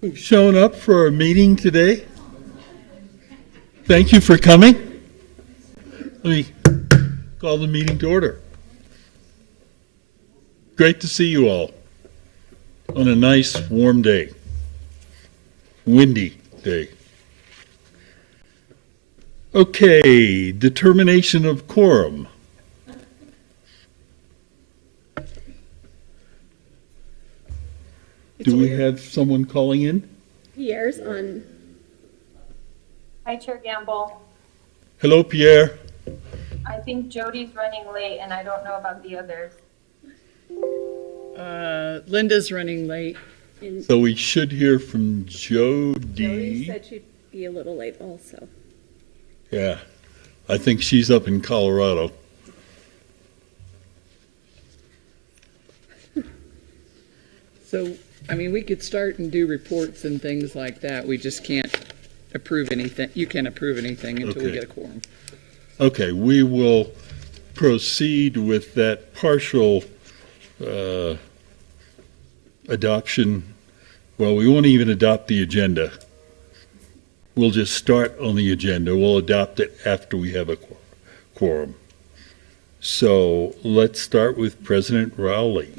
who've shown up for our meeting today. Thank you for coming. Let me call the meeting to order. Great to see you all on a nice warm day, windy day. Okay, determination of quorum. Do we have someone calling in? Pierre's on. Hi, Chair Gamble. Hello, Pierre. I think Jody's running late, and I don't know about the others. Linda's running late. So we should hear from Jody Jody. said she'd be a little late also. Yeah, I think she's up in Colorado. So, I mean, we could start and do reports and things like that. We just can't approve anything. You can't approve anything until we Okay. get a quorum. Okay, we will proceed with that partial adoption. Well, we won't even adopt the agenda. We'll just start on the agenda. We'll adopt it after we have a quorum. So let's start with President Rowley.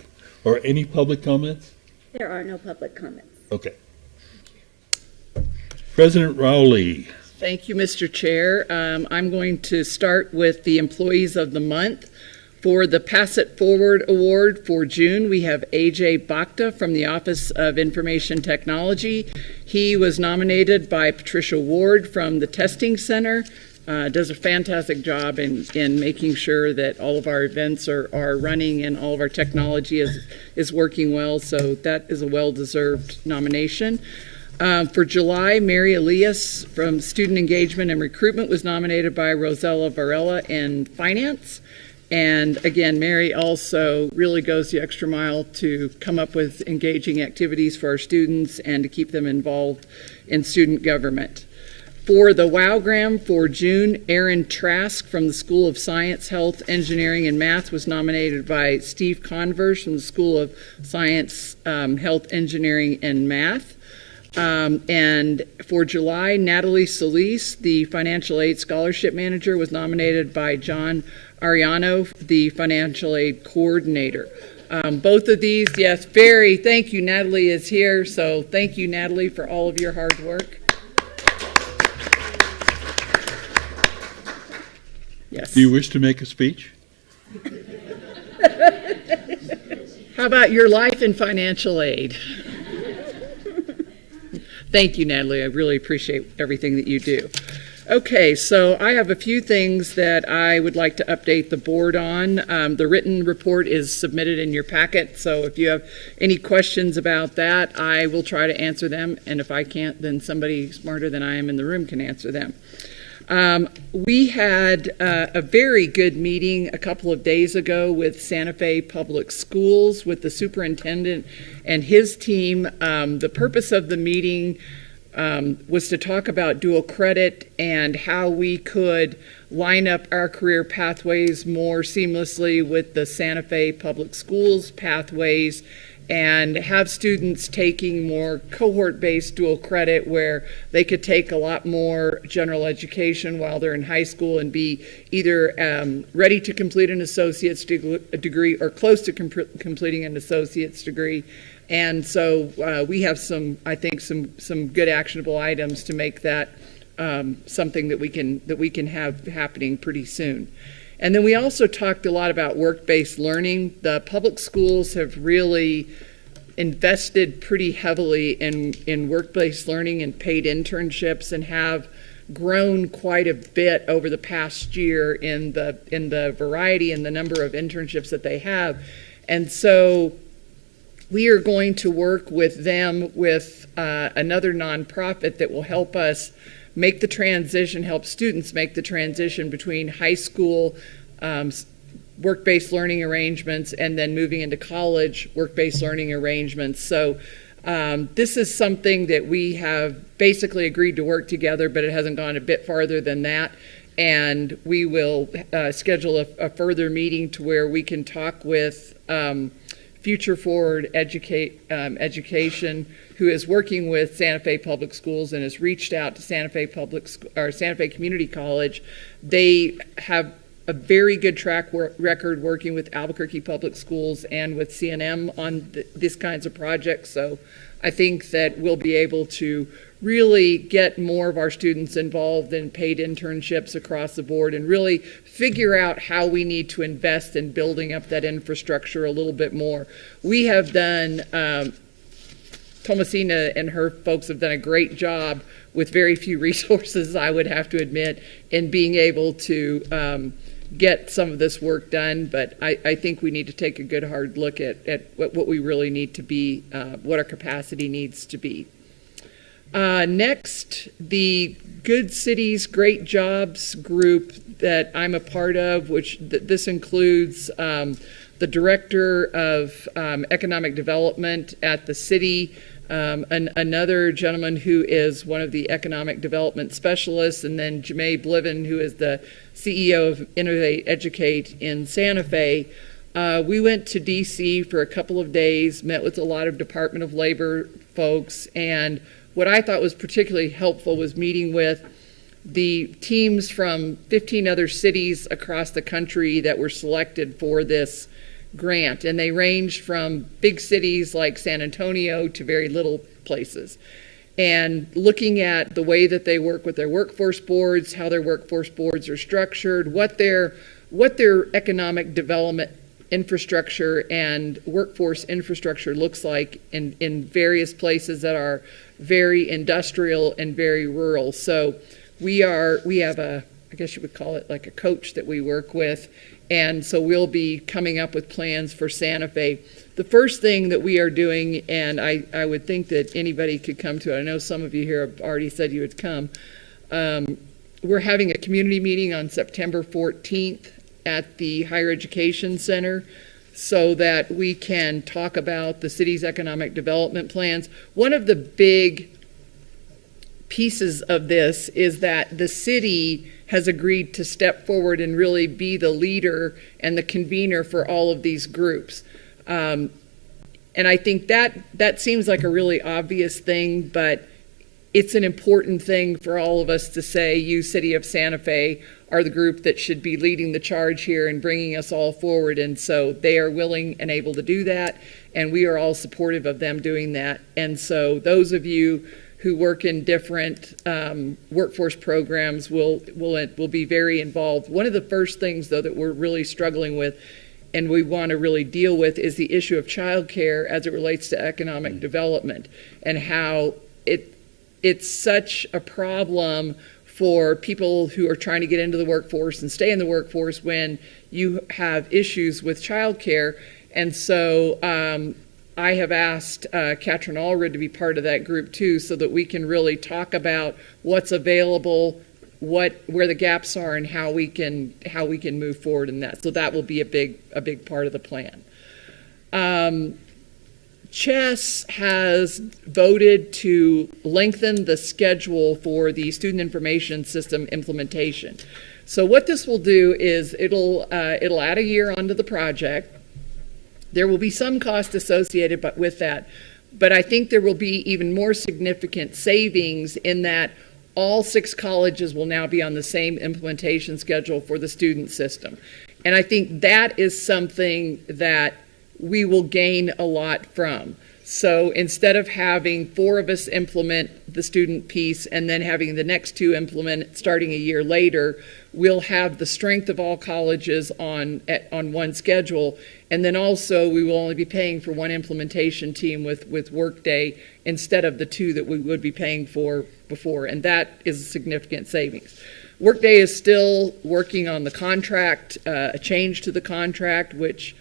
Or any public comments? There are no public comments. Okay. President Rowley. Thank you, Mr. Chair. I'm going to start with the employees of the month. For the Pass It Forward Award for June, we have AJ Bhakta from the Office of Information Technology. He was nominated by Patricia Ward from the Testing Center. Does a fantastic job in making sure that all of our events are running and all of our technology is working well. So that is a well-deserved nomination. For July, Mary Elias from Student Engagement and Recruitment was nominated by Rosella Varela in Finance. And again, Mary also really goes the extra mile to come up with engaging activities for our students and to keep them involved in student government. For the WOWgram for June, Erin Trask from the School of Science, Health, Engineering, and Math was nominated by Steve Converse from the School of Science, Health, Engineering, and Math. And for July, Natalie Solis, the Financial Aid Scholarship Manager, was nominated by John Ariano, the Financial Aid Coordinator. Both of these, yes, thank you. Natalie is here, so thank you, Natalie, for all of your hard work. Yes. Do you wish to make a speech? How about your life in financial aid? Thank you, Natalie. I really appreciate everything that you do. Okay, so I have a few things that I would like to update the board on. The written report is submitted in your packet, so if you have any questions about that, I will try to answer them, and if I can't, then somebody smarter than I am in the room can answer them. We had a very good meeting a couple of days ago with Santa Fe Public Schools with the superintendent and his team. The purpose of the meeting was to talk about dual credit and how we could line up our career pathways more seamlessly with the Santa Fe Public Schools pathways and have students taking more cohort-based dual credit where they could take a lot more general education while they're in high school and be either ready to complete an associate's degree or close to completing an associate's degree. And so we have some good actionable items to make that something that we can have happening pretty soon. And then we also talked a lot about work-based learning. The public schools have really invested pretty heavily in work-based learning and paid internships and have grown quite a bit over the past year in the variety and the number of internships that they have. And so we are going to work with them with another nonprofit that will help us make the transition, help students make the transition between high school work-based learning arrangements and then moving into college work-based learning arrangements. So this is something that we have basically agreed to work together, but it hasn't gone a bit farther than that. And we will schedule a further meeting to where we can talk with Future Forward Education, who is working with Santa Fe Public Schools and has reached out to Santa Fe Santa Fe Community College. They have a very good track record working with Albuquerque Public Schools and with CNM on these kinds of projects. So I think that we'll be able to really get more of our students involved in paid internships across the board and really figure out how we need to invest in building up that infrastructure a little bit more. We have done, Thomasina and her folks have done a great job with very few resources, I would have to admit, in being able to get some of this work done, but I think we need to take a good hard look at what we really need to be, what our capacity needs to be. Next, the Good Cities, Great Jobs group that I'm a part of, which this includes the Director of Economic Development at the city, another gentleman who is one of the economic development specialists, and then Jamae Bliven, who is the CEO of Innovate Educate in Santa Fe. We went to DC for a couple of days, met with a lot of Department of Labor folks, and what I thought was particularly helpful was meeting with the teams from 15 other cities across the country that were selected for this grant, and they ranged from big cities like San Antonio to very little places. And looking at the way that they work with their workforce boards, how their workforce boards are structured, what their economic development infrastructure and workforce infrastructure looks like in various places that are very industrial and very rural. So we have a, I guess you would call it like a coach that we work with. And so we'll be coming up with plans for Santa Fe. The first thing that we are doing, and I would think that anybody could come to it, I know some of you here have already said you would come, we're having a community meeting on September 14th at the Higher Education Center so that we can talk about the city's economic development plans. One of the big pieces of this is that the city has agreed to step forward and really be the leader and the convener for all of these groups. And I think that seems like a really obvious thing, but it's an important thing for all of us to say, you, City of Santa Fe, are the group that should be leading the charge here and bringing us all forward. And so they are willing and able to do that, and we are all supportive of them doing that. And so those of you who work in different workforce programs will be very involved. One of the first things, though, that we're really struggling with and we want to really deal with is the issue of childcare as it relates to economic development, and how it's such a problem for people who are trying to get into the workforce and stay in the workforce when you have issues with childcare. And so I have asked Katrin Allred to be part of that group too, so that we can really talk about what's available, where the gaps are, and how we can move forward in that. So that will be a big part of the plan. Chess has voted to lengthen the schedule for the student information system implementation. So what this will do is it'll add a year onto the project. There will be some cost associated with that, but I think there will be even more significant savings in that all 6 colleges will now be on the same implementation schedule for the student system. And I think that is something that we will gain a lot from. So instead of having 4 of us implement the student piece and then having the next 2 implement it starting a year later, we'll have the strength of all colleges on one schedule. And then also we will only be paying for 1 implementation team with Workday instead of the 2 that we would be paying for before. And that is a significant savings. Workday is still working on the contract, a change to the contract, which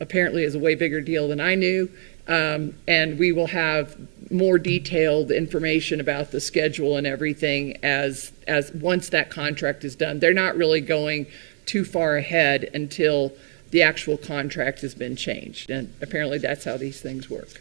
apparently is a way bigger deal than I knew. And we will have more detailed information about the schedule and everything as once that contract is done. They're not really going too far ahead until the actual contract has been changed. And apparently that's how these things work.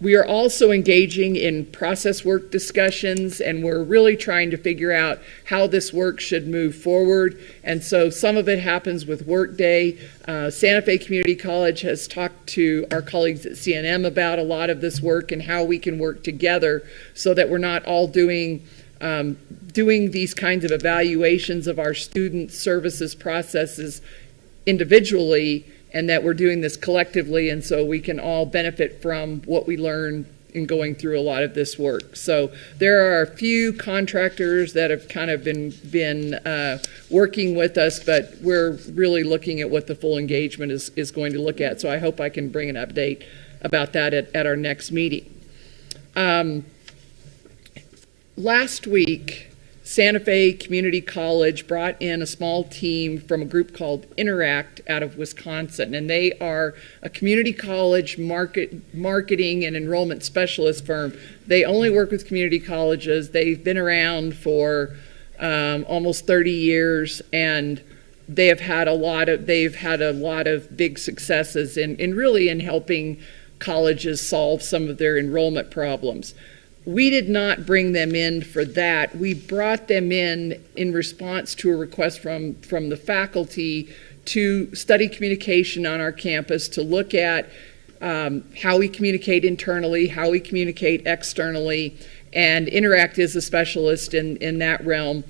We are also engaging in process work discussions, and we're really trying to figure out how this work should move forward. And so some of it happens with Workday. Santa Fe Community College has talked to our colleagues at CNM about a lot of this work and how we can work together so that we're not all doing these kinds of evaluations of our student services processes individually, and that we're doing this collectively, and so we can all benefit from what we learn in going through a lot of this work. So there are a few contractors that have kind of been working with us, but we're really looking at what the full engagement is going to look at. So I hope I can bring an update about that at our next meeting. Last week, Santa Fe Community College brought in a small team from a group called Interact out of Wisconsin, and they are a community college marketing and enrollment specialist firm. They only work with community colleges. They've been around for almost 30 years, and they've had a lot of big successes in really in helping colleges solve some of their enrollment problems. We did not bring them in for that. We brought them in response to a request from the faculty to study communication on our campus, to look at how we communicate internally, how we communicate externally, and Interact is a specialist in that realm.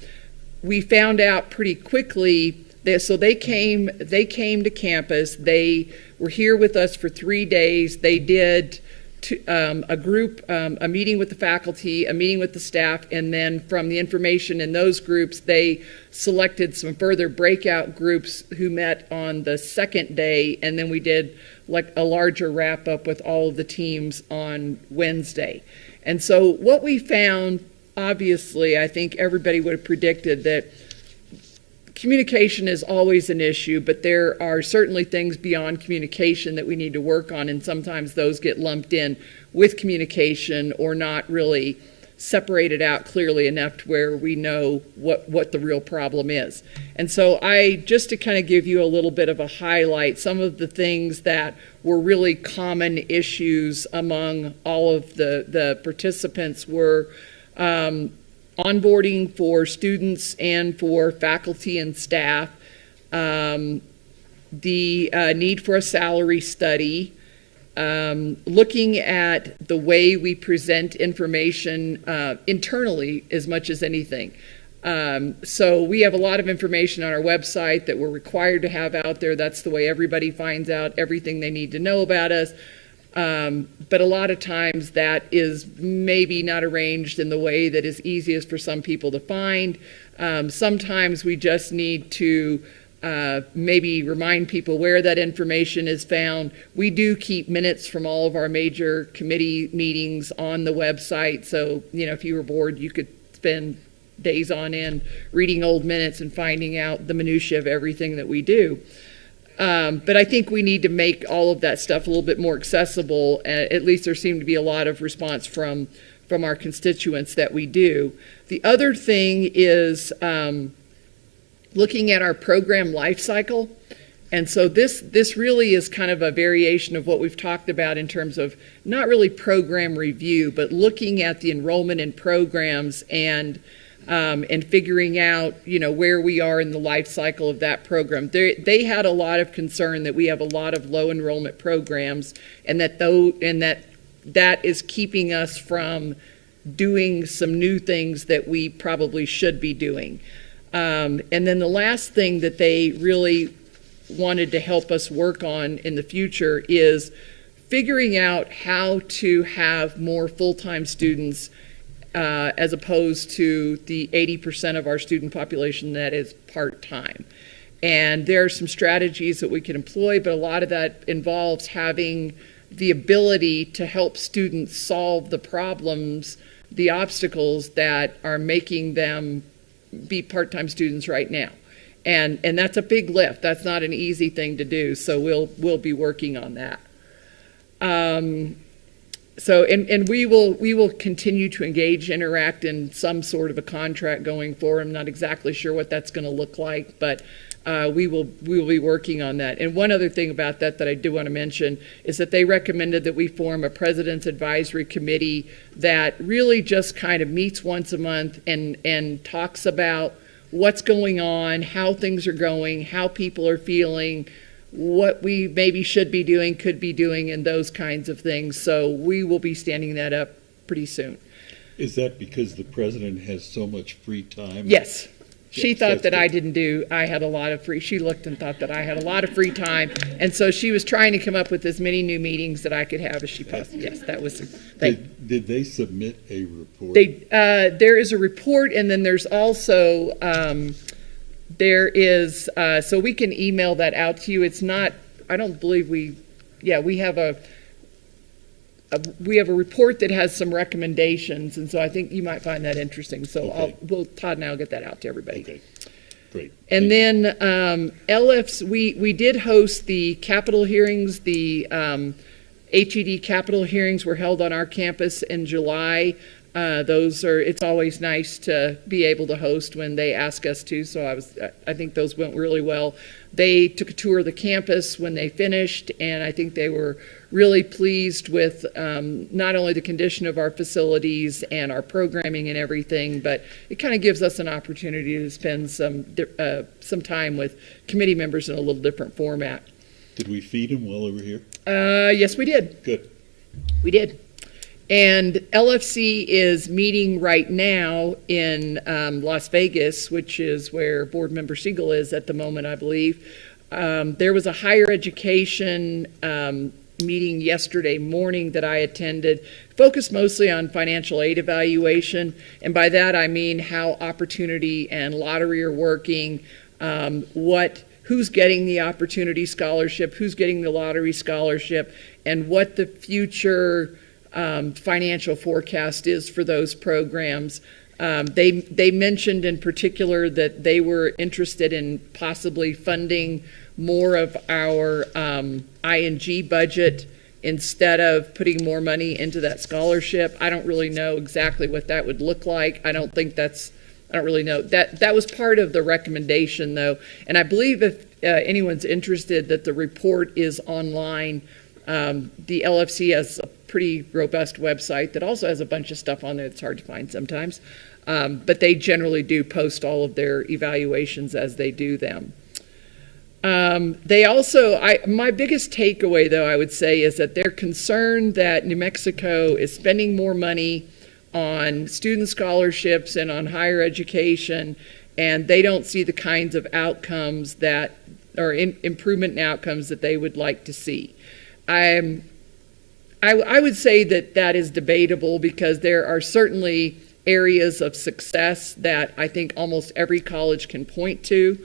We found out pretty quickly so they came to campus. They were here with us for 3 days. They did a meeting with the faculty, a meeting with the staff, and then from the information in those groups, they selected some further breakout groups who met on the second day, and then we did like a larger wrap up with all of the teams on Wednesday. And so what we found, obviously, I think everybody would have predicted that communication is always an issue, but there are certainly things beyond communication that we need to work on, and sometimes those get lumped in with communication or not really separated out clearly enough to where we know what the real problem is. And so just to kind of give you a little bit of a highlight, some of the things that were really common issues among all of the participants were onboarding for students and for faculty and staff, the need for a salary study, looking at the way we present information internally as much as anything. So we have a lot of information on our website that we're required to have out there. That's the way everybody finds out everything they need to know about us. But a lot of times that is maybe not arranged in the way that is easiest for some people to find. Sometimes we just need to maybe remind people where that information is found. We do keep minutes from all of our major committee meetings on the website. So, if you were bored, you could spend days on end reading old minutes and finding out the minutia of everything that we do. But I think we need to make all of that stuff a little bit more accessible. At least there seemed to be a lot of response from our constituents that we do. The other thing is looking at our program life cycle. And so this really is kind of a variation of what we've talked about in terms of not really program review, but looking at the enrollment in programs and figuring out, where we are in the life cycle of that program. They had a lot of concern that we have a lot of low enrollment programs, and that is keeping us from doing some new things that we probably should be doing. And then the last thing that they really wanted to help us work on in the future is figuring out how to have more full-time students as opposed to the 80% of our student population that is part-time. And there are some strategies that we can employ, but a lot of that involves having the ability to help students solve the problems, the obstacles that are making them be part-time students right now. And that's a big lift. That's not an easy thing to do, so we'll be working on that. So, and we will continue to engage, interact in some sort of a contract going forward. I'm not exactly sure what that's going to look like, but we will be working on that. And one other thing about that I do want to mention is that they recommended that we form a President's Advisory Committee that really just kind of meets once a month and talks about what's going on, how things are going, how people are feeling, what we maybe should be doing, could be doing, and those kinds of things. So we will be standing that up pretty soon. Is that because the president has so much free time? Yes. She Yes, thought that's that good. I didn't do, I had a lot of free, she looked and thought that I had a lot of free time. And so she was trying to come up with as many new meetings that I could have as she possibly, yes, that was, Did they submit a report? there is a report, and then there's also, there is, so we can email that out to you. It's not, I don't believe we have a report that has some recommendations, and so I think you might find that interesting. So Okay. Todd and I will get that out to everybody. Okay, great. And Thank you. then LFs, we did host the Capitol hearings. The HED Capitol hearings were held on our campus in July. It's always nice to be able to host when they ask us to. So I think those went really well. They took a tour of the campus when they finished, and I think they were really pleased with not only the condition of our facilities and our programming and everything, but it kind of gives us an opportunity to spend some time with committee members in a little different format. Did we feed them while they were here? Yes, we did. Good. We did. And LFC is meeting right now in Las Vegas, which is where Board Member Siegel is at the moment, I believe. There was a higher education meeting yesterday morning that I attended, focused mostly on financial aid evaluation. And by that I mean how opportunity and lottery are working, who's getting the opportunity scholarship, who's getting the lottery scholarship, and what the future financial forecast is for those programs. They mentioned in particular that they were interested in possibly funding more of our ING budget instead of putting more money into that scholarship. I don't really know exactly what that would look like. I don't really know. That was part of the recommendation, though. And I believe if anyone's interested, that the report is online. The LFC has a pretty robust website that also has a bunch of stuff on there that's hard to find sometimes. But they generally do post all of their evaluations as they do them. They also, my biggest takeaway, though, I would say, is that they're concerned that New Mexico is spending more money on student scholarships and on higher education, and they don't see the kinds of outcomes that, or improvement in outcomes that they would like to see. I would say that is debatable, because there are certainly areas of success that I think almost every college can point to.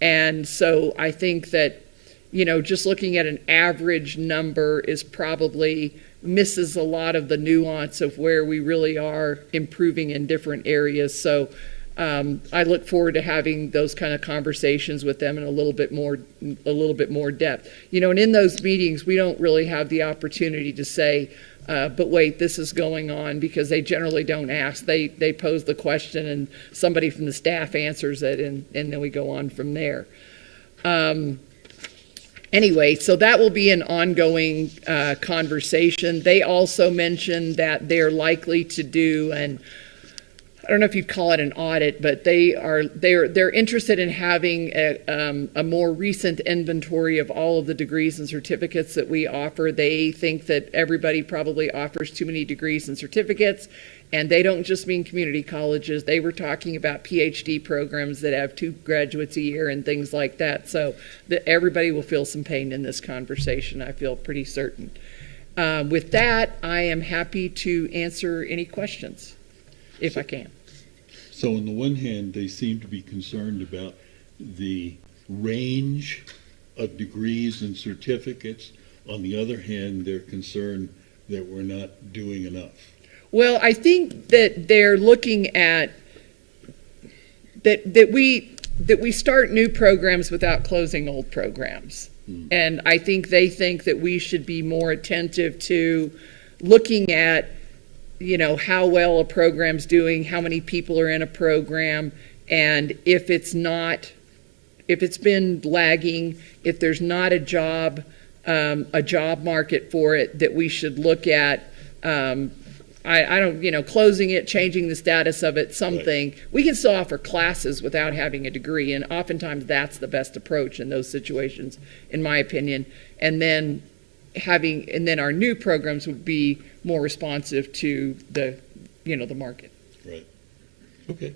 And so I think that, just looking at an average number is probably misses a lot of the nuance of where we really are improving in different areas. So I look forward to having those kind of conversations with them in a little bit more depth. And in those meetings, we don't really have the opportunity to say, but wait, this is going on, because they generally don't ask. They pose the question and somebody from the staff answers it, and then we go on from there. Anyway, so that will be an ongoing conversation. They also mentioned that they're likely to do I don't know if you'd call it an audit, but they're interested in having a more recent inventory of all of the degrees and certificates that we offer. They think that everybody probably offers too many degrees and certificates, and they don't just mean community colleges. They were talking about PhD programs that have 2 graduates a year and things like that. So that everybody will feel some pain in this conversation, I feel pretty certain. With that, I am happy to answer any questions, if I can. So on the one hand, they seem to be concerned about the range of degrees and certificates. On the other hand, they're concerned that we're not doing enough. Well, I think that they're looking at that we start new programs without closing old programs. And I think they think that we should be more attentive to looking at, how well a program's doing, how many people are in a program, and if it's been lagging, if there's not a job market for it, that we should look at, I don't, closing it, changing the status of it, something. Right. We can still offer classes without having a degree, and oftentimes that's the best approach in those situations, in my opinion. And then our new programs would be more responsive to the market. Right. Okay.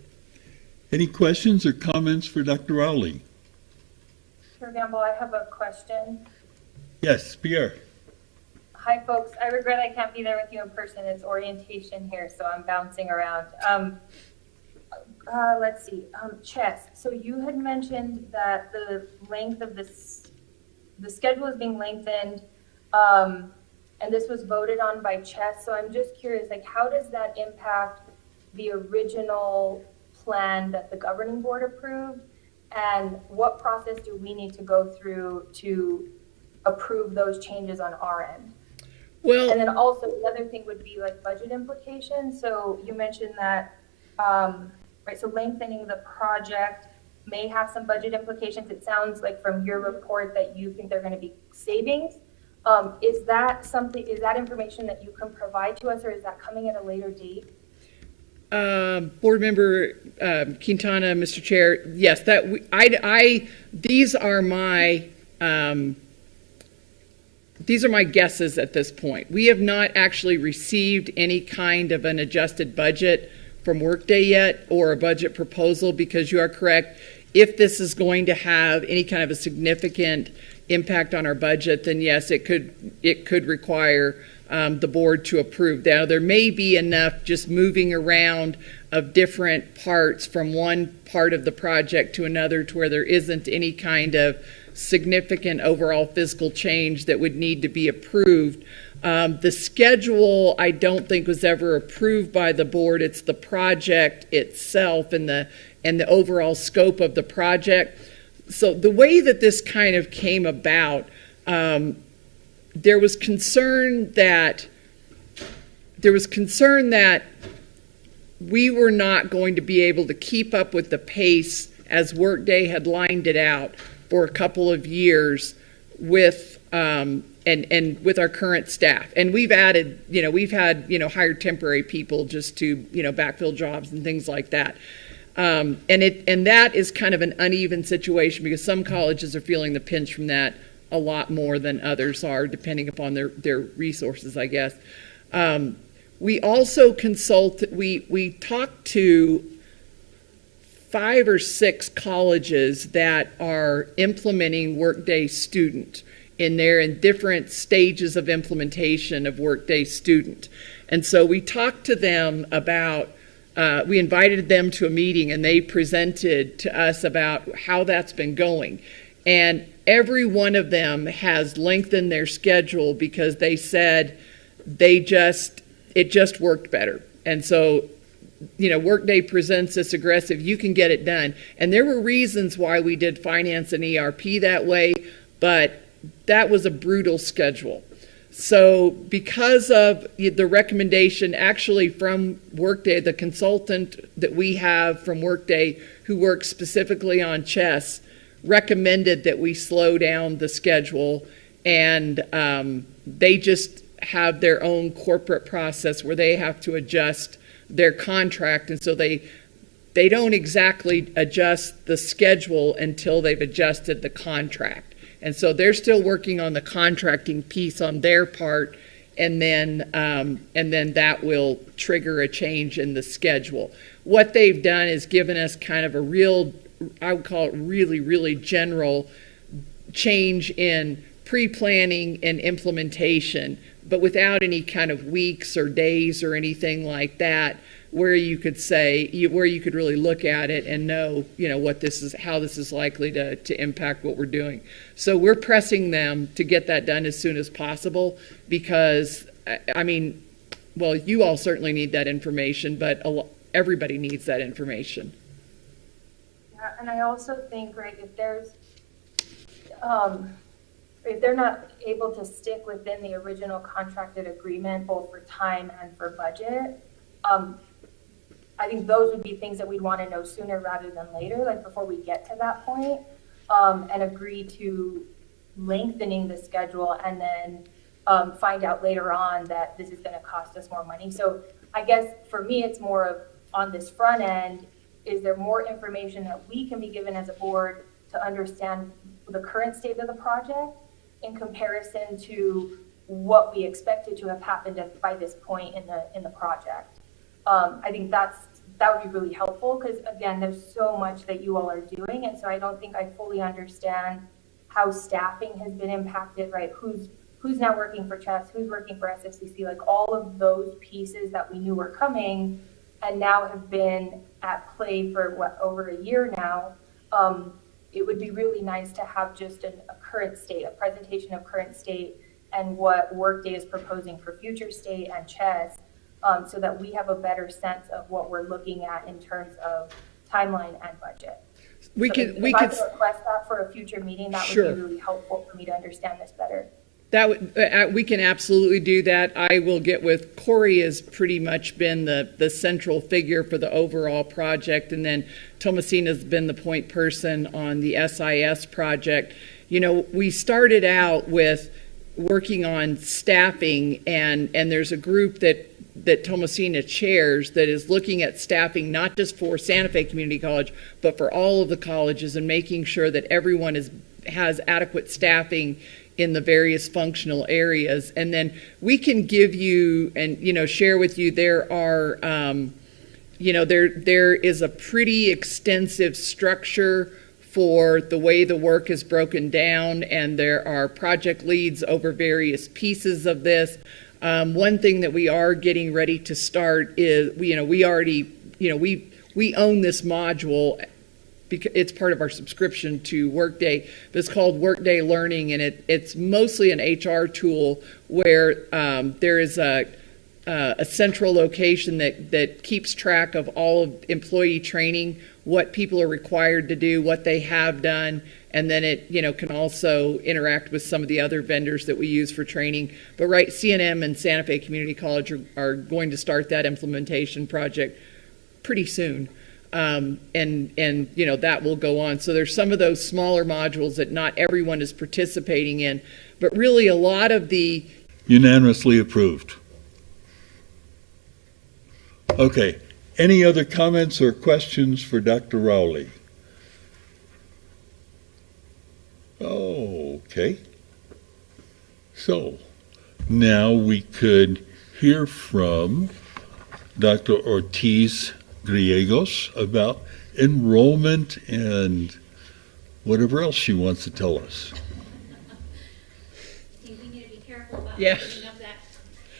Any questions or comments for Dr. Rowley? Chair Gamble, I have a question. Yes, Pierre. Hi, folks. I regret I can't be there with you in person. It's orientation here, so I'm bouncing around. Let's see. Chess. So you had mentioned that the length of the schedule is being lengthened, and this was voted on by Chess. So I'm just curious, how does that impact the original plan that the governing board approved? And what process do we need to go through to approve those changes on our end? Well, and then also the other thing would be budget implications. So you mentioned that, right, so lengthening the project may have some budget implications. It sounds like from your report that you think they're going to be savings. Is that information that you can provide to us, or is that coming at a later date? Board Member Quintana, Mr. Chair, yes, these are my guesses at this point. We have not actually received any kind of an adjusted budget from Workday yet, or a budget proposal, because you are correct. If this is going to have any kind of a significant impact on our budget, then yes, it could require the board to approve. Now, there may be enough just moving around of different parts from one part of the project to another to where there isn't any kind of significant overall fiscal change that would need to be approved. The schedule, I don't think, was ever approved by the board. It's the project itself and the overall scope of the project. So the way that this kind of came about, there was concern that we were not going to be able to keep up with the pace as Workday had lined it out for a couple of years with and with our current staff. And we've added, we've had, hired temporary people just to, backfill jobs and things like that. And that is kind of an uneven situation, because some colleges are feeling the pinch from that a lot more than others are, depending upon their resources, I guess. We also we talked to 5 or 6 colleges that are implementing Workday Student in different stages of implementation of Workday Student. And so we talked to them about, we invited them to a meeting, and they presented to us about how that's been going. And every one of them has lengthened their schedule because they said it just worked better. And so, Workday presents this aggressive, you can get it done. And there were reasons why we did finance and ERP that way, but that was a brutal schedule. So because of the recommendation actually from Workday, the consultant that we have from Workday who works specifically on chess recommended that we slow down the schedule, and they just have their own corporate process where they have to adjust their contract, and so they don't exactly adjust the schedule until they've adjusted the contract. And so they're still working on the contracting piece on their part, and then that will trigger a change in the schedule. What they've done is given us kind of a real, I would call it really, really general change in pre-planning and implementation, but without any kind of weeks or days or anything like that, where you could where you could really look at it and know, what this is, how this is likely to impact what we're doing. So we're pressing them to get that done as soon as possible, because, you all certainly need that information, but everybody needs that information. Yeah, and I also think, right, if there's, if they're not able to stick within the original contracted agreement, both for time and for budget, I think those would be things that we'd want to know sooner rather than later, like before we get to that point, and agree to lengthening the schedule and then find out later on that this is going to cost us more money. So I guess for me, it's more of on this front end, is there more information that we can be given as a board to understand the current state of the project in comparison to what we expected to have happened by this point in the project? I think that would be really helpful, because again, there's so much that you all are doing, and so I don't think I fully understand how staffing has been impacted, right? Who's now working for Chess, who's working for SFCC, like all of those pieces that we knew were coming and now have been at play for over a year now. It would be really nice to have just a current state, a presentation of current state and what Workday is proposing for future state and Chess, so that we have a better sense of what we're looking at in terms of timeline and budget. We So could if I could request that for a future meeting, that Sure. would be really helpful for me to understand this better. That would, we can absolutely do that. I will get with Corey, has pretty much been the central figure for the overall project, and then Thomasina's been the point person on the SIS project. You know, we started out with working on staffing, and there's a group that Thomasina chairs that is looking at staffing not just for Santa Fe Community College, but for all of the colleges, and making sure that everyone has adequate staffing in the various functional areas. And then we can give you and, you know, share with you, there are, you know, there is a pretty extensive structure for the way the work is broken down, and there are project leads over various pieces of this. One thing that we are getting ready to start is, we own this module because it's part of our subscription to Workday, but it's called Workday Learning, and it's mostly an HR tool where there is a central location that keeps track of all of employee training, what people are required to do, what they have done, and then it, you know, can also interact with some of the other vendors that we use for training. But right, CNM and Santa Fe Community College are going to start that implementation project pretty soon. And you know, that will go on. So there's some of those smaller modules that not everyone is participating in, but really a lot of the... Unanimously approved. Okay, any other comments or questions for Dr. Rowley? Okay. So now we could hear from Dr. Ortiz Griegos about enrollment and whatever else she wants to tell us. We need to be careful about Yeah. bringing up that.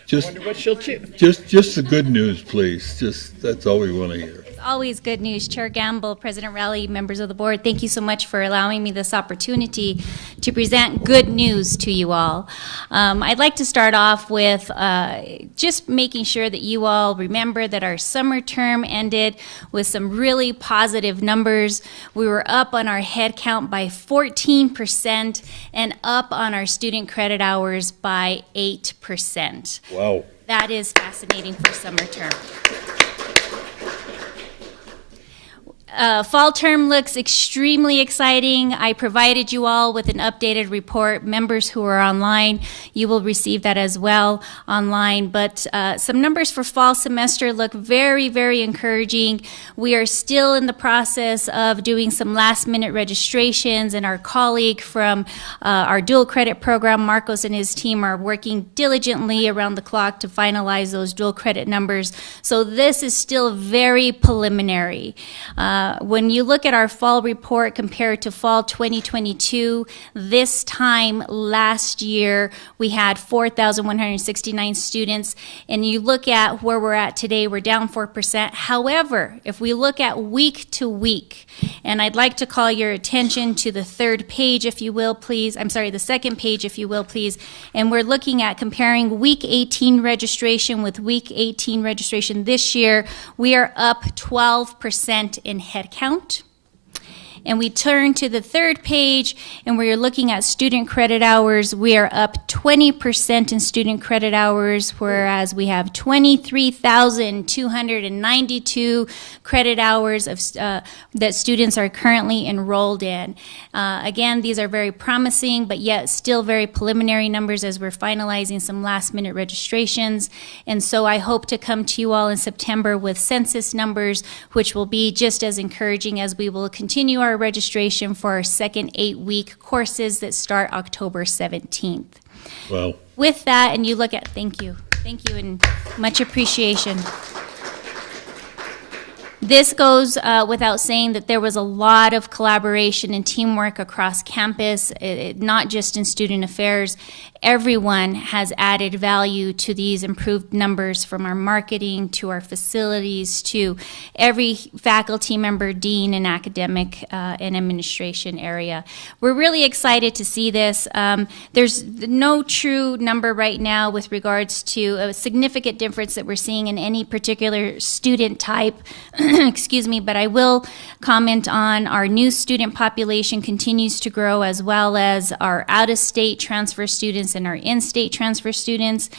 Just, Wonder what she'll choose. just the good news, please. Just, that's all we want to hear. It's always good news. Chair Gamble, President Rowley, members of the board, thank you so much for allowing me this opportunity to present good news to you all. I'd like to start off with just making sure that you all remember that our summer term ended with some really positive numbers. We were up on our head count by 14% and up on our student credit hours by 8%. Wow. That is fascinating for summer term. Fall term looks extremely exciting. I provided you all with an updated report. Members who are online, you will receive that as well online. But some numbers for fall semester look very, very encouraging. We are still in the process of doing some last minute registrations, and our colleague from our dual credit program, Marcos, and his team are working diligently around the clock to finalize those dual credit numbers. So this is still very preliminary. When you look at our fall report compared to fall 2022, this time last year we had 4,169 students, and you look at where we're at today, we're down 4%. However, if we look at week to week, and I'd like to call your attention to the third page, if you will, please. I'm sorry, the second page, if you will, please. And we're looking at comparing week 18 registration with week 18 registration this year. We are up 12% in head count. And we turn to the third page, and we're looking at student credit hours. We are up 20% in student credit hours, whereas we have 23,292 credit hours of that students are currently enrolled in. Again, these are very promising, but yet still very preliminary numbers as we're finalizing some last-minute registrations. And so I hope to come to you all in September with census numbers, which will be just as encouraging as we will continue our registration for our second 8-week courses that start October 17th. Wow. With that, and you look at, thank you, and much appreciation. This goes without saying that there was a lot of collaboration and teamwork across campus, not just in student affairs. Everyone has added value to these improved numbers, from our marketing to our facilities to every faculty member, dean, and academic and administration area. We're really excited to see this. There's no true number right now with regards to a significant difference that we're seeing in any particular student type. Excuse me, but I will comment on our new student population continues to grow, as well as our out-of-state transfer students and our in-state transfer students.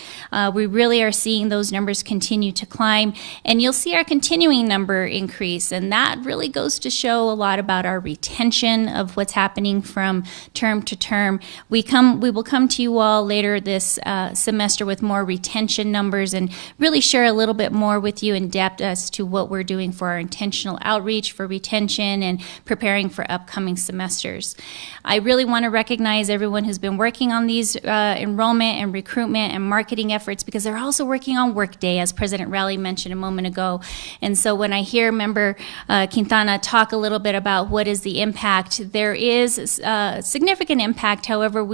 We really are seeing those numbers continue to climb, and you'll see our continuing number increase, and that really goes to show a lot about our retention of what's happening from term to term. We will come to you all later this semester with more retention numbers and really share a little bit more with you in depth as to what we're doing for our intentional outreach for retention and preparing for upcoming semesters. I really want to recognize everyone who's been working on these enrollment and recruitment and marketing efforts, because they're also working on Workday, as President Rowley mentioned a moment ago. And so when I hear Member Quintana talk a little bit about what is the impact, there is a significant impact. However,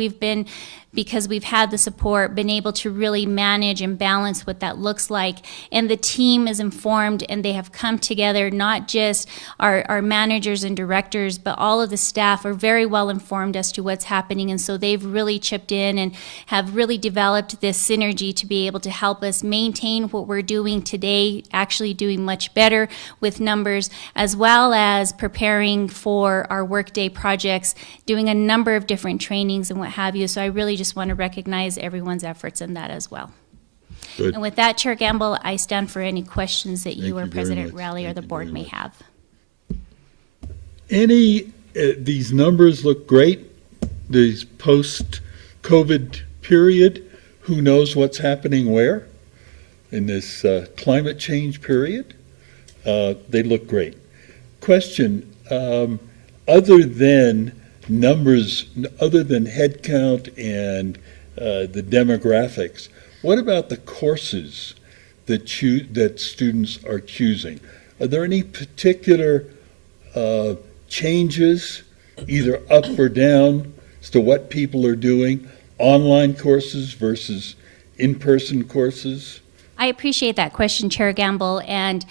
because we've had the support, been able to really manage and balance what that looks like. And the team is informed, and they have come together, not just our managers and directors, but all of the staff are very well informed as to what's happening. And so they've really chipped in and have really developed this synergy to be able to help us maintain what we're doing today, actually doing much better with numbers, as well as preparing for our Workday projects, doing a number of different trainings and what have you. So I really just want to recognize everyone's efforts in that as well. Good. And with that, Chair Gamble, I stand for any questions that Thank you or you very President much. Rowley or Thank the you board very may much. have. These numbers look great. These post-COVID period, who knows what's happening where in this climate change period? They look great. Question, other than numbers, other than head count and the demographics, what about the courses that students are choosing? Are there any particular changes, either up or down, as to what people are doing, online courses versus in-person courses? I appreciate that question, Chair Gamble, and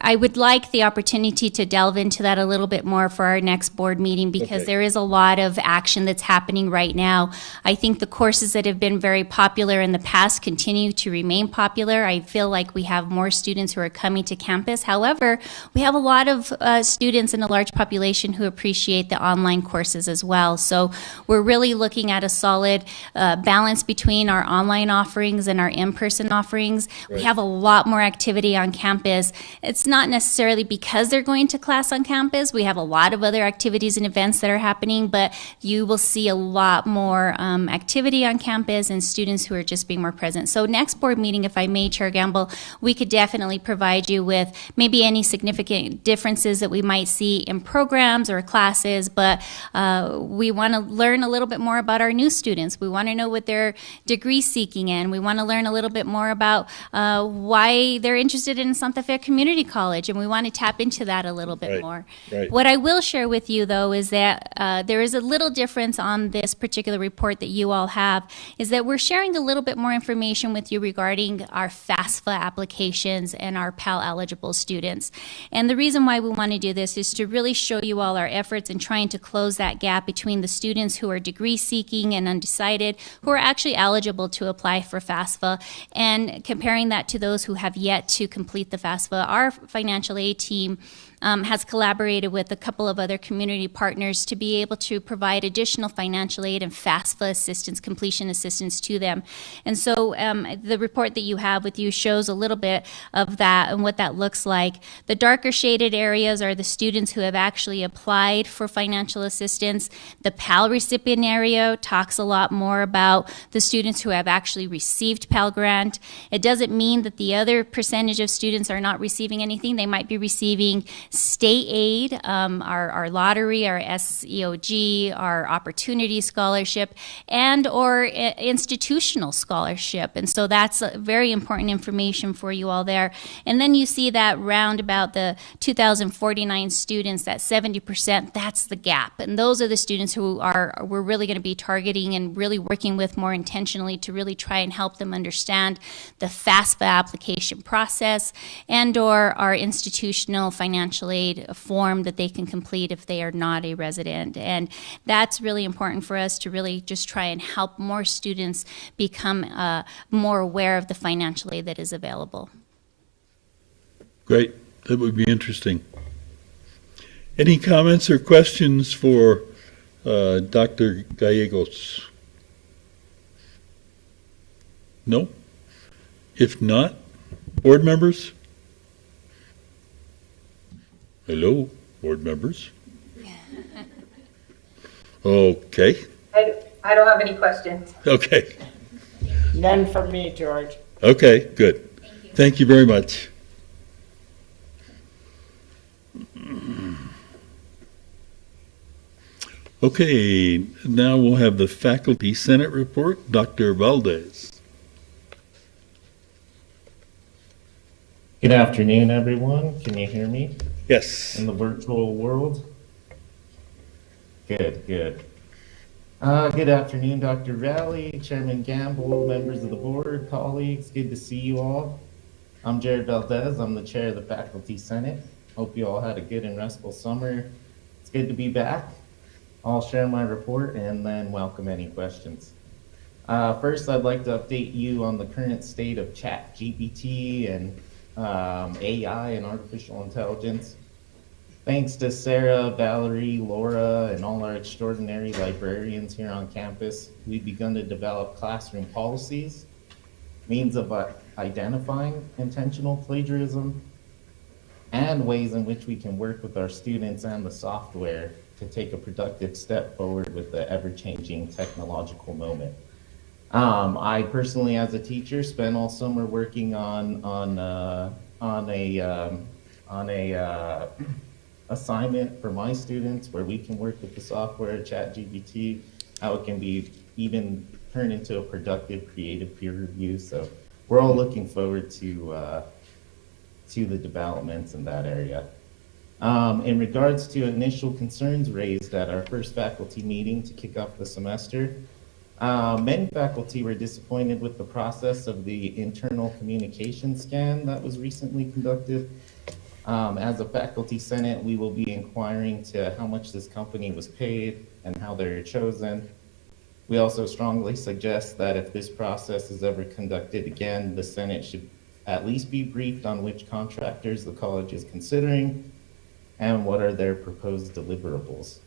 I would like the opportunity to delve into that a little bit more for our next board meeting, because Okay. there is a lot of action that's happening right now. I think the courses that have been very popular in the past continue to remain popular. I feel like we have more students who are coming to campus. However, we have a lot of students and a large population who appreciate the online courses as well. So we're really looking at a solid balance between our online offerings and our in-person offerings. We Right. have a lot more activity on campus. It's not necessarily because they're going to class on campus. We have a lot of other activities and events that are happening, but you will see a lot more activity on campus and students who are just being more present. So next board meeting, if I may, Chair Gamble, we could definitely provide you with maybe any significant differences that we might see in programs or classes, but we want to learn a little bit more about our new students. We want to know what they're degree seeking in. We want to learn a little bit more about why they're interested in Santa Fe Community College, and we want to tap into that a little bit Right, more. right. What I will share with you, though, is that there is a little difference on this particular report that you all have, is that we're sharing a little bit more information with you regarding our FAFSA applications and our Pell eligible students. And the reason why we want to do this is to really show you all our efforts in trying to close that gap between the students who are degree seeking and undecided, who are actually eligible to apply for FAFSA, and comparing that to those who have yet to complete the FAFSA. Our financial aid team has collaborated with a couple of other community partners to be able to provide additional financial aid and FAFSA assistance, completion assistance to them. And so the report that you have with you shows a little bit of that and what that looks like. The darker shaded areas are the students who have actually applied for financial assistance. The PAL recipient area talks a lot more about the students who have actually received Pell Grant. It doesn't mean that the other percentage of students are not receiving anything. They might be receiving state aid, our lottery, our SEOG, our opportunity scholarship, and or institutional scholarship. And so that's very important information for you all there. And then you see that round about the 2,049 students, that 70%, that's the gap. And those are the students who we're really going to be targeting and really working with more intentionally to really try and help them understand the FAFSA application process and or our institutional financial aid form that they can complete if they are not a resident. And that's really important for us to really just try and help more students become more aware of the financial aid that is available. Great. That would be interesting. Any comments or questions for Dr. Gallegos? No? If not, board members? Hello, board members? Okay, I don't have any questions. okay, None from me, George. okay, good. Thank you very much. Okay, now we'll have the Faculty Senate report. Dr. Valdez. Good afternoon, everyone. Can you hear me Yes. in the virtual world? Good. Good afternoon, Dr. Rowley, Chairman Gamble, members of the board, colleagues. Good to see you all. I'm Jared Valdez. I'm the chair of the Faculty Senate. Hope you all had a good and restful summer. It's good to be back. I'll share my report and then welcome any questions. First, I'd like to update you on the current state of ChatGPT and AI and artificial intelligence. Thanks to Sarah, Valerie, Laura, and all our extraordinary librarians here on campus, we've begun to develop classroom policies, means of identifying intentional plagiarism, and ways in which we can work with our students and the software to take a productive step forward with the ever-changing technological moment. I personally, as a teacher, spent all summer working on a assignment for my students where we can work with the software, ChatGPT, how it can be even turned into a productive, creative peer review. So we're all looking forward to the developments in that area. In regards to initial concerns raised at our first faculty meeting to kick off the semester, many faculty were disappointed with the process of the internal communication scan that was recently conducted. As a faculty senate, we will be inquiring to how much this company was paid and how they're chosen. We also strongly suggest that if this process is ever conducted again, the Senate should at least be briefed on which contractors the college is considering and what are their proposed deliverables.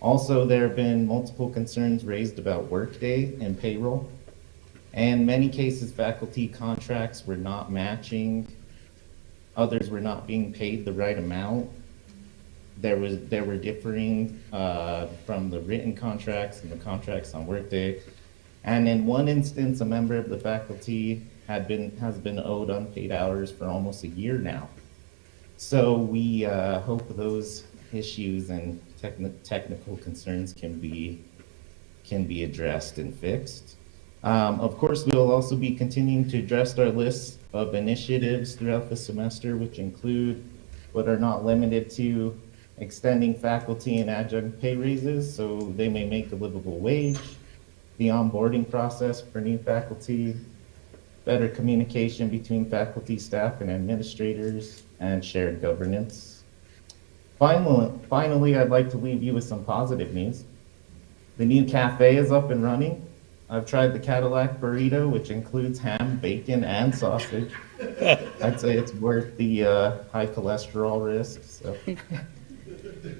Also, there have been multiple concerns raised about workday and payroll. In many cases, faculty contracts were not matching. Others were not being paid the right amount. There were differing from the written contracts and the contracts on workday. And in one instance, a member of the faculty has been owed unpaid hours for almost a year now. So we hope those issues and technical concerns can be addressed and fixed. Of course, we will also be continuing to address our list of initiatives throughout the semester, which include, but are not limited to, extending faculty and adjunct pay raises so they may make a livable wage, the onboarding process for new faculty, better communication between faculty, staff, and administrators, and shared governance. Finally, I'd like to leave you with some positive news. The new cafe is up and running. I've tried the Cadillac burrito, which includes ham, bacon, and sausage. I'd say it's worth the high cholesterol risk. So.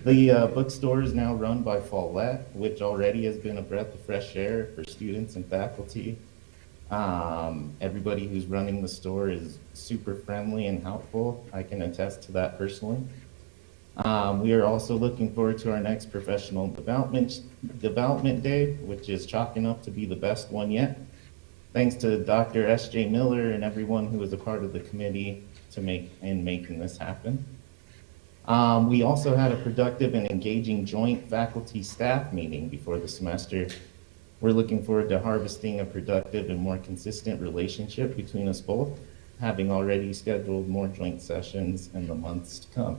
The bookstore is now run by Follett, which already has been a breath of fresh air for students and faculty. Everybody who's running the store is super friendly and helpful. I can attest to that personally. We are also looking forward to our next professional development day, which is chalking up to be the best one yet. Thanks to Dr. S.J. Miller and everyone who was a part of the committee making this happen. We also had a productive and engaging joint faculty-staff meeting before the semester. We're looking forward to harvesting a productive and more consistent relationship between us both, having already scheduled more joint sessions in the months to come.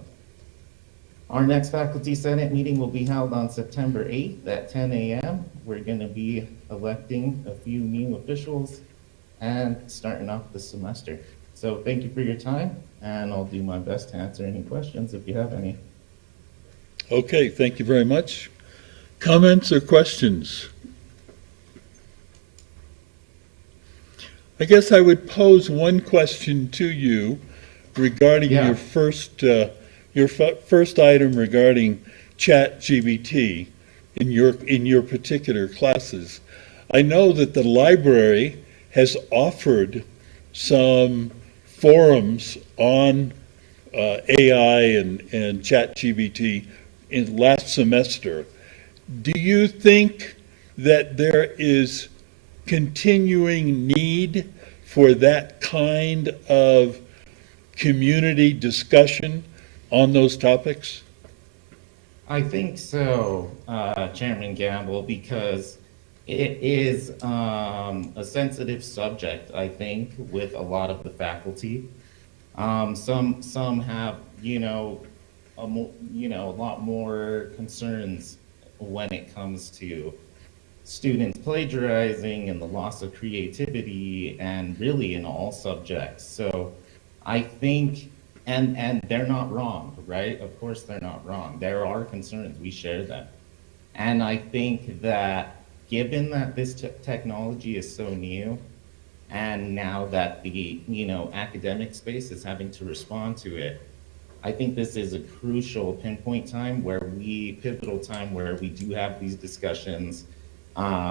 Our next Faculty Senate meeting will be held on September 8th at 10 a.m. We're going to be electing a few new officials and starting off the semester. So thank you for your time, and I'll do my best to answer any questions if you have any. Okay, thank you very much. Comments or questions? I guess I would pose one question to you regarding Yeah. your first item regarding ChatGPT in your particular classes. I know that the library has offered some forums on AI and ChatGPT in last semester. Do you think that there is continuing need for that kind of community discussion on those topics? I think so, Chairman Gamble, because it is a sensitive subject, I think, with a lot of the faculty. Some have, a lot more concerns when it comes to students plagiarizing and the loss of creativity, and really in all subjects. So I think, and they're not wrong, right? Of course they're not wrong. There are concerns, we share them. And I think that given that this technology is so new, and now that the academic space is having to respond to it, I think this is a crucial pivotal time where we do have these discussions.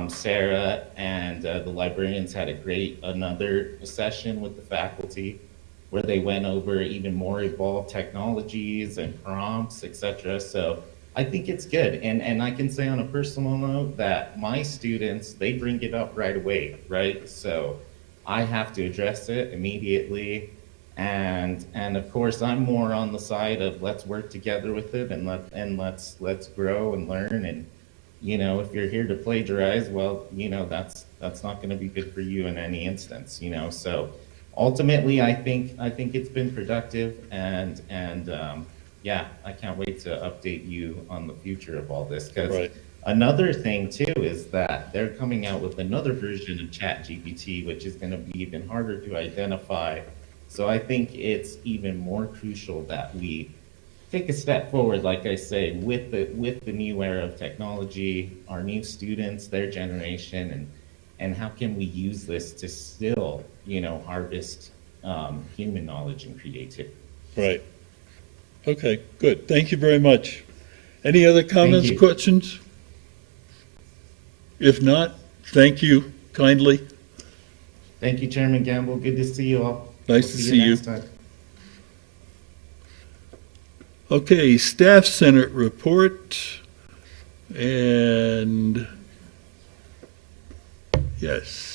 Sarah and the librarians had another session with the faculty where they went over even more evolved technologies and prompts, etc. So I think it's good. And I can say on a personal note that my students, they bring it up right away, right? So I have to address it immediately. And of course, I'm more on the side of let's work together with it and let's grow and learn. And if you're here to plagiarize, well, that's not going to be good for you in any instance. So ultimately, I think it's been productive, and yeah, I can't wait to update you on the future of all this. Because Right. another thing too is that they're coming out with another version of ChatGPT, which is going to be even harder to identify. So I think it's even more crucial that we take a step forward, like I say, with the new era of technology, our new students, their generation, and how can we use this to still, harvest human knowledge and creativity. Right. Okay, good. Thank you very much. Any other comments, you. questions? If not, thank you kindly. Thank you, Chairman Gamble. Good to see you all. Nice We'll to see you. next time. Okay, Staff Senate report. And yes.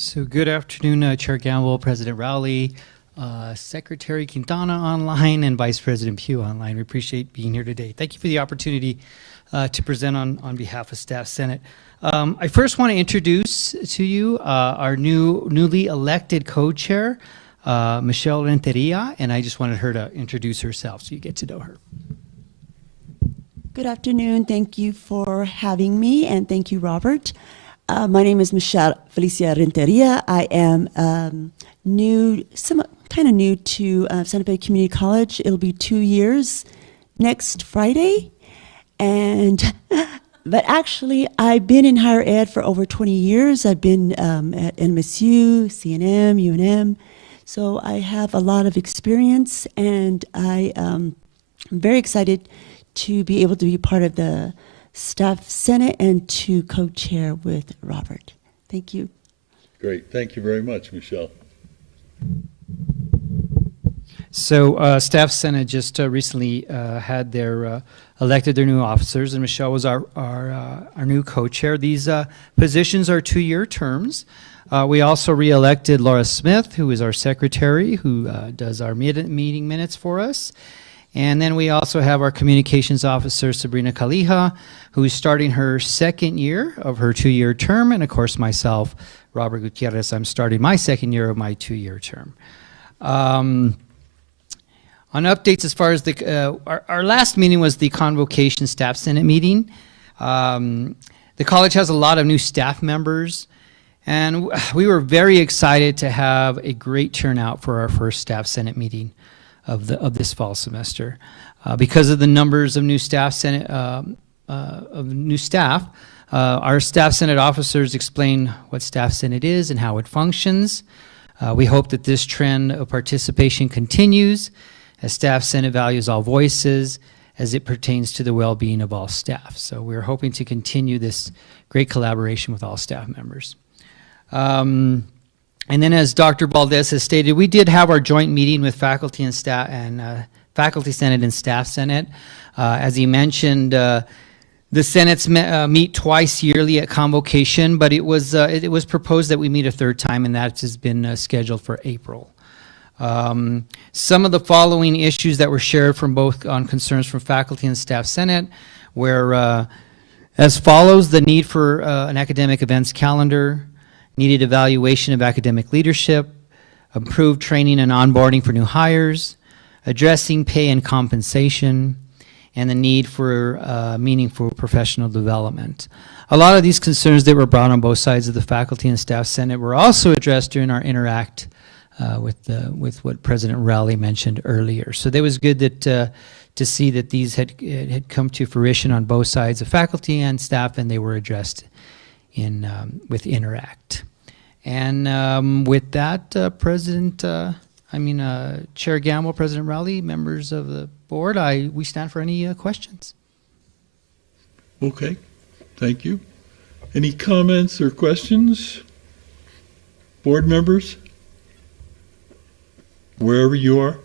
So good afternoon, Chair Gamble, President Rowley, Secretary Quintana online, and Vice President Pugh online. We appreciate being here today. Thank you for the opportunity to present on behalf of Staff Senate. I first want to introduce to you our newly elected co-chair, Michelle Renteria, and I just wanted her to introduce herself so you get to know her. Good afternoon. Thank you for having me, and thank you, Robert. My name is Michelle Felicia Renteria. I am kind of new to Santa Fe Community College. It'll be 2 years next Friday. But actually, I've been in higher ed for over 20 years. I've been at NMSU, CNM, UNM. So I have a lot of experience, and I am very excited to be able to be part of the Staff Senate and to co-chair with Robert. Thank you. Great. Thank you very much, Michelle. So Staff Senate just recently had their elected their new officers, and Michelle was our new co-chair. These positions are 2-year terms. We also re-elected Laura Smith, who is our secretary, who does our meeting minutes for us. And then we also have our communications officer, Sabrina Calija, who is starting her 2nd year of her 2-year term. And of course, myself, Robert Gutierrez, I'm starting my 2nd year of my 2-year term. On updates as far as our last meeting was the Convocation Staff Senate meeting. The college has a lot of new staff members, and we were very excited to have a great turnout for our first Staff Senate meeting of this fall semester. Because of the numbers of new staff Senate our Staff Senate officers explain what Staff Senate is and how it functions. We hope that this trend of participation continues, as Staff Senate values all voices as it pertains to the well-being of all staff. So we're hoping to continue this great collaboration with all staff members. And then, as Dr. Valdez has stated, we did have our joint meeting with faculty and staff and Faculty Senate and Staff Senate. As he mentioned, the Senates meet twice yearly at Convocation, but it was proposed that we meet a 3rd time, and that has been scheduled for April. Some of the following issues that were shared from both on concerns from Faculty and Staff Senate were as follows: the need for an academic events calendar, needed evaluation of academic leadership, improved training and onboarding for new hires, addressing pay and compensation, and the need for meaningful professional development. A lot of these concerns that were brought on both sides of the Faculty and Staff Senate were also addressed during our Interact with what President Rowley mentioned earlier. So it was good that to see that these had come to fruition on both sides of faculty and staff, and they were addressed with Interact. And with that, Chair Gamble, President Rowley, members of the board, we stand for any questions. Okay. Thank you. Any comments or questions? Board members? Wherever you are?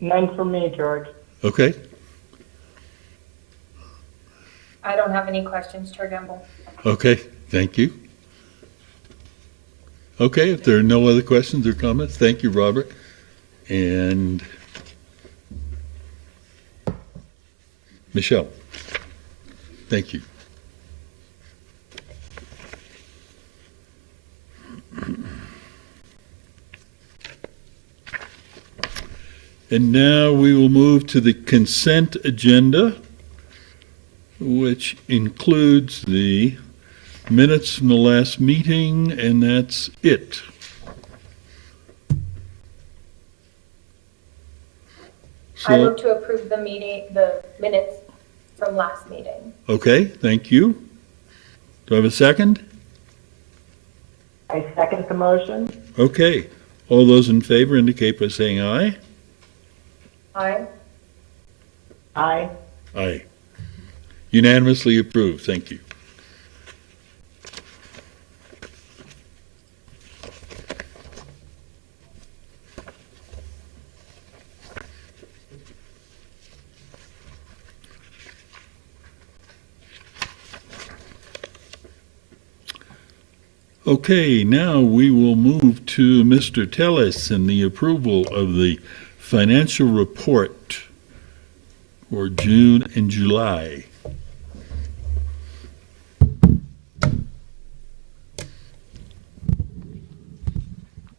None for me, George. Okay. I don't have any questions, Chair Gamble. Okay. Thank you. Okay. If there are no other questions or comments, thank you, Robert. And Michelle, thank you. And now we will move to the consent agenda, which includes the minutes from the last meeting, and that's it. I move to approve the minutes from last meeting. Okay, thank you. Do I have a second? I second the motion. Okay, all those in favor indicate by saying aye. Aye. Aye. Aye. Unanimously approved, thank you. Okay, now we will move to Mr. Telles and the approval of the financial report for June and July.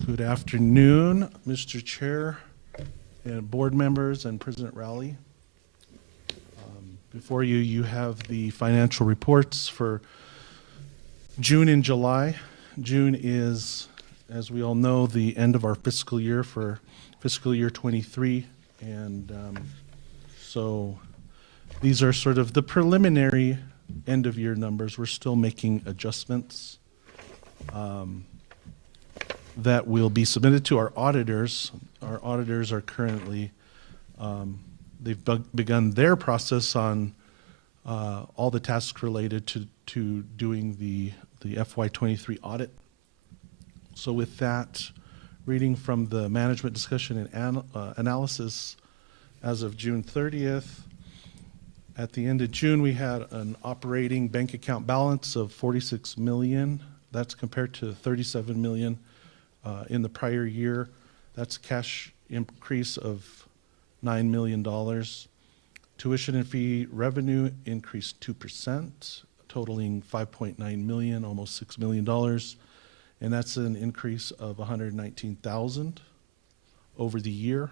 Good afternoon, Mr. Chair and board members and President Rowley. Before you, you have the financial reports for June and July. June is, as we all know, the end of our fiscal year for fiscal year 23. And so these are sort of the preliminary end of year numbers. We're still making adjustments that will be submitted to our auditors. Our auditors are currently, they've begun their process on all the tasks related to doing the FY23 audit. So with that, reading from the management discussion and analysis as of June 30th, at the end of June, we had an operating bank account balance of 46 million. That's compared to 37 million in the prior year. That's a cash increase of $9 million. Tuition and fee revenue increased 2%, totaling 5.9 million, almost $6 million. And that's an increase of 119,000 over the year.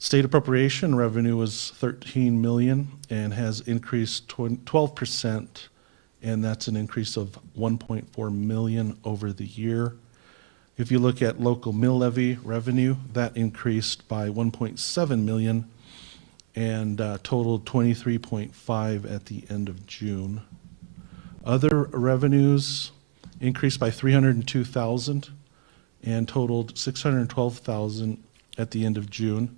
State appropriation revenue was 13 million and has increased 12%, and that's an increase of 1.4 million over the year. If you look at local mill levy revenue, that increased by 1.7 million and totaled 23.5 at the end of June. Other revenues increased by 302,000 and totaled 612,000 at the end of June.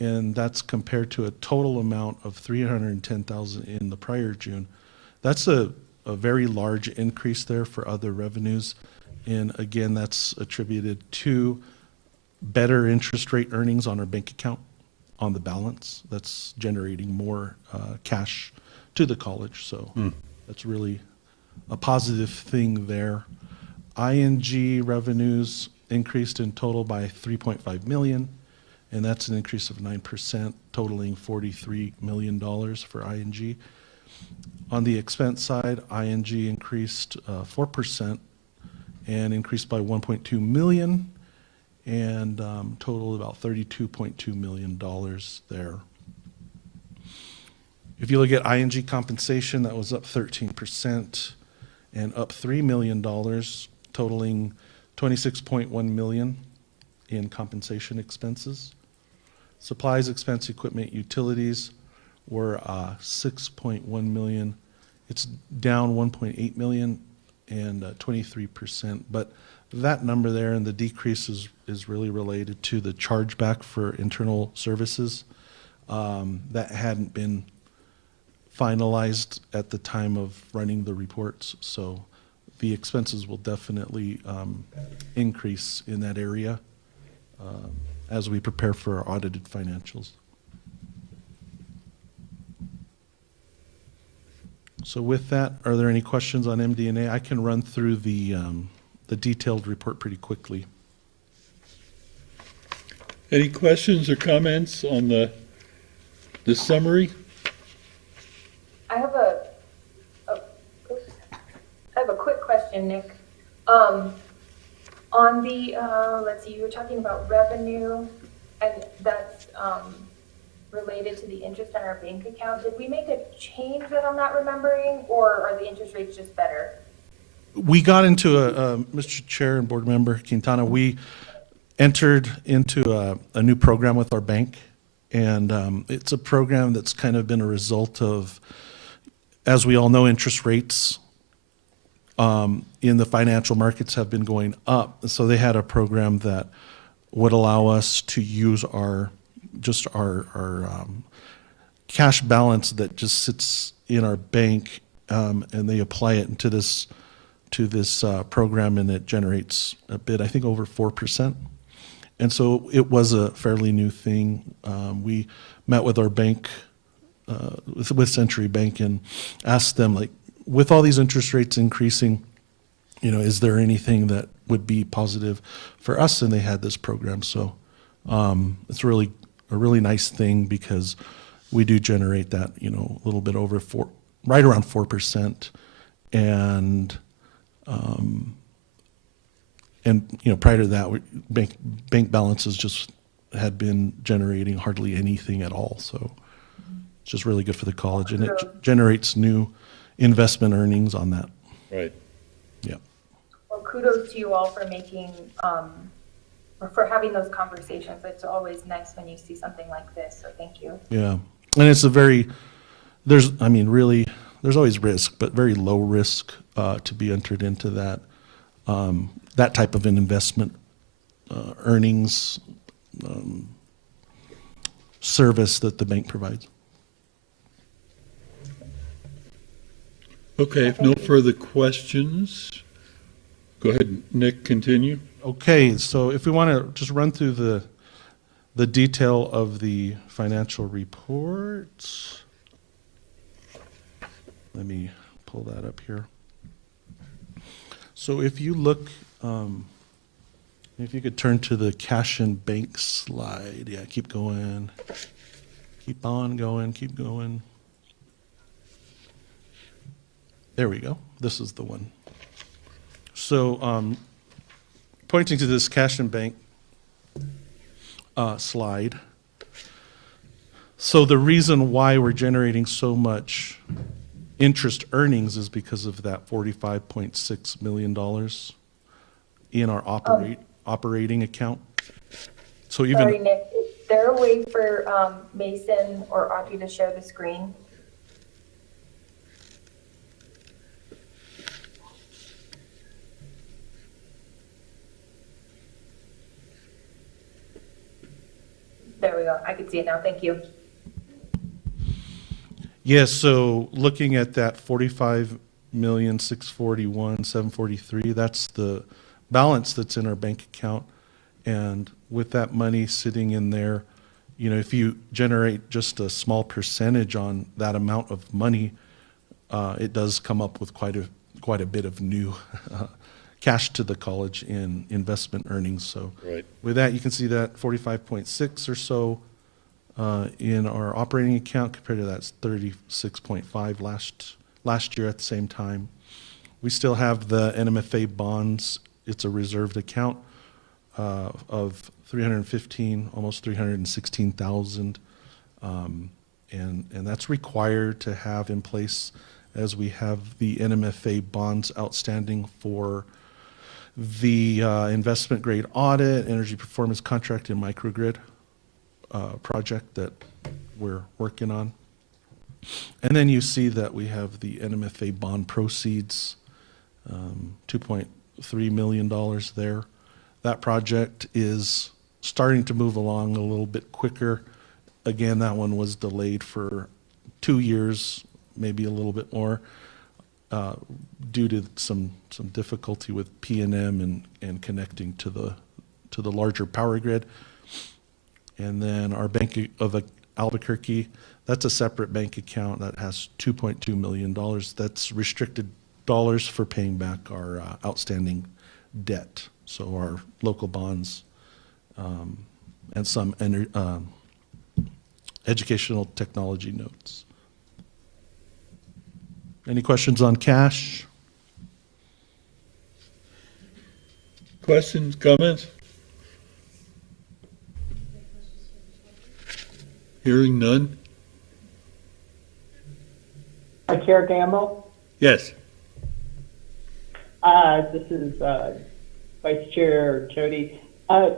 And that's compared to a total amount of 310,000 in the prior June. That's a very large increase there for other revenues. And again, that's attributed to better interest rate earnings on our bank account on the balance. That's generating more cash to the college. So that's really a positive thing there. ING revenues increased in total by 3.5 million. And that's an increase of 9%, totaling $43 million for ING. On the expense side, ING increased 4% and increased by 1.2 million and totaled about $32.2 million there. If you look at ING compensation, that was up 13% and up $3 million, totaling 26.1 million in compensation expenses. Supplies, expense, equipment, utilities were 6.1 million. It's down 1.8 million and 23%. But that number there and the decrease is really related to the chargeback for internal services that hadn't been finalized at the time of running the reports. So the expenses will definitely increase in that area as we prepare for our audited financials. So with that, are there any questions on MD&A? I can run through the detailed report pretty quickly. Any questions or comments on the summary? I have a quick question, Nick. On the, let's see, you were talking about revenue, and that's related to the interest on our bank account. Did we make a change that I'm not remembering, or are the interest rates just better? We got into Mr. Chair and Board Member Quintana, we entered into a new program with our bank, and it's a program that's kind of been a result of, as we all know, interest rates in the financial markets have been going up. So they had a program that would allow us to use our cash balance that just sits in our bank, and they apply it into this program, and it generates a bit, I think, over 4%. And so it was a fairly new thing. We met with our bank, with Century Bank, and asked them, like, with all these interest rates increasing, is there anything that would be positive for us? And they had this program. So it's really a really nice thing because we do generate that, a little bit over right around 4%. And prior to that, bank balances just had been generating hardly anything at all. So It's just really good for the college, and it generates new investment earnings on that. Right. Yeah. Well, kudos to you all for making, or for having those conversations. It's always nice when you see something like this, so thank you. Yeah. And it's a very, there's always risk, but very low risk to be entered into that type of an investment earnings service that the bank provides. Okay, if no further questions, go ahead, Nick, continue. Okay, so if we want to just run through the detail of the financial report. Let me pull that up here. So if you look, if you could turn to the cash and bank slide. Yeah, keep going. Keep on going, keep going. There we go. This is the one. So pointing to this cash and bank slide. So the reason why we're generating so much interest earnings is because of that $45.6 million in our operating account. So even Sorry, Nick, is there a way for Mason or Audrey to share the screen? There we go. I can see it now. Thank you. yes, so looking at that 45,641,743, that's the balance that's in our bank account. And with that money sitting in there, you know, if you generate just a small percentage on that amount of money, it does come up with quite a bit of new cash to the college in investment earnings. So Right. with that, you can see that 45.6 or so in our operating account compared to that's 36.5 last year at the same time. We still have the NMFA bonds. It's a reserved account of 315, almost 316,000, and that's required to have in place as we have the NMFA bonds outstanding for the investment grade audit, energy performance contract, and microgrid project that we're working on. And then you see that we have the NMFA bond proceeds, $2.3 million there. That project is starting to move along a little bit quicker. Again, that one was delayed for 2 years, maybe a little bit more, due to some difficulty with P&M and connecting to the larger power grid. And then our Bank of Albuquerque, that's a separate bank account that has $2.2 million. That's restricted dollars for paying back our outstanding debt. So our local bonds and some educational technology notes. Any questions on cash? Questions, comments? Hearing none? Chair Gamble, Yes. this is Vice Chair Jody.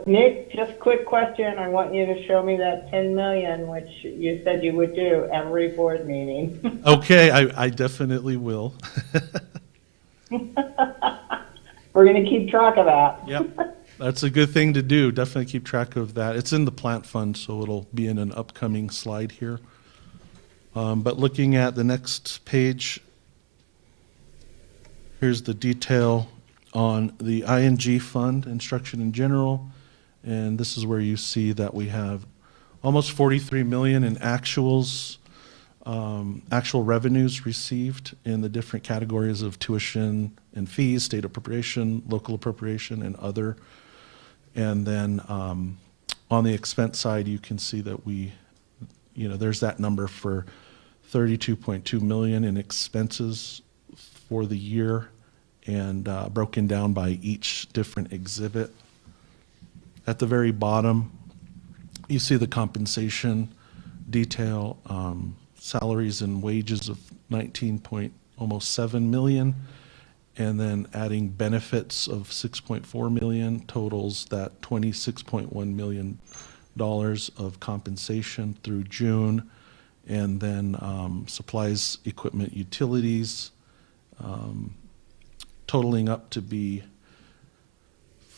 Nick, just quick question. I want you to show me that 10 million, which you said you would do every board meeting. Okay, I definitely will. We're going to keep track of that. Yep, that's a good thing to do. Definitely keep track of that. It's in the plant fund, so it'll be in an upcoming slide here. But looking at the next page, here's the detail on the ING fund, instruction in general. And this is where you see that we have almost 43 million in actuals, actual revenues received in the different categories of tuition and fees, state appropriation, local appropriation, and other. And then on the expense side, you can see that there's that number for 32.2 million in expenses for the year, and broken down by each different exhibit. At the very bottom, you see the compensation detail salaries and wages of 19.7 million, and then adding benefits of 6.4 million totals that $26.1 million of compensation through June, and then supplies, equipment, utilities, totaling up to be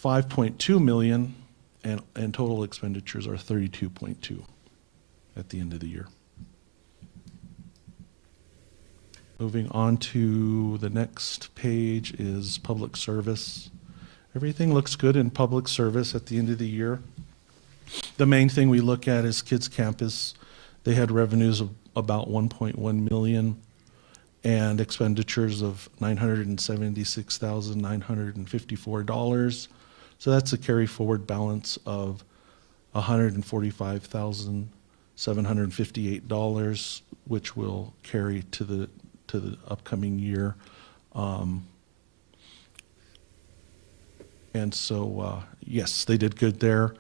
5.2 million, and total expenditures are 32.2 at the end of the year. Moving on to the next page is public service. Everything looks good in public service at the end of the year. The main thing we look at is Kids Campus. They had revenues of about 1.1 million and expenditures of $976,954. So that's a carry forward balance of $145,758, which will carry to the upcoming year. And so, yes, they did good there.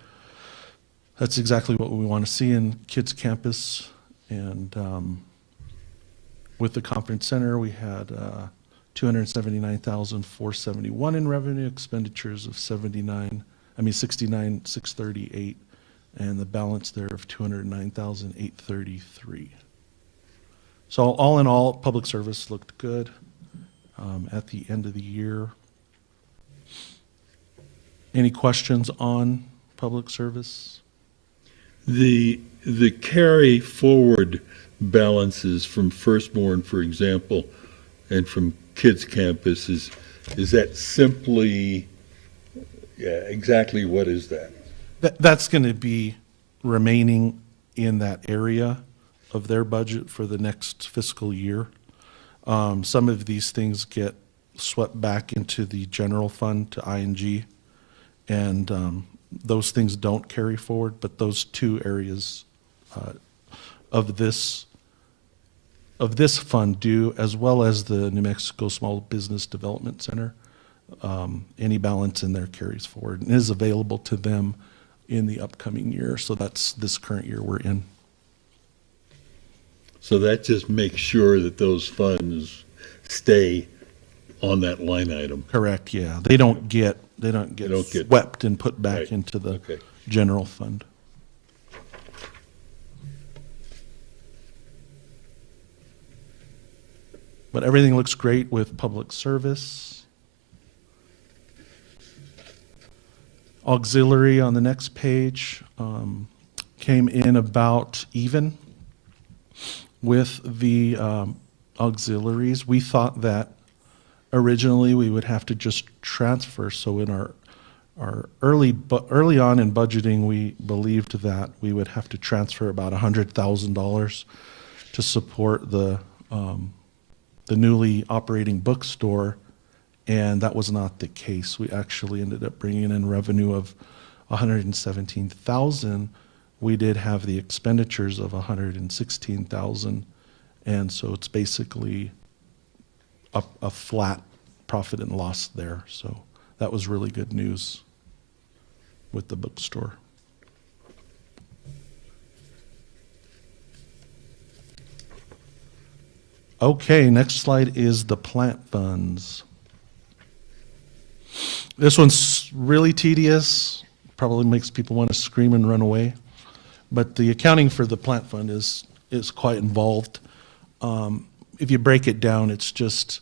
That's exactly what we want to see in Kids Campus. And with the conference center, we had $279,471 in revenue, expenditures of $69,638, and the balance there of $209,833. So all in all, public service looked good at the end of the year. Any questions on public service? The carry forward balances from Firstborn, for example, and from Kids Campus, is that simply, exactly what is that? That's going to be remaining in that area of their budget for the next fiscal year. Some of these things get swept back into the general fund to ING, and those things don't carry forward, but those two areas of this fund do, as well as the New Mexico Small Business Development Center. Any balance in there carries forward and is available to them in the upcoming year. So that's this current year we're in. So that just makes sure that those funds stay on that line item. Correct, yeah. They don't get swept and put back Right. into the Okay. general fund. But everything looks great with public service. Auxiliary on the next page came in about even with the auxiliaries. We thought that originally we would have to just transfer. So in our early on in budgeting, we believed that we would have to transfer about $100,000 to support the newly operating bookstore, and that was not the case. We actually ended up bringing in revenue of $117,000. We did have the expenditures of $116,000, and so it's basically a flat profit and loss there. So that was really good news with the bookstore. Okay, next slide is the plant funds. This one's really tedious, probably makes people want to scream and run away, but the accounting for the plant fund is quite involved. If you break it down, it's just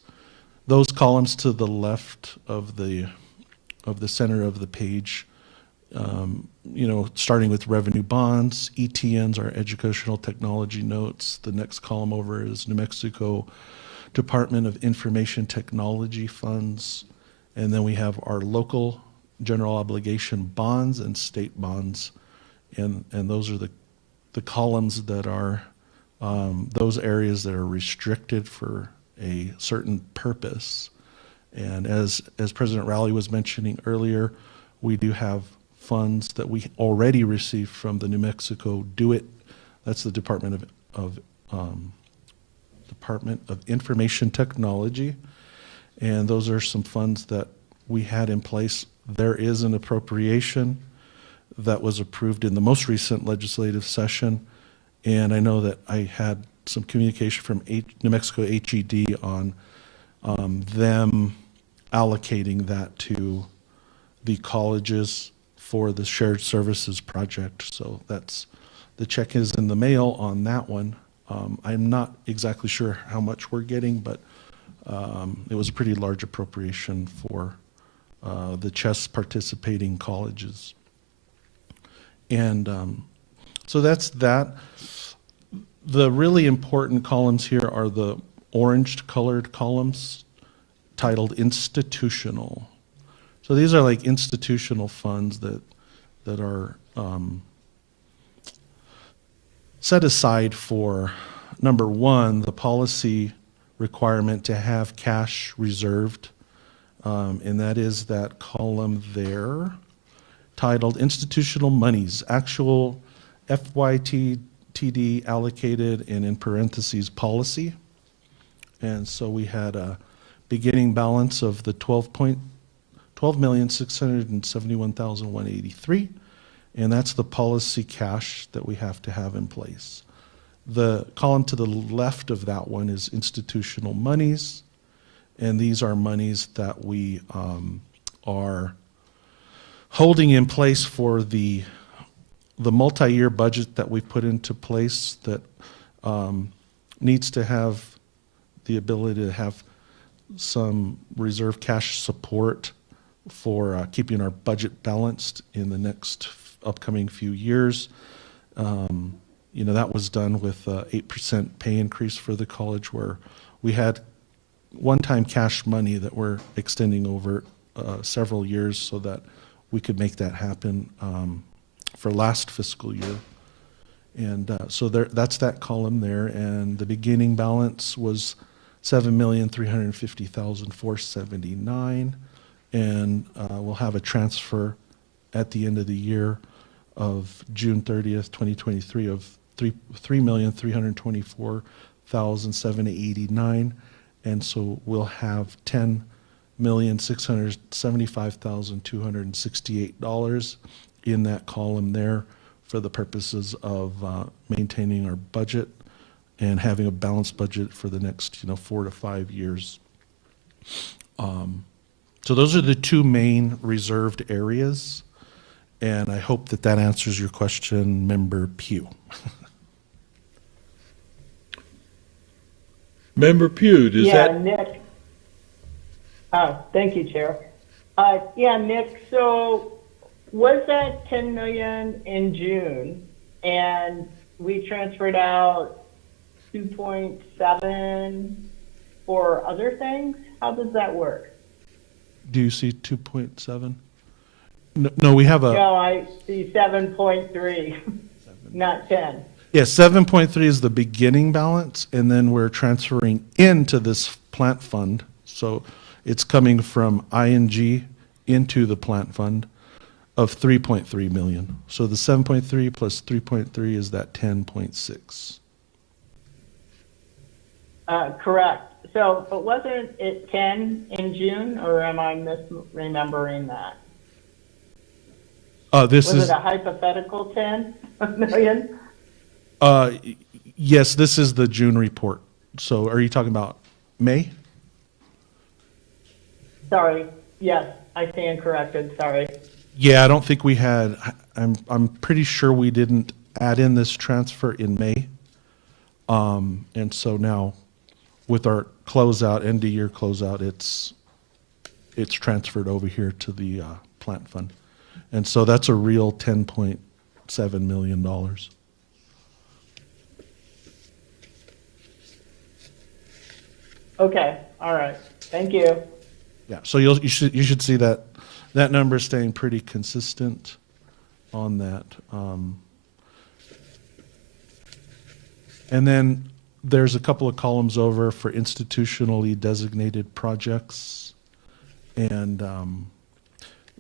those columns to the left of the center of the page, starting with revenue bonds, ETNs are educational technology notes. The next column over is New Mexico Department of Information Technology funds. And then we have our local general obligation bonds and state bonds. And those are the columns that are those areas that are restricted for a certain purpose. And as President Rowley was mentioning earlier, we do have funds that we already received from the New Mexico DO-IT. That's the Department of Information Technology. And those are some funds that we had in place. There is an appropriation that was approved in the most recent legislative session. And I know that I had some communication from New Mexico HED on them allocating that to the colleges for the shared services project. So the check is in the mail on that one. I'm not exactly sure how much we're getting, but it was a pretty large appropriation for the chess participating colleges. And so that's that. The really important columns here are the orange colored columns titled institutional. So these are like institutional funds that are set aside for, number one, the policy requirement to have cash reserved, and that is that column there titled institutional monies, actual FYTD allocated and in parentheses policy. And so we had a beginning balance of the 12,671,183, and that's the policy cash that we have to have in place. The column to the left of that one is institutional monies, and these are monies that we are holding in place for the multi-year budget that we put into place that needs to have the ability to have some reserve cash support for keeping our budget balanced in the next upcoming few years. You know, that was done with 8% pay increase for the college, where we had one-time cash money that we're extending over several years so that we could make that happen for last fiscal year. And so that's that column there, and the beginning balance was $7,350,479, and we'll have a transfer at the end of the year of June 30th, 2023 of $3,324,789, and so we'll have $10,675,268 in that column there for the purposes of maintaining our budget and having a balanced budget for the next 4 to 5 years. So those are the two main reserved areas, and I hope that answers your question, Member Pugh. Member Pugh, does that? Nick. Thank you, Chair. Nick, so was that 10 million in June, and we transferred out 2.7 for other things? How does that work? Do you see 2.7? No, we have a... No, I see 7.3, not 10. Yeah, 7.3 is the beginning balance, and then we're transferring into this plant fund. So it's coming from ING into the plant fund of 3.3 million. So the 7.3 plus 3.3 is that 10.6. Correct. So, but wasn't it 10 in June, or am I misremembering that? Was it a hypothetical 10 million? Yes, this is the June report. So are you talking about May? Sorry. Yes, I stand corrected. Sorry. Yeah, I don't think we had. I'm pretty sure we didn't add in this transfer in May. And so now, with our closeout, end of year closeout, it's transferred over here to the plant fund, and so that's a real $10.7 million. Okay. All right. Thank you. Yeah. So you should see that number staying pretty consistent on that. And then there's a couple of columns over for institutionally designated projects, and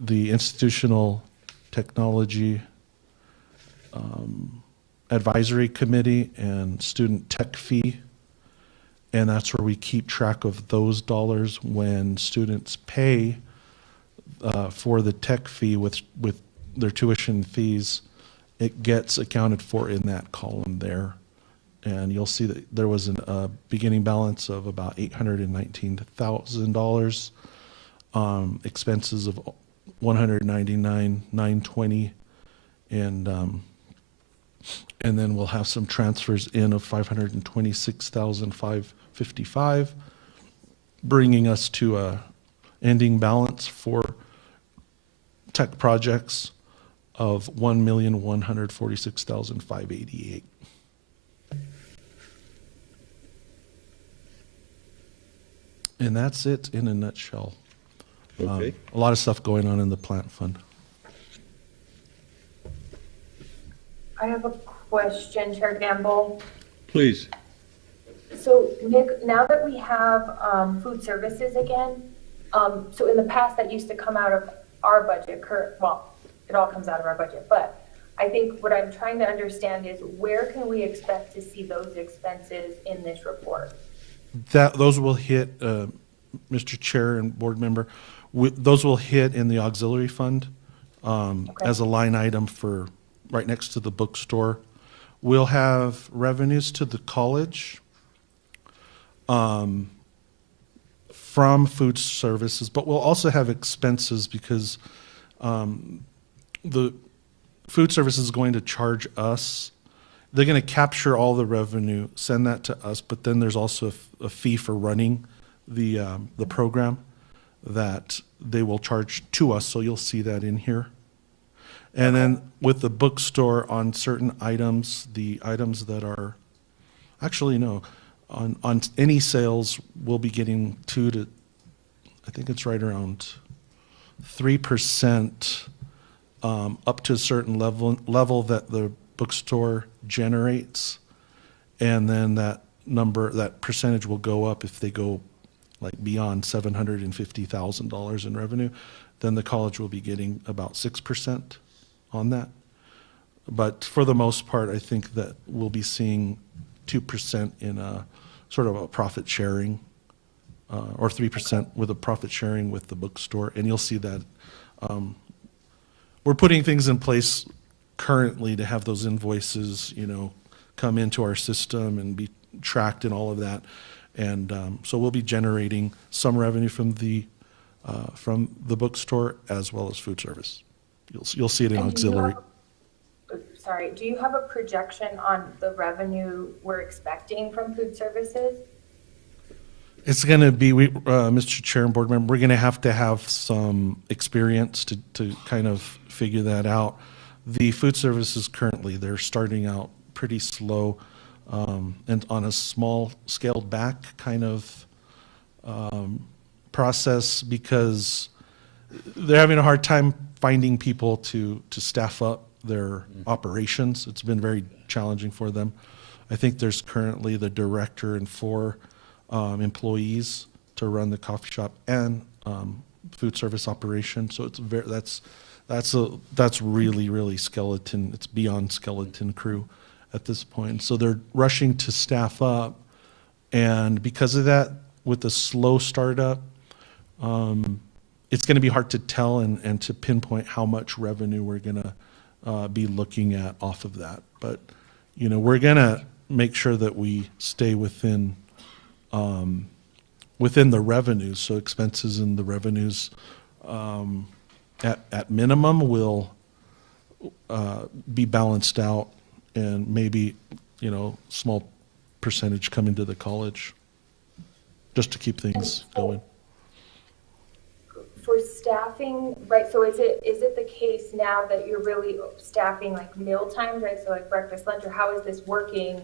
the institutional technology advisory committee and student tech fee. And that's where we keep track of those dollars when students pay for the tech fee with their tuition fees. It gets accounted for in that column there. And you'll see that there was a beginning balance of about $819,000, expenses of $199,920, and then we'll have some transfers in of $526,555, bringing us to a ending balance for tech projects of $1,146,588. And that's it in a nutshell. Okay. A lot of stuff going on in the plant fund. I have a question, Chair Gamble. Please. So Nick, now that we have food services again, so in the past that used to come out of our budget, well, it all comes out of our budget, but I think what I'm trying to understand is where can we expect to see those expenses in this report? Those will hit, Mr. Chair and board member, those will hit in the auxiliary fund as a line item for right next to the bookstore. We'll have revenues to the college from food services, but we'll also have expenses because the food services is going to charge us. They're going to capture all the revenue, send that to us, but then there's also a fee for running the program that they will charge to us, so you'll see that in here. And then with the bookstore on certain items, the items that are, actually no, on any sales, we'll be getting I think it's right around 3% up to a certain level that the bookstore generates, and then that percentage will go up if they go like beyond $750,000 in revenue. Then the college will be getting about 6% on that. But for the most part, I think that we'll be seeing 2% in a sort of a profit sharing, or 3% with a profit sharing with the bookstore, and you'll see that we're putting things in place currently to have those invoices, come into our system and be tracked and all of that. And so we'll be generating some revenue from the bookstore as well as food service. You'll see it in And auxiliary. do you have a projection on the revenue we're expecting from food services? It's going to be, Mr. Chair and board member, we're going to have some experience to kind of figure that out. The food services currently, they're starting out pretty slow and on a small scaled back kind of process because they're having a hard time finding people to staff up their operations. It's been very challenging for them. I think there's currently the director and 4 employees to run the coffee shop and food service operation. So it's that's really skeleton. It's beyond skeleton crew at this point. So they're rushing to staff up, and because of that, with the slow startup, it's going to be hard to tell and to pinpoint how much revenue we're going to be looking at off of that. But we're going to make sure that we stay within the revenues. So expenses and the revenues at minimum will be balanced out, and maybe small percentage come into the college just to keep things going. For staffing, right, so is it the case now that you're really staffing like meal times, right? So like breakfast, lunch, or how is this working?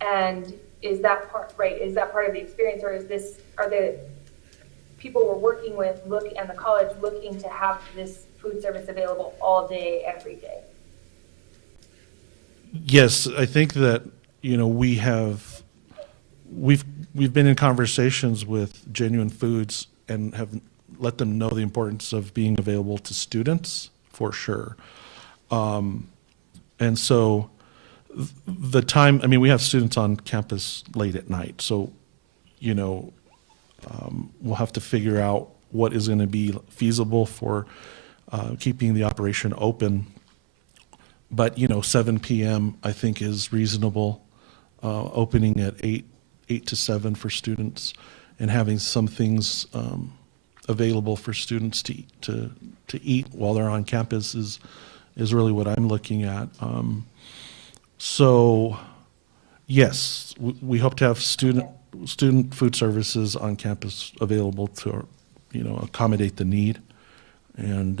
And is that part of the experience, or are the people we're working with and the college looking to have this food service available all day, every day? Yes, I think that we've been in conversations with Genuine Foods and have let them know the importance of being available to students for sure. And so the time, we have students on campus late at night, so we'll have to figure out what is going to be feasible for keeping the operation open. But 7 p.m. I think is reasonable opening at 8 to 7 for students, and having some things available for students to eat while they're on campus is really what I'm looking at. So, yes, we hope to have student food services on campus available to, accommodate the need. And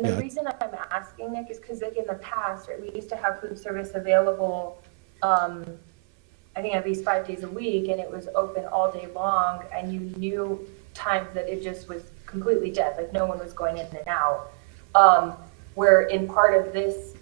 And the yeah. reason I'm asking, Nick, is because like in the past, right, we used to have food service available, I think at least 5 days a week, and it was open all day long, and you knew times that it just was completely dead, like no one was going in and out. Where in part of this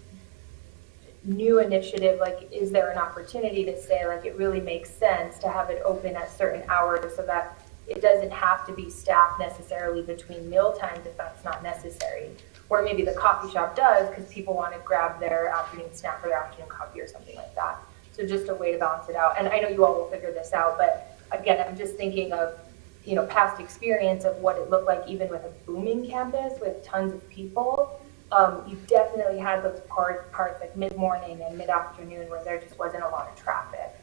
new initiative, like, is there an opportunity to say, like, it really makes sense to have it open at certain hours so that it doesn't have to be staffed necessarily between meal times if that's not necessary? Or maybe the coffee shop does because people want to grab their afternoon snack or their afternoon coffee or something like that. So just a way to balance it out. And I know you all will figure this out, but again, I'm just thinking of, past experience of what it looked like even with a booming campus with tons of people. You definitely had those parts like mid-morning and mid-afternoon where there just wasn't a lot of traffic.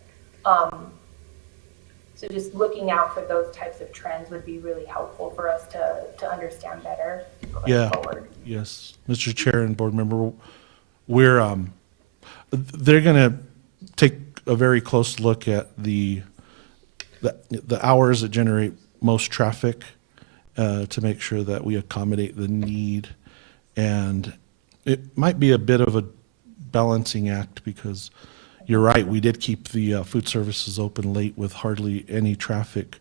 So just looking out for those types of trends would be really helpful for us to understand better going forward. Yes, Mr. Chair and board member, they're going to take a very close look at the hours that generate most traffic to make sure that we accommodate the need. And it might be a bit of a balancing act because you're right, we did keep the food services open late with hardly any traffic.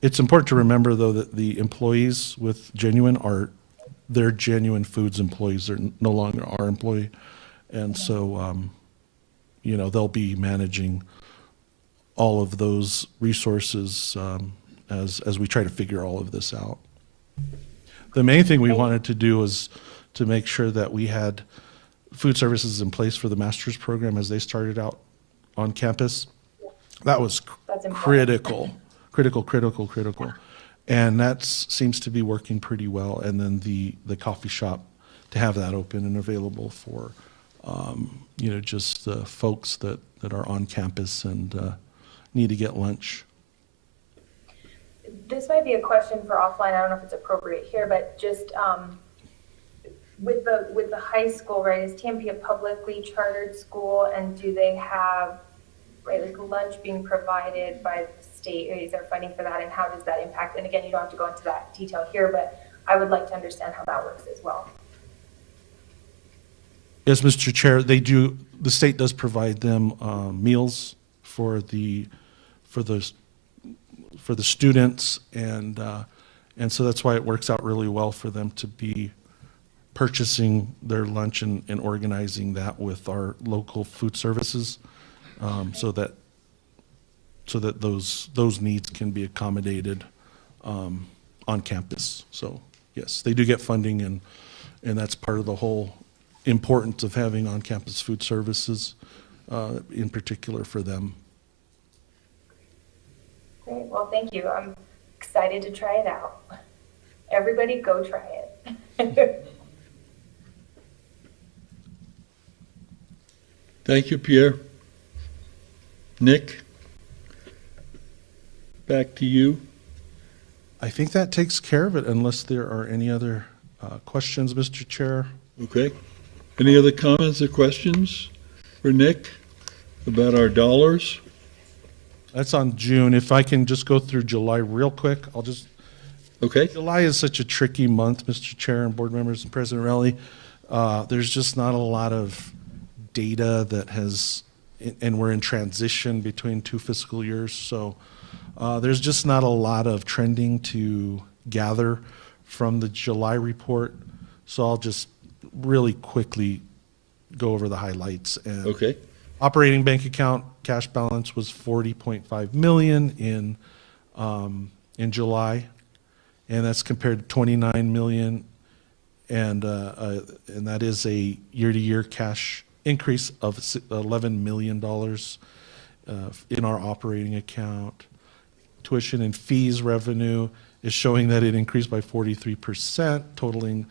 It's important to remember, though, that the employees with Genuine they're Genuine Foods employees. They're no longer our employee. And so, they'll be managing all of those resources as we try to figure all of this out. The main thing we wanted to do was to make sure that we had food services in place for the master's program as they started out on campus. That was critical. And that seems to be working pretty well. And then the coffee shop, to have that open and available for, just the folks that are on campus and need to get lunch. This might be a question for offline. I don't know if it's appropriate here, but just with the high school, right? Is TMP a publicly chartered school, and do they have like lunch being provided by the state? Is there funding for that, and how does that impact? And again, you don't have to go into that detail here, but I would like to understand how that works as well. Yes, Mr. Chair, they do. The state does provide them meals for the students, and so that's why it works out really well for them to be purchasing their lunch and organizing that with our local food services, so that those needs can be accommodated on campus. So yes, they do get funding, and that's part of the whole importance of having on-campus food services, in particular for them. Great. Well, thank you. I'm excited to try it out. Everybody go try it. Thank you, Pierre. Nick, back to you. I think that takes care of it, unless there are any other questions, Mr. Chair. Okay. Any other comments or questions for Nick about our dollars? That's on June. If I can just go through July real quick, Okay. July is such a tricky month, Mr. Chair and board members and President Rowley. There's just not a lot of data that and we're in transition between 2 fiscal years. So there's just not a lot of trending to gather from the July report. So I'll just really quickly go over the highlights. And Okay. operating bank account cash balance was $40.5 million in July, and that's compared to $29 million, and that is a year-to-year cash increase of $11 million in our operating account. Tuition and fees revenue is showing that it increased by 43%, totaling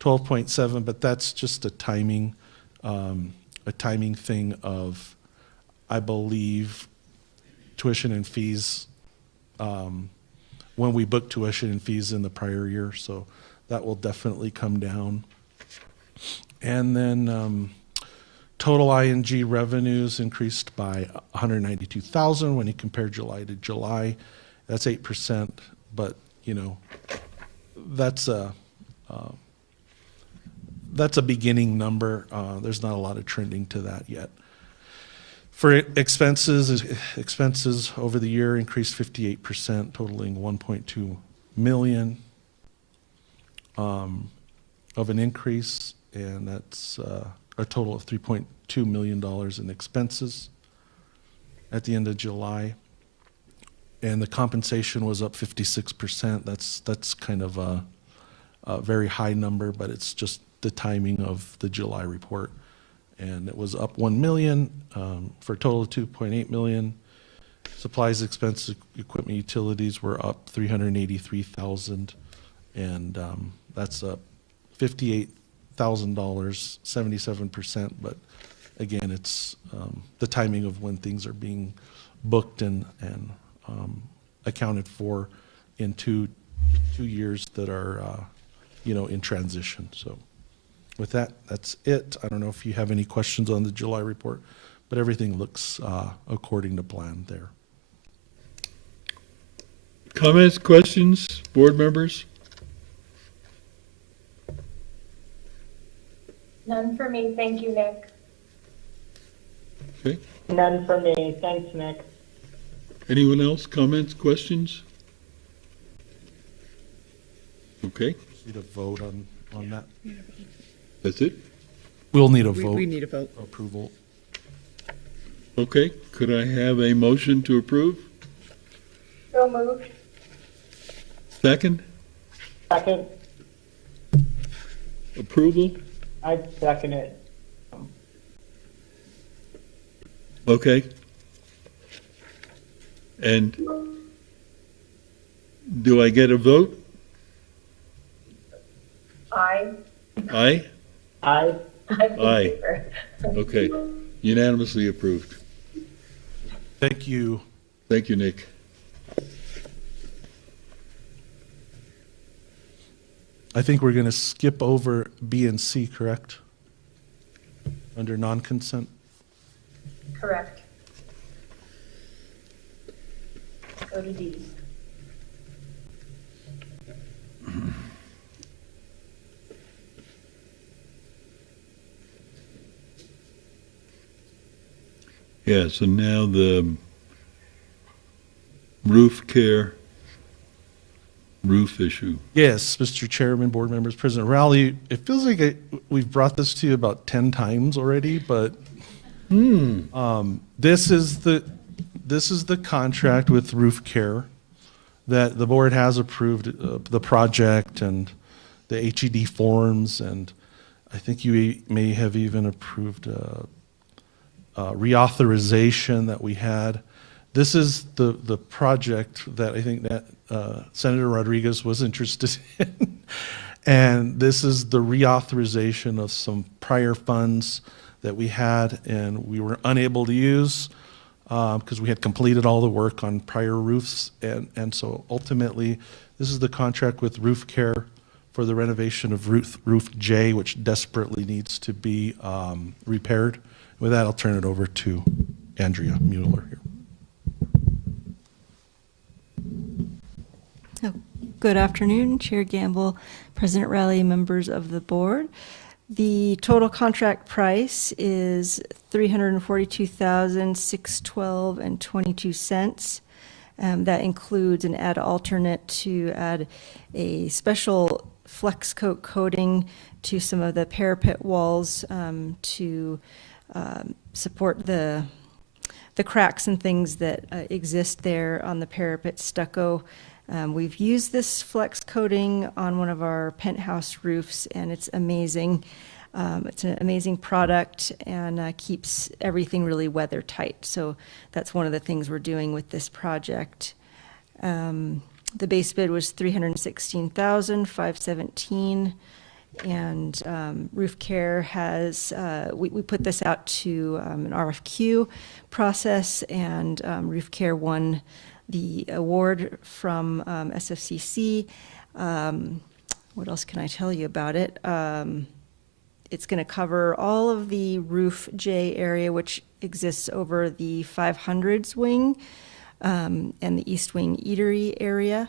12.7, but that's just a timing thing of I believe, tuition and fees when we book tuition and fees in the prior year. So that will definitely come down. And then total ING revenues increased by 192,000 when you compare July to July. That's 8%, but you know, that's a beginning number. There's not a lot of trending to that yet. For expenses over the year increased 58%, totaling 1.2 million of an increase, and that's a total of $3.2 million in expenses at the end of July. And the compensation was up 56%. That's kind of a very high number, but it's just the timing of the July report. And it was up 1 million for a total of 2.8 million. Supplies, expenses, equipment, utilities were up 383,000, and that's up $58,000, 77%. But again, it's the timing of when things are being booked and accounted for in two years that are in transition. So with that, that's it. I don't know if you have any questions on the July report, but everything looks according to plan there. Comments, questions, board members? None for me. Thank you, Nick. Okay. None for me. Thanks, Nick. Anyone else? Comments, questions? Okay, Need a vote on that? that's it? We'll need a We vote, need a vote. approval. Okay, could I have a motion to approve? So moved. Second? Second, Approval? I second it. Okay. And do I get a vote? Aye. Aye? I, Aye. Okay, unanimously approved. Thank you. Thank you, Nick. I think we're going to skip over B and C, correct? Under non-consent? Correct. Go to D. Yeah, so now the roof care, roof issue. Yes, Mr. Chairman, board members, President Rowley, it feels like we've brought this to you about 10 times already, but this is the contract with Roof Care that the board has approved, the project and the HED forms, and I think you may have even approved reauthorization that we had. This is the project that I think that Senator Rodriguez was interested in. And this is the reauthorization of some prior funds that we had and we were unable to use because we had completed all the work on prior roofs. And so ultimately, this is the contract with Roof Care for the renovation of roof J, which desperately needs to be repaired. With that, I'll turn it over to Andrea Mueller here. Good afternoon, Chair Gamble, President Rowley, members of the board. The total contract price is $342,612.22. That includes an add alternate to add a special flex coat coating to some of the parapet walls to support the cracks and things that exist there on the parapet stucco. We've used this flex coating on one of our penthouse roofs, and it's amazing. It's an amazing product and keeps everything really weather tight. So that's one of the things we're doing with this project. The base bid was $316,517, And Roof Care has, we put this out to an RFQ process, and Roof Care won the award from SFCC. What else can I tell you about it? It's going to cover all of the Roof J area, which exists over the 500s wing and the East Wing Eatery area.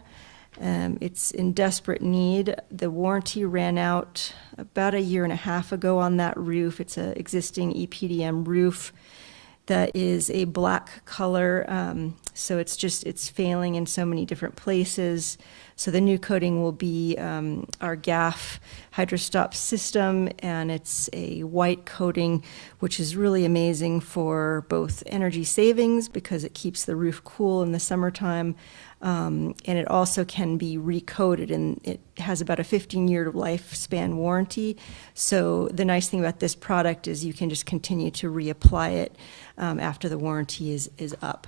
It's in desperate need. The warranty ran out about 1.5 years ago on that roof. It's an existing EPDM roof that is a black color, so it's failing in so many different places. So the new coating will be our GAF hydrostop system, and it's a white coating, which is really amazing for both energy savings because it keeps the roof cool in the summertime, and it also can be recoated, and it has about a 15-year lifespan warranty. So the nice thing about this product is you can just continue to reapply it after the warranty is up.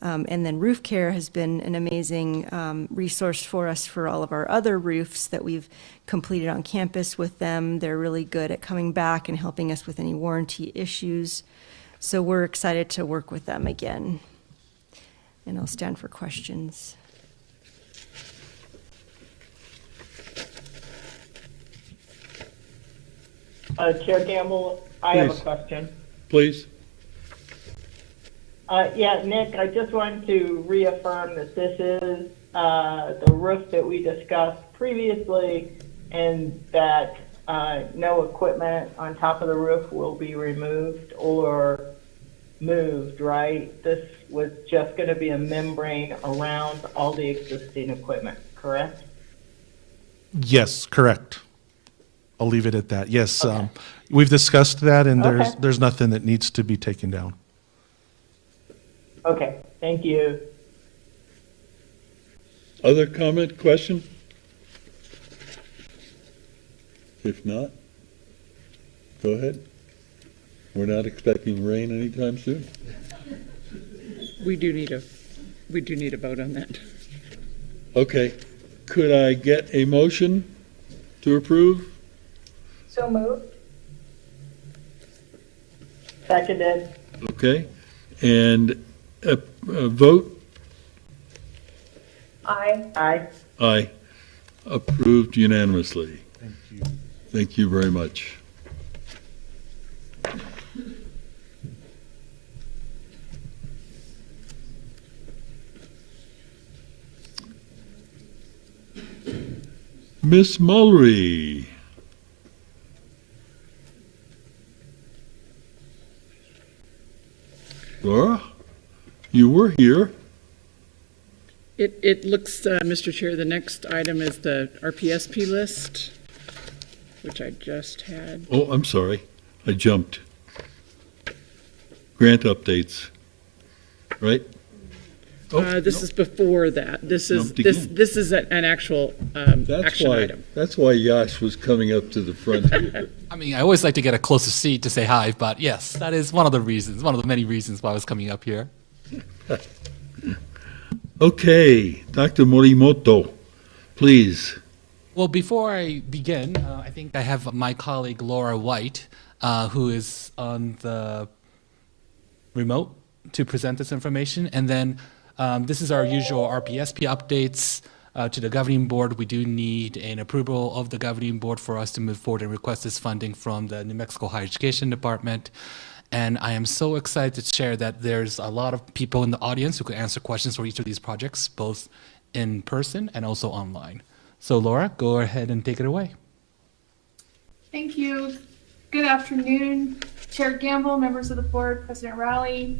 And then Roof Care has been an amazing resource for us for all of our other roofs that we've completed on campus with them. They're really good at coming back and helping us with any warranty issues. So we're excited to work with them again. And I'll stand for questions. Chair Gamble, I have a Please. question. Please. Yeah, Nick, I just wanted to reaffirm that this is the roof that we discussed previously, and that no equipment on top of the roof will be removed or moved, right? This was just going to be a membrane around all the existing equipment, correct? Yes, correct. I'll leave it at that. Yes, Okay. we've discussed that, and Okay. there's nothing that needs to be taken down. Okay, thank you. Other comment, question? If not, go ahead. We're not expecting rain anytime soon. We do need a vote on that. Okay, could I get a motion to approve? So moved. Seconded. Okay, and a vote? Aye. Aye. Aye. Approved unanimously. Thank you. Thank you very much. Miss Mulry. Laura, you were here. It looks, Mr. Chair, the next item is the RPSP list, which I just had. Oh, I'm sorry. I jumped. Grant updates, right? Oh, This no. is before that. This is, Jumped again. this is an actual That's action why, item. that's why Yash was coming up to the front here. I mean, I always like to get a closer seat to say hi, but yes, that is one of the reasons, one of the many reasons why I was coming up here. Okay, Dr. Morimoto, please. Well, before I begin, I think I have my colleague Laura White, who is on the remote to present this information. And then this is our usual RPSP updates to the governing board. We do need an approval of the governing board for us to move forward and request this funding from the New Mexico Higher Education Department. And I am so excited to share that there's a lot of people in the audience who can answer questions for each of these projects, both in person and also online. So Laura, go ahead and take it away. Thank you. Good afternoon, Chair Gamble, members of the board, President Rowley.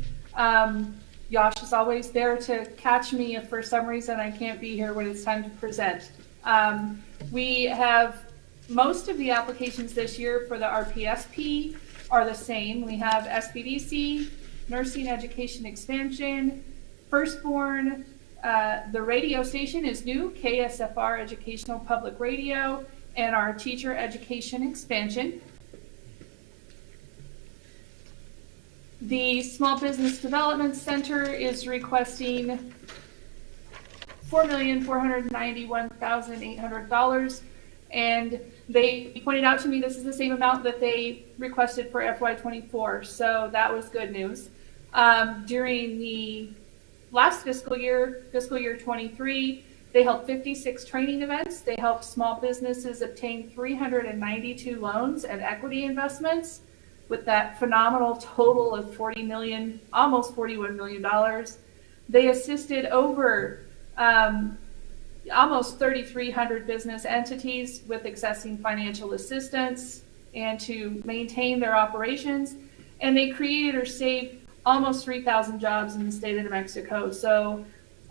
Yash is always there to catch me if for some reason I can't be here when it's time to present. We have most of the applications this year for the RPSP are the same. We have SBDC, Nursing Education Expansion, Firstborn, the radio station is new, KSFR Educational Public Radio, and our Teacher Education Expansion. The Small Business Development Center is requesting $4,491,800, And they pointed out to me this is the same amount that they requested for FY24, so that was good news. During the last fiscal year 23, they held 56 training events. They helped small businesses obtain 392 loans and equity investments with that phenomenal total of $40 million, almost $41 million. They assisted over almost 3,300 business entities with accessing financial assistance and to maintain their operations. And they created or saved almost 3,000 jobs in the state of New Mexico. So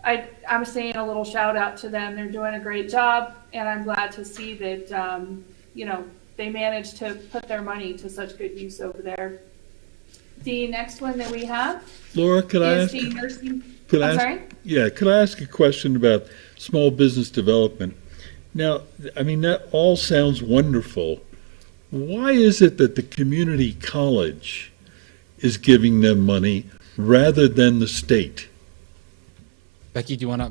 I'm saying a little shout out to them. They're doing a great job, and I'm glad to see that, they managed to put their money to such good use over there. The next one that we have Laura, could I is ask? the nursing. Could I I'm ask, sorry? Yeah, could I ask a question about small business development? Now, I mean, that all sounds wonderful. Why is it that the community college is giving them money rather than the state? Becky, do you want to?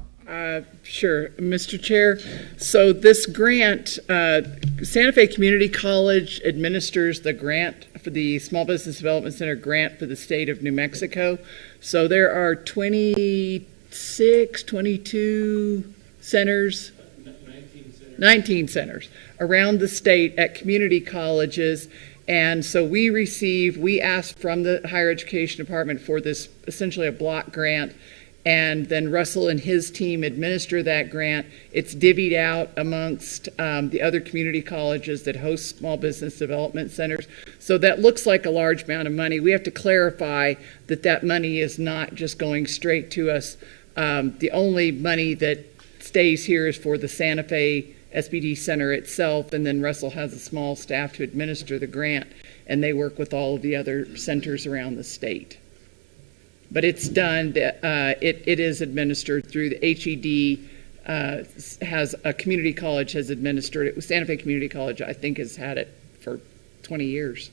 Sure, Mr. Chair. So this grant, Santa Fe Community College administers the grant for the Small Business Development Center grant for the state of New Mexico. So there are 22 centers, 19 centers around the state at community colleges. And so we asked from the higher education department for this, essentially a block grant, and then Russell and his team administer that grant. It's divvied out amongst the other community colleges that host small business development centers. So that looks like a large amount of money. We have to clarify that that money is not just going straight to us. The only money that stays here is for the Santa Fe SBD Center itself, and then Russell has a small staff to administer the grant, and they work with all of the other centers around the state. But it's done, it is administered through the HED, has a community college has administered it. Santa Fe Community College, I think, has had it for 20 years.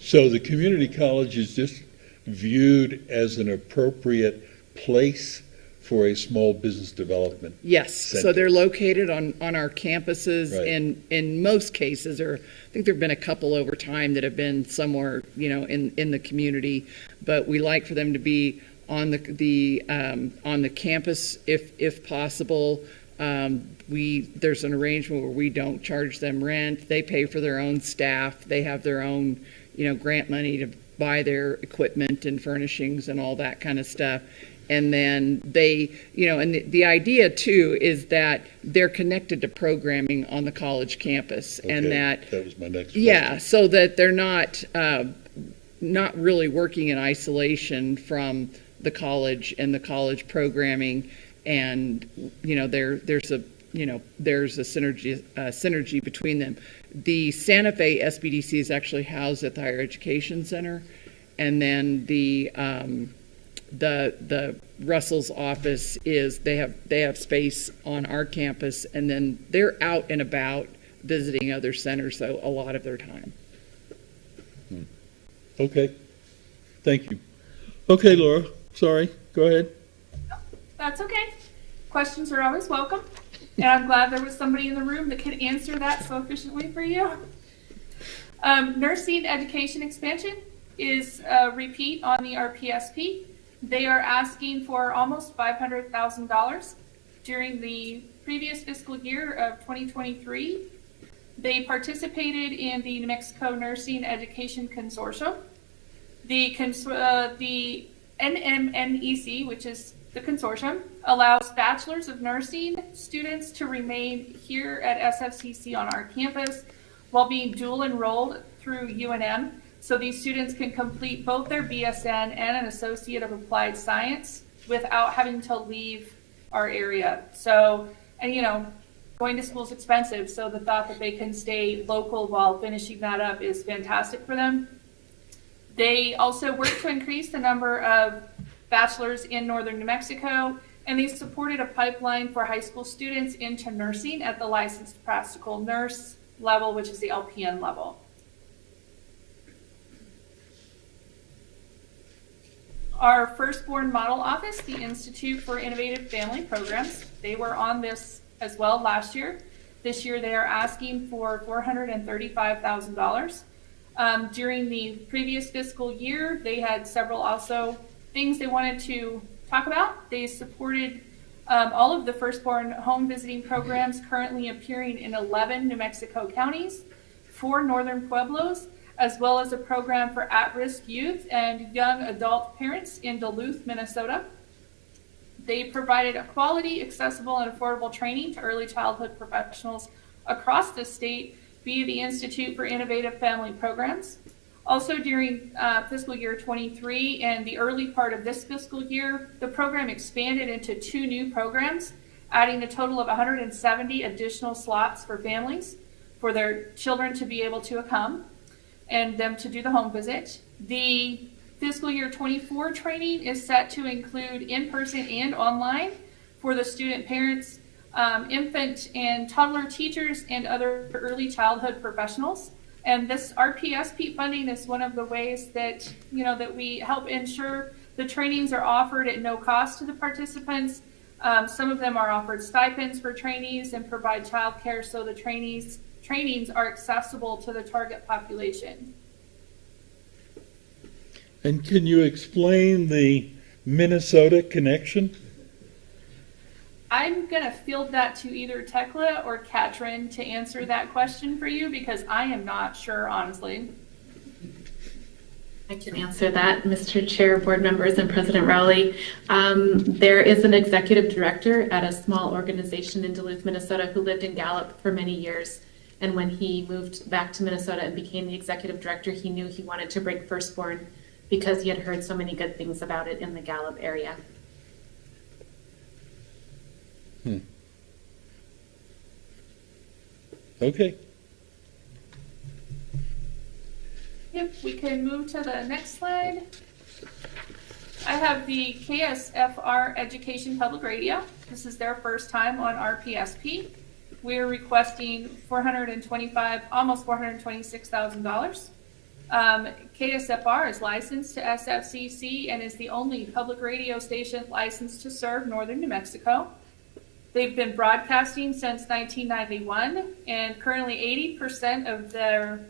So the community college is just viewed as an appropriate place for a small business development. Yes, so center. they're located on our campuses, Right. and in most cases, or I think there've been a couple over time that have been somewhere, in the community, but we like for them to be on the campus if possible. There's an arrangement where we don't charge them rent. They pay for their own staff. They have their own, grant money to buy their equipment and furnishings and all that kind of stuff. And then they, and the idea too is that they're connected to programming on the college campus, and that was my next question. yeah, so that they're not really working in isolation from the college and the college programming, and there's a synergy between them. The Santa Fe SBDC is actually housed at the Higher Education Center, and then the Russell's office is they have space on our campus, and then they're out and about visiting other centers, so a lot of their time. Okay, thank you. Okay, Laura, sorry, go ahead. That's okay. Questions are always welcome. And I'm glad there was somebody in the room that could answer that so efficiently for you. Nursing education expansion is a repeat on the RPSP. They are asking for almost $500,000 during the previous fiscal year of 2023. They participated in the New Mexico Nursing Education Consortium. The NMNEC, which is the consortium, allows bachelors of nursing students to remain here at SFCC on our campus while being dual enrolled through UNM. So these students can complete both their BSN and an Associate of Applied Science without having to leave our area. So, and going to school is expensive, so the thought that they can stay local while finishing that up is fantastic for them. They also work to increase the number of bachelors in northern New Mexico, and they supported a pipeline for high school students into nursing at the licensed practical nurse level, which is the LPN level. Our firstborn model office, the Institute for Innovative Family Programs, they were on this as well last year. This year, they are asking for $435,000. During the previous fiscal year, they had several also things they wanted to talk about. They supported all of the firstborn home visiting programs currently appearing in 11 New Mexico counties, 4 northern pueblos, as well as a program for at-risk youth and young adult parents in Duluth, Minnesota. They provided a quality, accessible, and affordable training to early childhood professionals across the state via the Institute for Innovative Family Programs. Also during fiscal year 23 and the early part of this fiscal year, the program expanded into 2 new programs, adding a total of 170 additional slots for families for their children to be able to come and them to do the home visit. The fiscal year 24 training is set to include in-person and online for the student parents, infant and toddler teachers, and other early childhood professionals. And this RPSP funding is one of the ways that, that we help ensure the trainings are offered at no cost to the participants. Some of them are offered stipends for trainees and provide childcare so the trainings are accessible to the target population. And can you explain the Minnesota connection? I'm going to field that to either Tekla or Katrin to answer that question for you because I am not sure, honestly. I can answer that, Mr. Chair, board members, and President Rowley. There is an executive director at a small organization in Duluth, Minnesota, who lived in Gallup for many years. And when he moved back to Minnesota and became the executive director, he knew he wanted to bring firstborn because he had heard so many good things about it in the Gallup area. Okay. Yep, we can move to the next slide. I have the KSFR Education Public Radio. This is their first time on RPSP. We're requesting almost $426,000. KSFR is licensed to SFCC and is the only public radio station licensed to serve northern New Mexico. They've been broadcasting since 1991, and currently 80% of their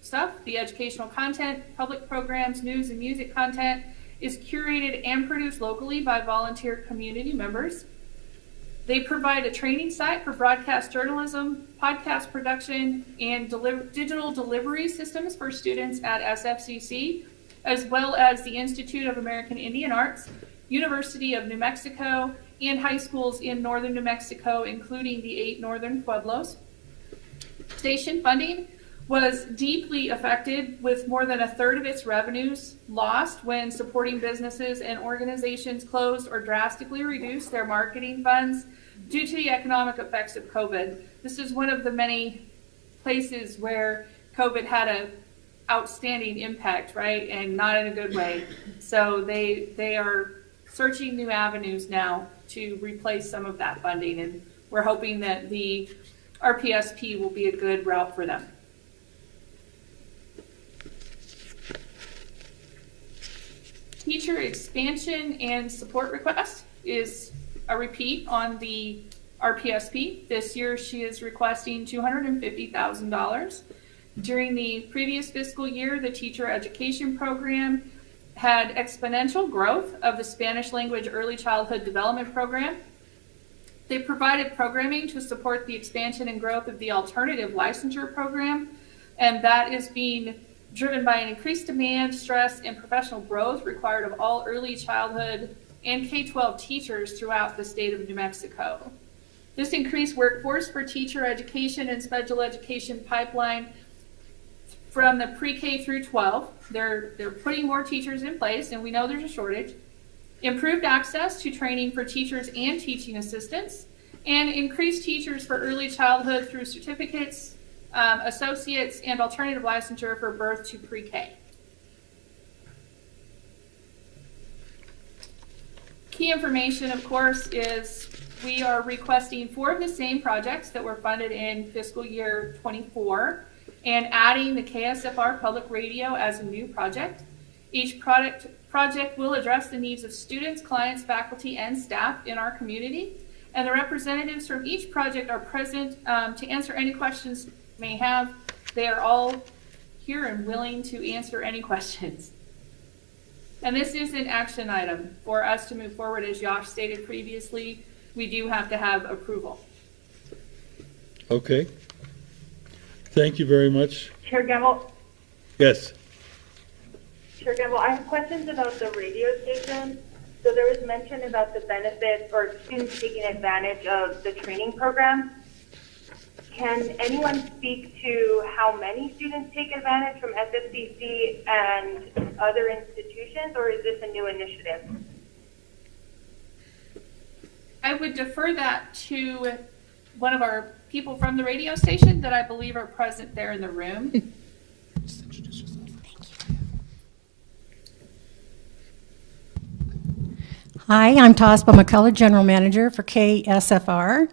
stuff, the educational content, public programs, news, and music content, is curated and produced locally by volunteer community members. They provide a training site for broadcast journalism, podcast production, and digital delivery systems for students at SFCC, as well as the Institute of American Indian Arts, University of New Mexico, and high schools in northern New Mexico, including the 8 northern pueblos. Station funding was deeply affected, with more than a third of its revenues lost when supporting businesses and organizations closed or drastically reduced their marketing funds due to the economic effects of COVID. This is one of the many places where COVID had an outstanding impact, right? And not in a good way. So they are searching new avenues now to replace some of that funding, and we're hoping that the RPSP will be a good route for them. Teacher expansion and support request is a repeat on the RPSP. This year she is requesting $250,000. During the previous fiscal year, the teacher education program had exponential growth of the Spanish language early childhood development program. They provided programming to support the expansion and growth of the alternative licensure program, and that is being driven by an increased demand, stress, and professional growth required of all early childhood and K-12 teachers throughout the state of New Mexico. This increased workforce for teacher education and special education pipeline from the pre-K through 12, they're putting more teachers in place, and we know there's a shortage. Improved access to training for teachers and teaching assistants, and increased teachers for early childhood through certificates, associates, and alternative licensure for birth to pre-K. Key information, of course, is we are requesting 4 of the same projects that were funded in fiscal year 24 and adding the KSFR Public Radio as a new project. Each project will address the needs of students, clients, faculty, and staff in our community, and the representatives from each project are present to answer any questions you may have. They are all here and willing to answer any questions. And this is an action item. For us to move forward, as Josh stated previously, we do have to have approval. Okay. Thank you very much. Chair Gamble, Yes. Chair Gamble, I have questions about the radio station. So there was mention about the benefit or students taking advantage of the training program. Can anyone speak to how many students take advantage from SFCC and other institutions, or is this a new initiative? I would defer that to one of our people from the radio station that I believe are present there in the room. Hi, I'm Tospa McCullough, General Manager for KSFR.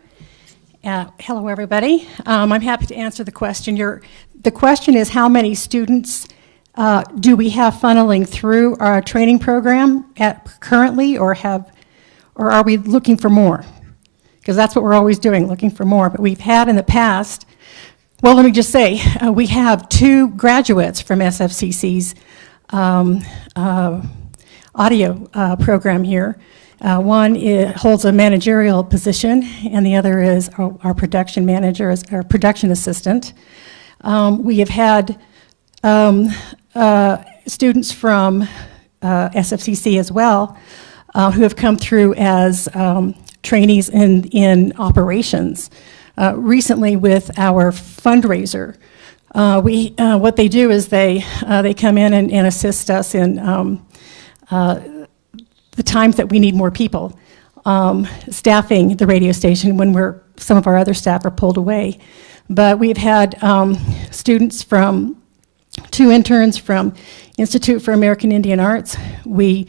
Hello, everybody. I'm happy to answer the question. The question is, how many students do we have funneling through our training program currently, or are we looking for more? Because that's what we're always doing, looking for more. But we've had in the past, well, let me just say, we have 2 graduates from SFCC's audio program here. One holds a managerial position, and the other is our production manager, our production assistant. We have had students from SFCC as well who have come through as trainees in operations. Recently with our fundraiser, what they do is they come in and assist us in the times that we need more people, staffing the radio station when some of our other staff are pulled away. But we've had students from 2 interns from Institute for American Indian Arts. We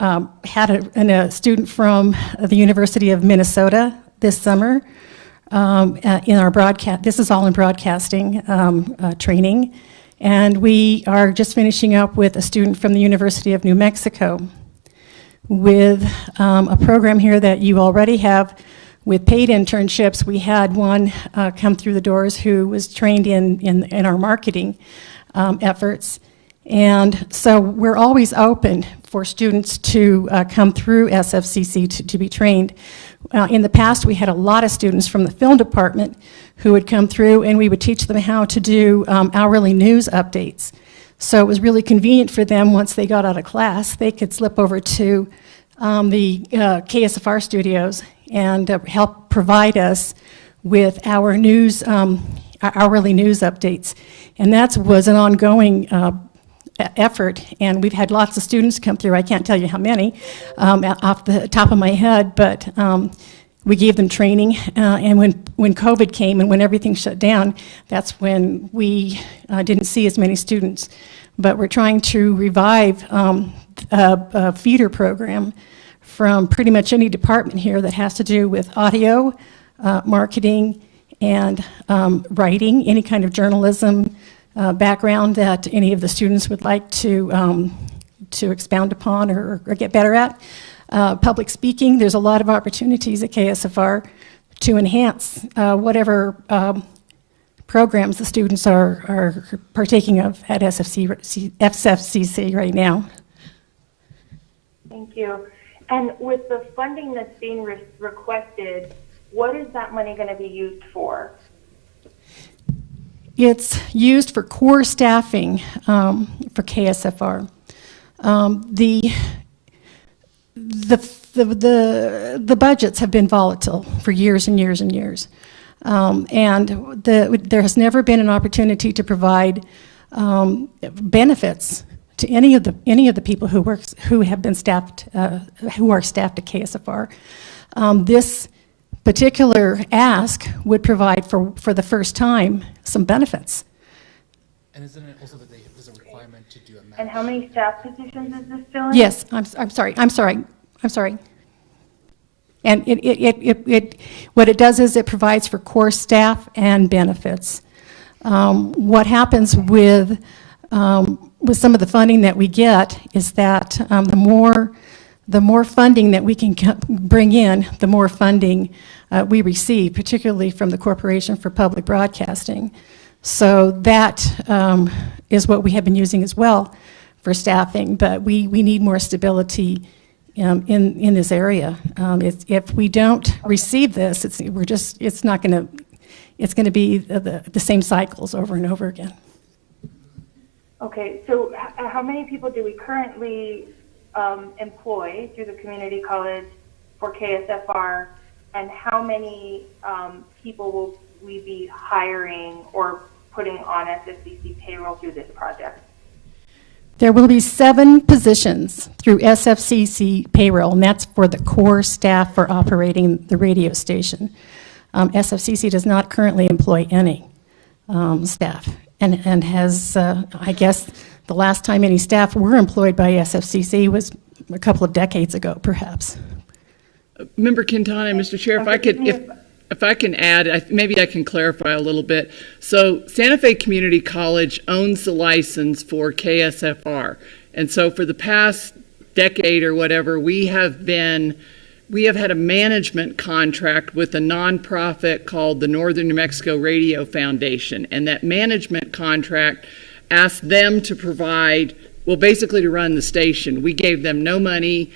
had a student from the University of Minnesota this summer in our broadcast. This is all in broadcasting training. And we are just finishing up with a student from the University of New Mexico with a program here that you already have with paid internships. We had one come through the doors who was trained in our marketing efforts. And so we're always open for students to come through SFCC to be trained. In the past, we had a lot of students from the film department who would come through, and we would teach them how to do hourly news updates. So it was really convenient for them once they got out of class. They could slip over to the KSFR studios and help provide us with our news, hourly news updates. And that was an ongoing effort, and we've had lots of students come through. I can't tell you how many off the top of my head, but we gave them training, and when COVID came and when everything shut down, that's when we didn't see as many students. But we're trying to revive a feeder program from pretty much any department here that has to do with audio, marketing, and writing, any kind of journalism background that any of the students would like to expound upon or get better at. Public speaking, there's a lot of opportunities at KSFR to enhance whatever programs the students are partaking of at SFCC right now. Thank you. And with the funding that's being requested, what is that money going to be used for? It's used for core staffing for KSFR. The budgets have been volatile for years and years and years. And there has never been an opportunity to provide benefits to any of the people who have been staffed, who are staffed at KSFR. This particular ask would provide for the first time some benefits. And isn't it also that there's a requirement to do a match? And how many staff positions is this filling? Yes, I'm sorry. And what it does is it provides for core staff and benefits. What happens with some of the funding that we get is that the more the more funding that we can bring in, the more funding we receive, particularly from the Corporation for Public Broadcasting. So that is what we have been using as well for staffing, but we need more stability in this area. If we don't receive this, it's going to be the same cycles over and over again. Okay, so how many people do we currently employ through the community college for KSFR, and how many people will we be hiring or putting on SFCC payroll through this project? There will be 7 positions through SFCC payroll, and that's for the core staff for operating the radio station. SFCC does not currently employ any staff, and has, I guess, the last time any staff were employed by SFCC was a couple of decades ago, perhaps. Member Quintana, Mr. Chair, if I can add, maybe I can clarify a little bit. So Santa Fe Community College owns the license for KSFR. And so for the past decade or whatever, we have had a management contract with a nonprofit called the Northern New Mexico Radio Foundation. And that management contract asked them to provide, well, basically to run the station. We gave them no money.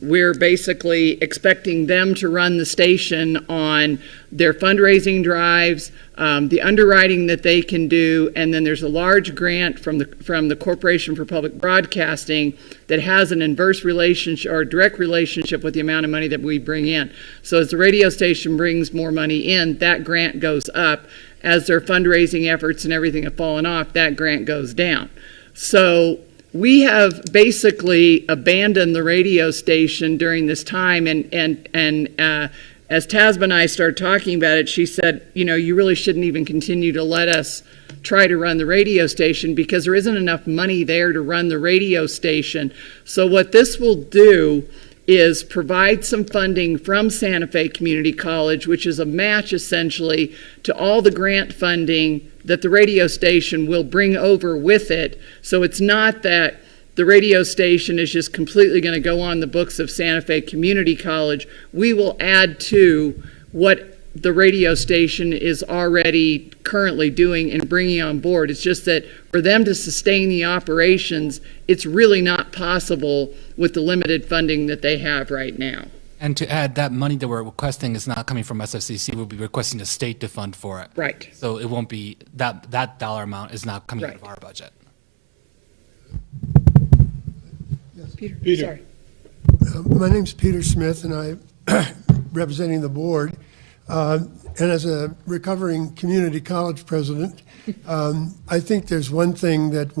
We're basically expecting them to run the station on their fundraising drives, the underwriting that they can do, and then there's a large grant from the Corporation for Public Broadcasting that has an inverse relationship or direct relationship with the amount of money that we bring in. So as the radio station brings more money in, that grant goes up. As their fundraising efforts and everything have fallen off, that grant goes down. So we have basically abandoned the radio station during this time, and as Tasman and I started talking about it, she said, you know, you really shouldn't even continue to let us try to run the radio station because there isn't enough money there to run the radio station. So what this will do is provide some funding from Santa Fe Community College, which is a match essentially to all the grant funding that the radio station will bring over with it. So it's not that the radio station is just completely going to go on the books of Santa Fe Community College. We will add to what the radio station is already currently doing and bringing on board. It's just that for them to sustain the operations, it's really not possible with the limited funding that they have right now. And to add, that money that we're requesting is not coming from SFCC. We'll be requesting the state to fund for it. Right. So it won't be, that dollar amount is not coming out of our budget. Peter. Sorry. My name's Peter Smith, and I'm representing the board. And as a recovering community college president, I think there's one thing that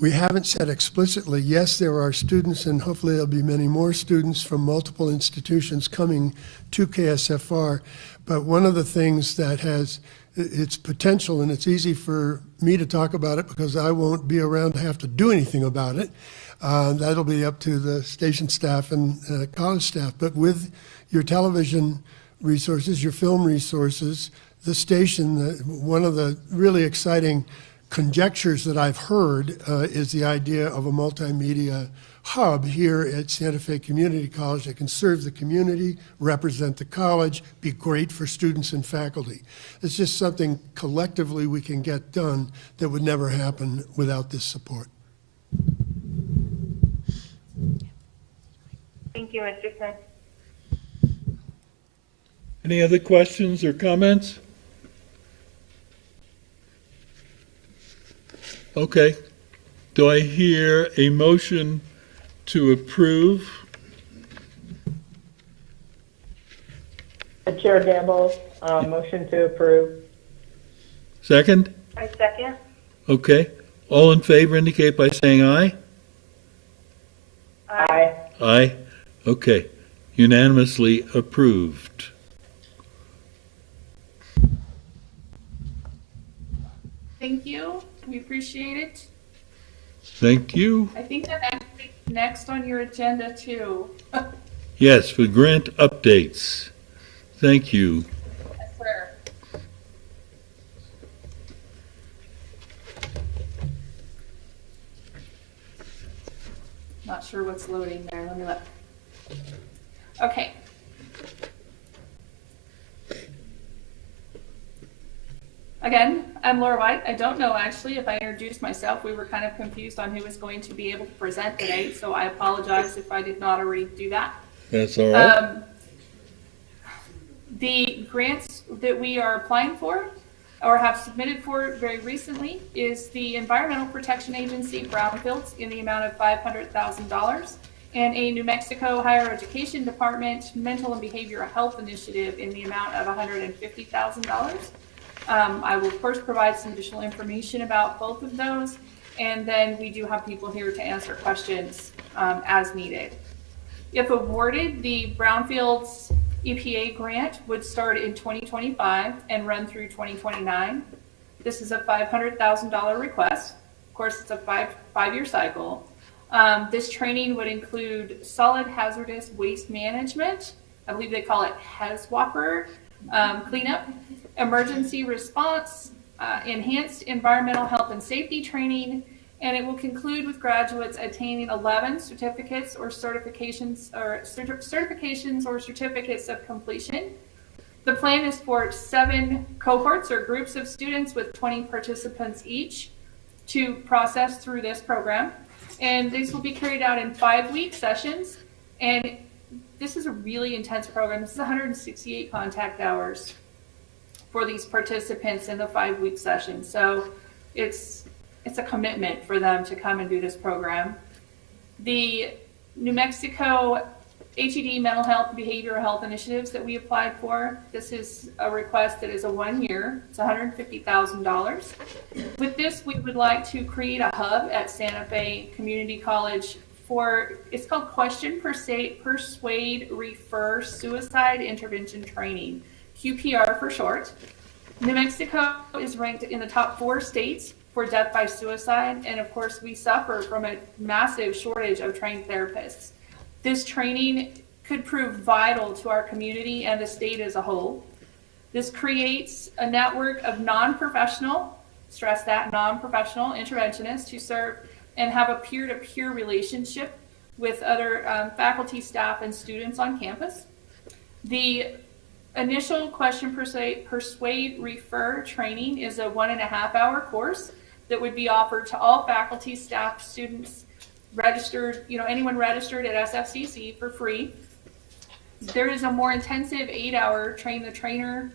we haven't said explicitly. Yes, there are students, and hopefully there'll be many more students from multiple institutions coming to KSFR. But one of the things that has its potential, and it's easy for me to talk about it because I won't be around to have to do anything about it. That'll be up to the station staff and college staff. But with your television resources, your film resources, the station, one of the really exciting conjectures that I've heard is the idea of a multimedia hub here at Santa Fe Community College that can serve the community, represent the college, be great for students and faculty. It's just something collectively we can get done that would never happen without this support. Thank you, Mr. Smith. Any other questions or comments? Okay. Do I hear a motion to approve? Chair Gamble, motion to approve. Second? I second. Okay. All in favor indicate by saying aye. Aye. Aye. Okay. Unanimously approved. Thank you. We appreciate it. Thank you. I think that actually next on your agenda too. Yes, for grant updates. Thank you. Yes, sir. Not sure what's it's loading there. Let me look. Okay. Again, I'm Laura White. I don't know actually if I introduced myself. We were kind of confused on who was going to be able to present today, so I apologize if I did not already do that. That's all right. The grants that we are applying for or have submitted for very recently is the Environmental Protection Agency Brownfields in the amount of $500,000 and a New Mexico Higher Education Department Mental and Behavioral Health Initiative in the amount of $150,000. I will first provide some additional information about both of those, and then we do have people here to answer questions as needed. If awarded, the Brownfields EPA grant would start in 2025 and run through 2029. This is a $500,000 request. Of course, it's a five-year cycle. This training would include solid hazardous waste management. I believe they call it HAZWAPER, cleanup, emergency response, enhanced environmental health and safety training, and it will conclude with graduates attaining 11 certificates or certifications or certificates of completion. The plan is for 7 cohorts or groups of students with 20 participants each to process through this program. And these will be carried out in 5-week sessions. And this is a really intense program. This is 168 contact hours for these participants in the 5-week session. So it's a commitment for them to come and do this program. The New Mexico HED mental health and behavioral health initiatives that we applied for, this is a request that is a 1 year. It's $150,000. With this, we would like to create a hub at Santa Fe Community College for, it's called Question, Persuade, Refer Suicide Intervention Training, QPR for short. New Mexico is ranked in the top 4 states for death by suicide, and of course we suffer from a massive shortage of trained therapists. This training could prove vital to our community and the state as a whole. This creates a network of non-professional, stress that, non-professional interventionists who serve and have a peer-to-peer relationship with other faculty, staff, and students on campus. The initial Question, Persuade, Refer training is a 1.5-hour course that would be offered to all faculty, staff, students, registered, anyone registered at SFCC for free. There is a more intensive 8-hour Train the Trainer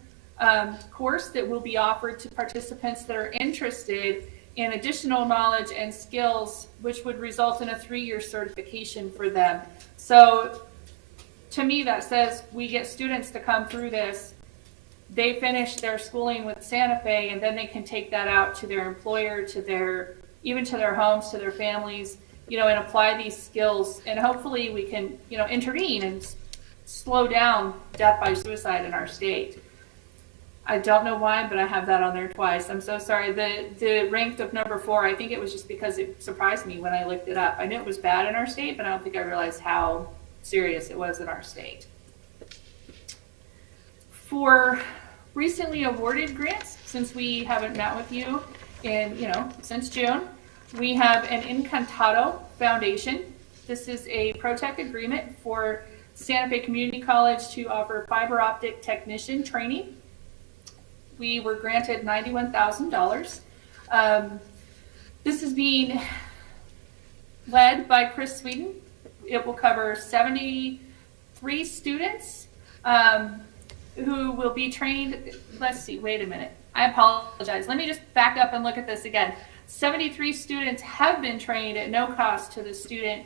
course that will be offered to participants that are interested in additional knowledge and skills, which would result in a 3-year certification for them. So to me, that says we get students to come through this, they finish their schooling with Santa Fe, and then they can take that out to their employer, even to their homes, to their families, and apply these skills. And hopefully we can, intervene and slow down death by suicide in our state. I don't know why, but I have that on there twice. I'm so sorry. The ranked of number 4, I think it was just because it surprised me when I looked it up. I knew it was bad in our state, but I don't think I realized how serious it was in our state. For recently awarded grants, since we haven't met with you since June, we have an Encantado Foundation. This is a ProTech agreement for Santa Fe Community College to offer fiber optic technician training. We were granted $91,000. This is being led by Chris Sweden. It will cover 73 students who will be trained. Let's see, wait a minute. I apologize. Let me just back up and look at this again. 73 students have been trained at no cost to the student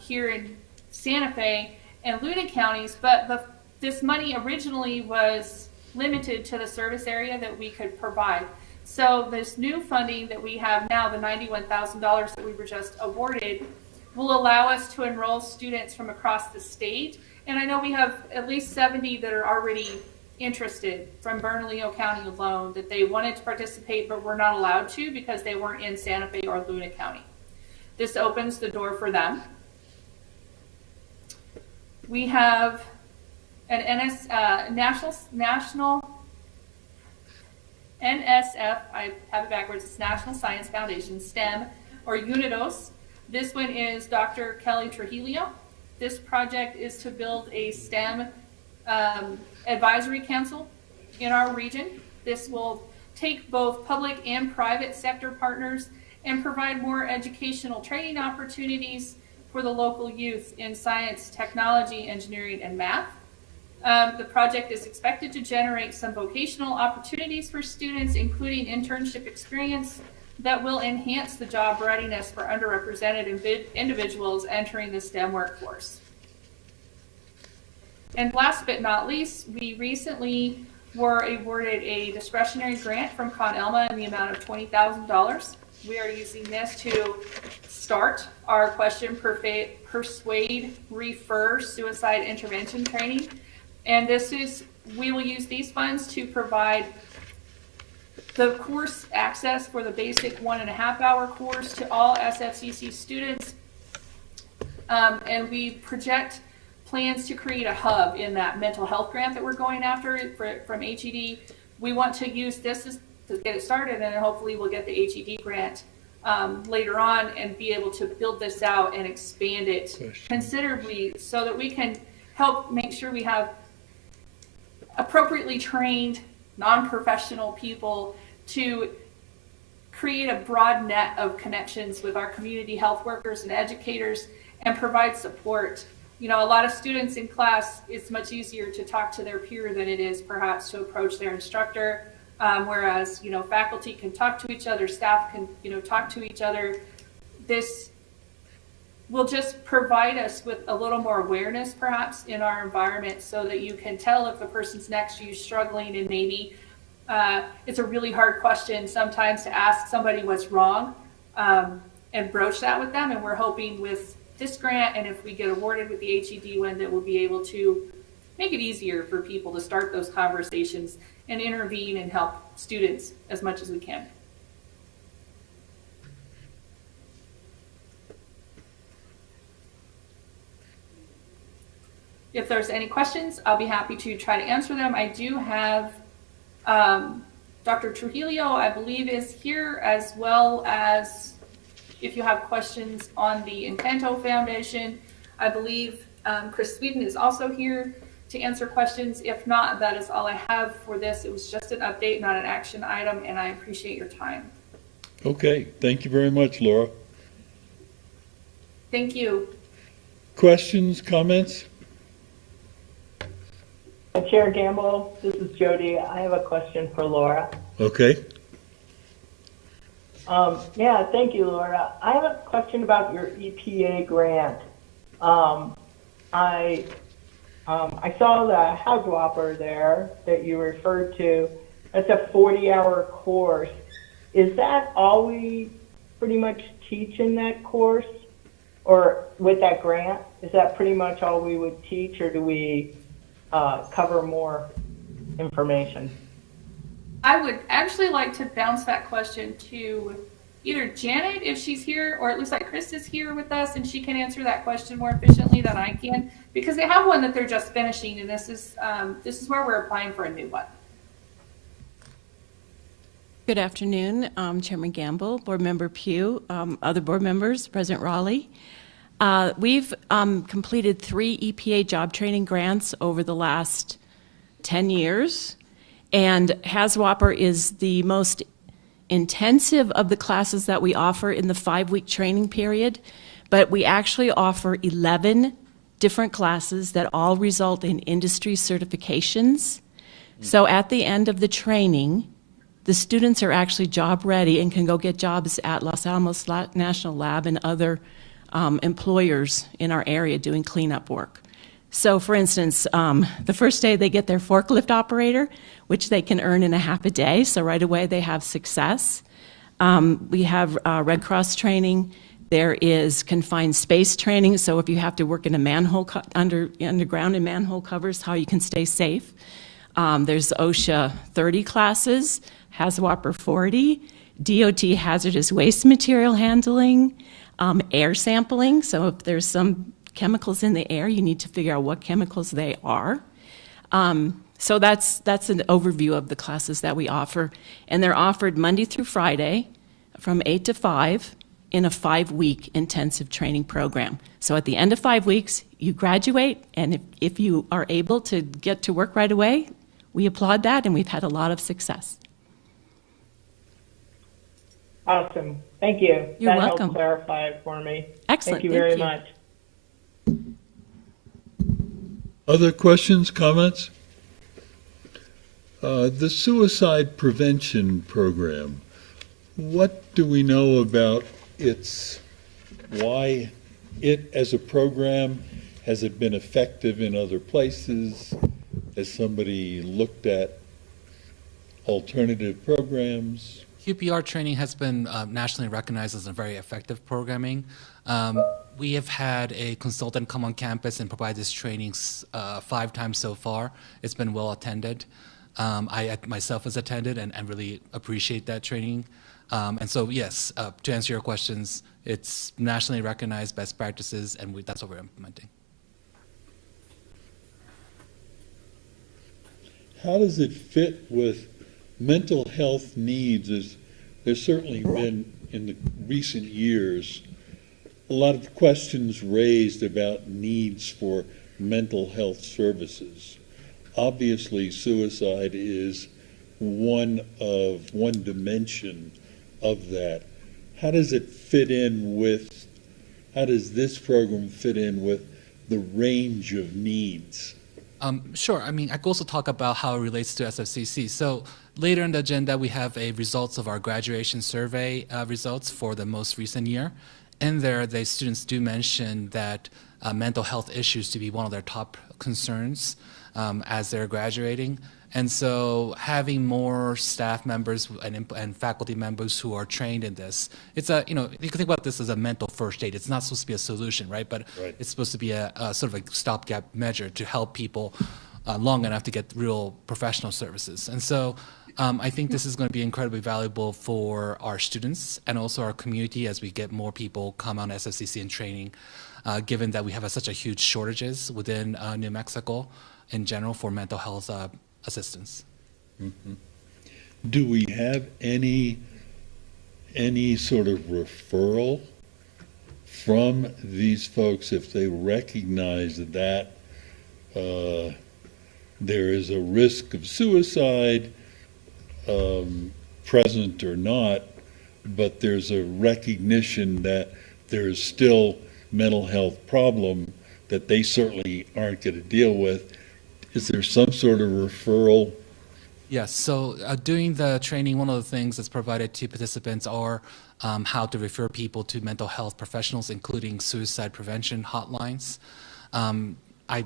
here in Santa Fe and Luna counties, but this money originally was limited to the service area that we could provide. So this new funding that we have now, the $91,000 that we were just awarded, will allow us to enroll students from across the state. And I know we have at least 70 that are already interested from Bernalillo County alone, that they wanted to participate but were not allowed to because they weren't in Santa Fe or Luna County. This opens the door for them. We have an national NSF, I have it backwards, it's National Science Foundation, STEM, or UNIDOS This one is Dr. Kelly Trujillo. This project is to build a STEM advisory council in our region. This will take both public and private sector partners and provide more educational training opportunities for the local youth in science, technology, engineering, and math. The project is expected to generate some vocational opportunities for students, including internship experience that will enhance the job readiness for underrepresented individuals entering the STEM workforce. And last but not least, we recently were awarded a discretionary grant from ConElma in the amount of $20,000. We are using this to start our question, persuade, refer suicide intervention training. And we will use these funds to provide the course access for the basic 1.5 hour course to all SFCC students. And we project plans to create a hub in that mental health grant that we're going after from HED. We want to use this to get it started, and then hopefully we'll get the HED grant later on and be able to build this out and expand it considerably so that we can help make sure we have appropriately trained non-professional people to create a broad net of connections with our community health workers and educators and provide support. You know, a lot of students in class, it's much easier to talk to their peer than it is perhaps to approach their instructor. Whereas, you know, faculty can talk to each other, staff can, you know, talk to each other. This will just provide us with a little more awareness perhaps in our environment so that you can tell if the person's next to you is struggling, and maybe it's a really hard question sometimes to ask somebody what's wrong and broach that with them. And we're hoping with this grant, and if we get awarded with the HED one, that we'll be able to make it easier for people to start those conversations and intervene and help students as much as we can. If there's any questions, I'll be happy to try to answer them. I do have Dr. Trujillo, I believe, is here, as well as if you have questions on the Encanto Foundation. I believe Chris Sweden is also here to answer questions. If not, that is all I have for this. It was just an update, not an action item, and I appreciate your time. Okay, thank you very much, Laura. Thank you. Questions, comments? Chair Gamble, this is Jody. I have a question for Laura. Okay. Yeah, thank you, Laura. I have a question about your EPA grant. I saw the Housewarper there that you referred to. That's a 40-hour course. Is that all we pretty much teach in that course, or with that grant? Is that pretty much all we would teach, or do we cover more information? I would actually like to bounce that question to either Janet, if she's here, or it looks like Chris is here with us, and she can answer that question more efficiently than I can, because they have one that they're just finishing, and this is where we're applying for a new one. Good afternoon, Chairman Gamble, Board Member Pugh, other board members, President Raleigh. We've completed 3 EPA job training grants over the last 10 years, and Housewarper is the most intensive of the classes that we offer in the 5-week training period, but we actually offer 11 different classes that all result in industry certifications. So at the end of the training, the students are actually job ready and can go get jobs at Los Alamos National Lab and other employers in our area doing cleanup work. So for instance, the first day they get their forklift operator, which they can earn in a half a day, so right away they have success. We have Red Cross training. There is confined space training, so if you have to work in a manhole underground in manhole covers, how you can stay safe. There's OSHA 30 classes, Housewarper 40, DOT hazardous waste material handling, air sampling, so if there's some chemicals in the air, you need to figure out what chemicals they are. So that's an overview of the classes that we offer, and they're offered Monday through Friday from 8 to 5 in a 5-week intensive training program. So at the end of 5 weeks, you graduate, and if you are able to get to work right away, we applaud that, and we've had a lot of success. Awesome. Thank you. You're that welcome. helped clarify it for me. Excellent. Thank you very Thank you. much. Other questions, comments? The suicide prevention program, what do we know about why it as a program? Has it been effective in other places? Has somebody looked at alternative programs? QPR training has been nationally recognized as a very effective programming. We have had a consultant come on campus and provide this training 5 times so far. It's been well attended. I myself has attended and really appreciate that training. And so, yes, to answer your questions, it's nationally recognized best practices, and that's what we're implementing. How does it fit with mental health needs? There's certainly been, in the recent years, a lot of questions raised about needs for mental health services. Obviously, suicide is one dimension of that. How does this program fit in with the range of needs? Sure. I mean, I could also talk about how it relates to SFCC. So later in the agenda, we have results of our graduation survey results for the most recent year. In there, the students do mention that mental health issues to be one of their top concerns as they're graduating. And so having more staff members and faculty members who are trained in this, it's you can think about this as a mental first aid. It's not supposed to be a solution, right? But it's supposed to be a sort of a stopgap measure to help people long enough to get real professional services. And so I think this is going to be incredibly valuable for our students and also our community as we get more people come on SFCC in training, given that we have such a huge shortages within New Mexico in general for mental health assistance. Mm-hmm. Do we have any sort of referral from these folks if they recognize that there is a risk of suicide, present or not, but there's a recognition that there's still mental health problem that they certainly aren't going to deal with? Is there some sort of referral? Yes, so during the training, one of the things that's provided to participants are how to refer people to mental health professionals, including suicide prevention hotlines. I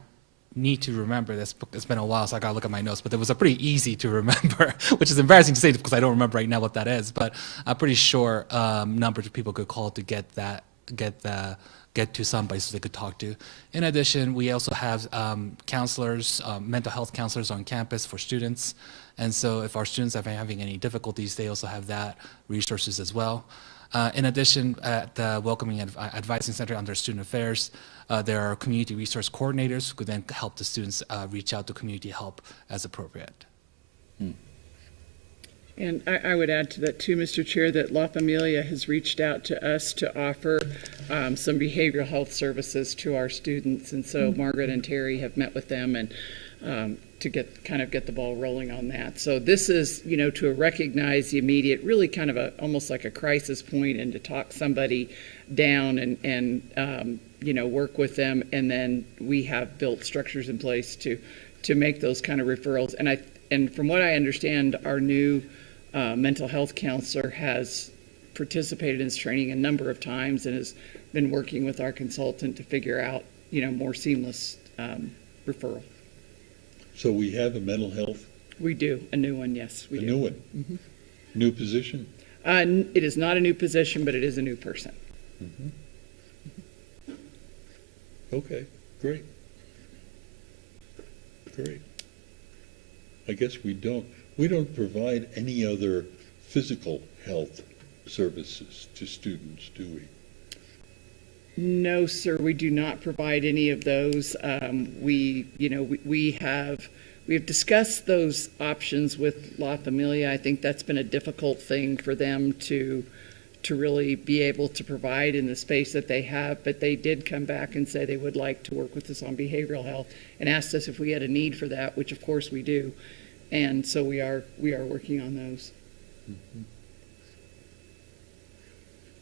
need to remember this, it's been a while, so I gotta look at my notes, but it was a pretty easy to remember, which is embarrassing to say because I don't remember right now what that is, but a pretty short number of people could call to get to somebody so they could talk to. In addition, we also have counselors, mental health counselors on campus for students. And so if our students are having any difficulties, they also have that resources as well. In addition, at the Welcoming Advising Center under Student Affairs, there are community resource coordinators who could then help the students reach out to community help as appropriate. And I would add to that too, Mr. Chair, that La Familia has reached out to us to offer some behavioral health services to our students. And so Margaret and Terry have met with them and to get the ball rolling on that. So this is, to recognize the immediate, really kind of almost like a crisis point, and to talk somebody down and work with them. And then we have built structures in place to make those kind of referrals. And from what I understand, our new mental health counselor has participated in this training a number of times and has been working with our consultant to figure out, more seamless referral. So we have a mental health? We do, a new one, yes. We do. A new one? Mm-hmm. New position? It is not a new position, but it is a new person. Mm-hmm. Okay, great. Great. I guess we don't provide any other physical health services to students, do we? No, sir, we do not provide any of those. We have discussed those options with La Familia. I think that's been a difficult thing for them to to really be able to provide in the space that they have, but they did come back and say they would like to work with us on behavioral health and asked us if we had a need for that, which of course we do. And so we are working on those.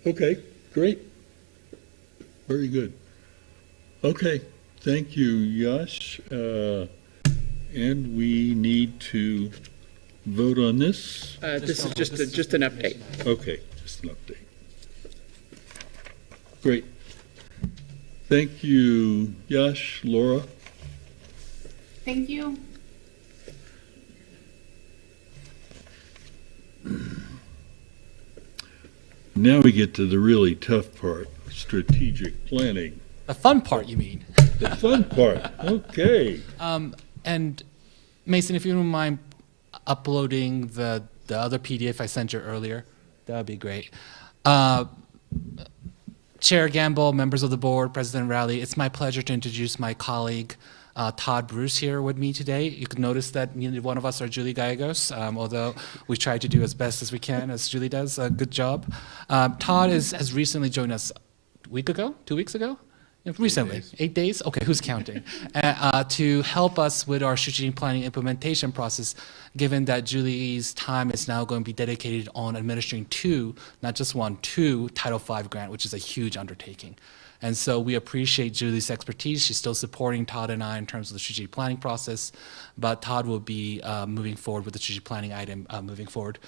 Okay, great. Very good. Okay, thank you, Yash. And we need to vote on this? This is just an update. Okay, just an update. Great. Thank you, Yash, Laura. Thank you. Now we get to the really tough part, strategic planning. The fun part, you mean? The fun part, okay. And Mason, if you don't mind uploading the other PDF I sent you earlier, that would be great. Chair Gamble, members of the board, President Rowley, it's my pleasure to introduce my colleague, Todd Bruce, here with me today. You can notice that neither one of us are Julie Gallegos, although we try to do as best as we can, as Julie does. Good job. Todd has recently joined us a week ago, 2 weeks ago? Recently, 8 days? Okay, who's counting? To help us with our strategic planning implementation process, given that Julie's time is now going to be dedicated on administering not just one, two Title V grant, which is a huge undertaking. And so we appreciate Julie's expertise. She's still supporting Todd and I in terms of the strategic planning process, but Todd will be moving forward with the strategic planning item moving forward.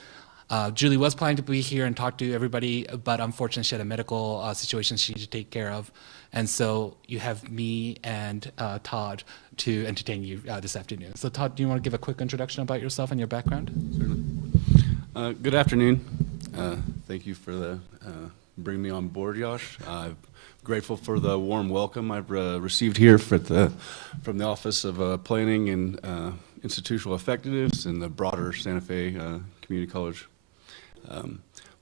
Julie was planning to be here and talk to everybody, but unfortunately she had a medical situation she needed to take care of. And so you have me and Todd to entertain you this afternoon. So Todd, do you want to give a quick introduction about yourself and your background? Certainly. Good afternoon. Thank you for bringing me on board, Yash. I'm grateful for the warm welcome I've received here from the Office of Planning and Institutional Effectiveness and the broader Santa Fe Community College.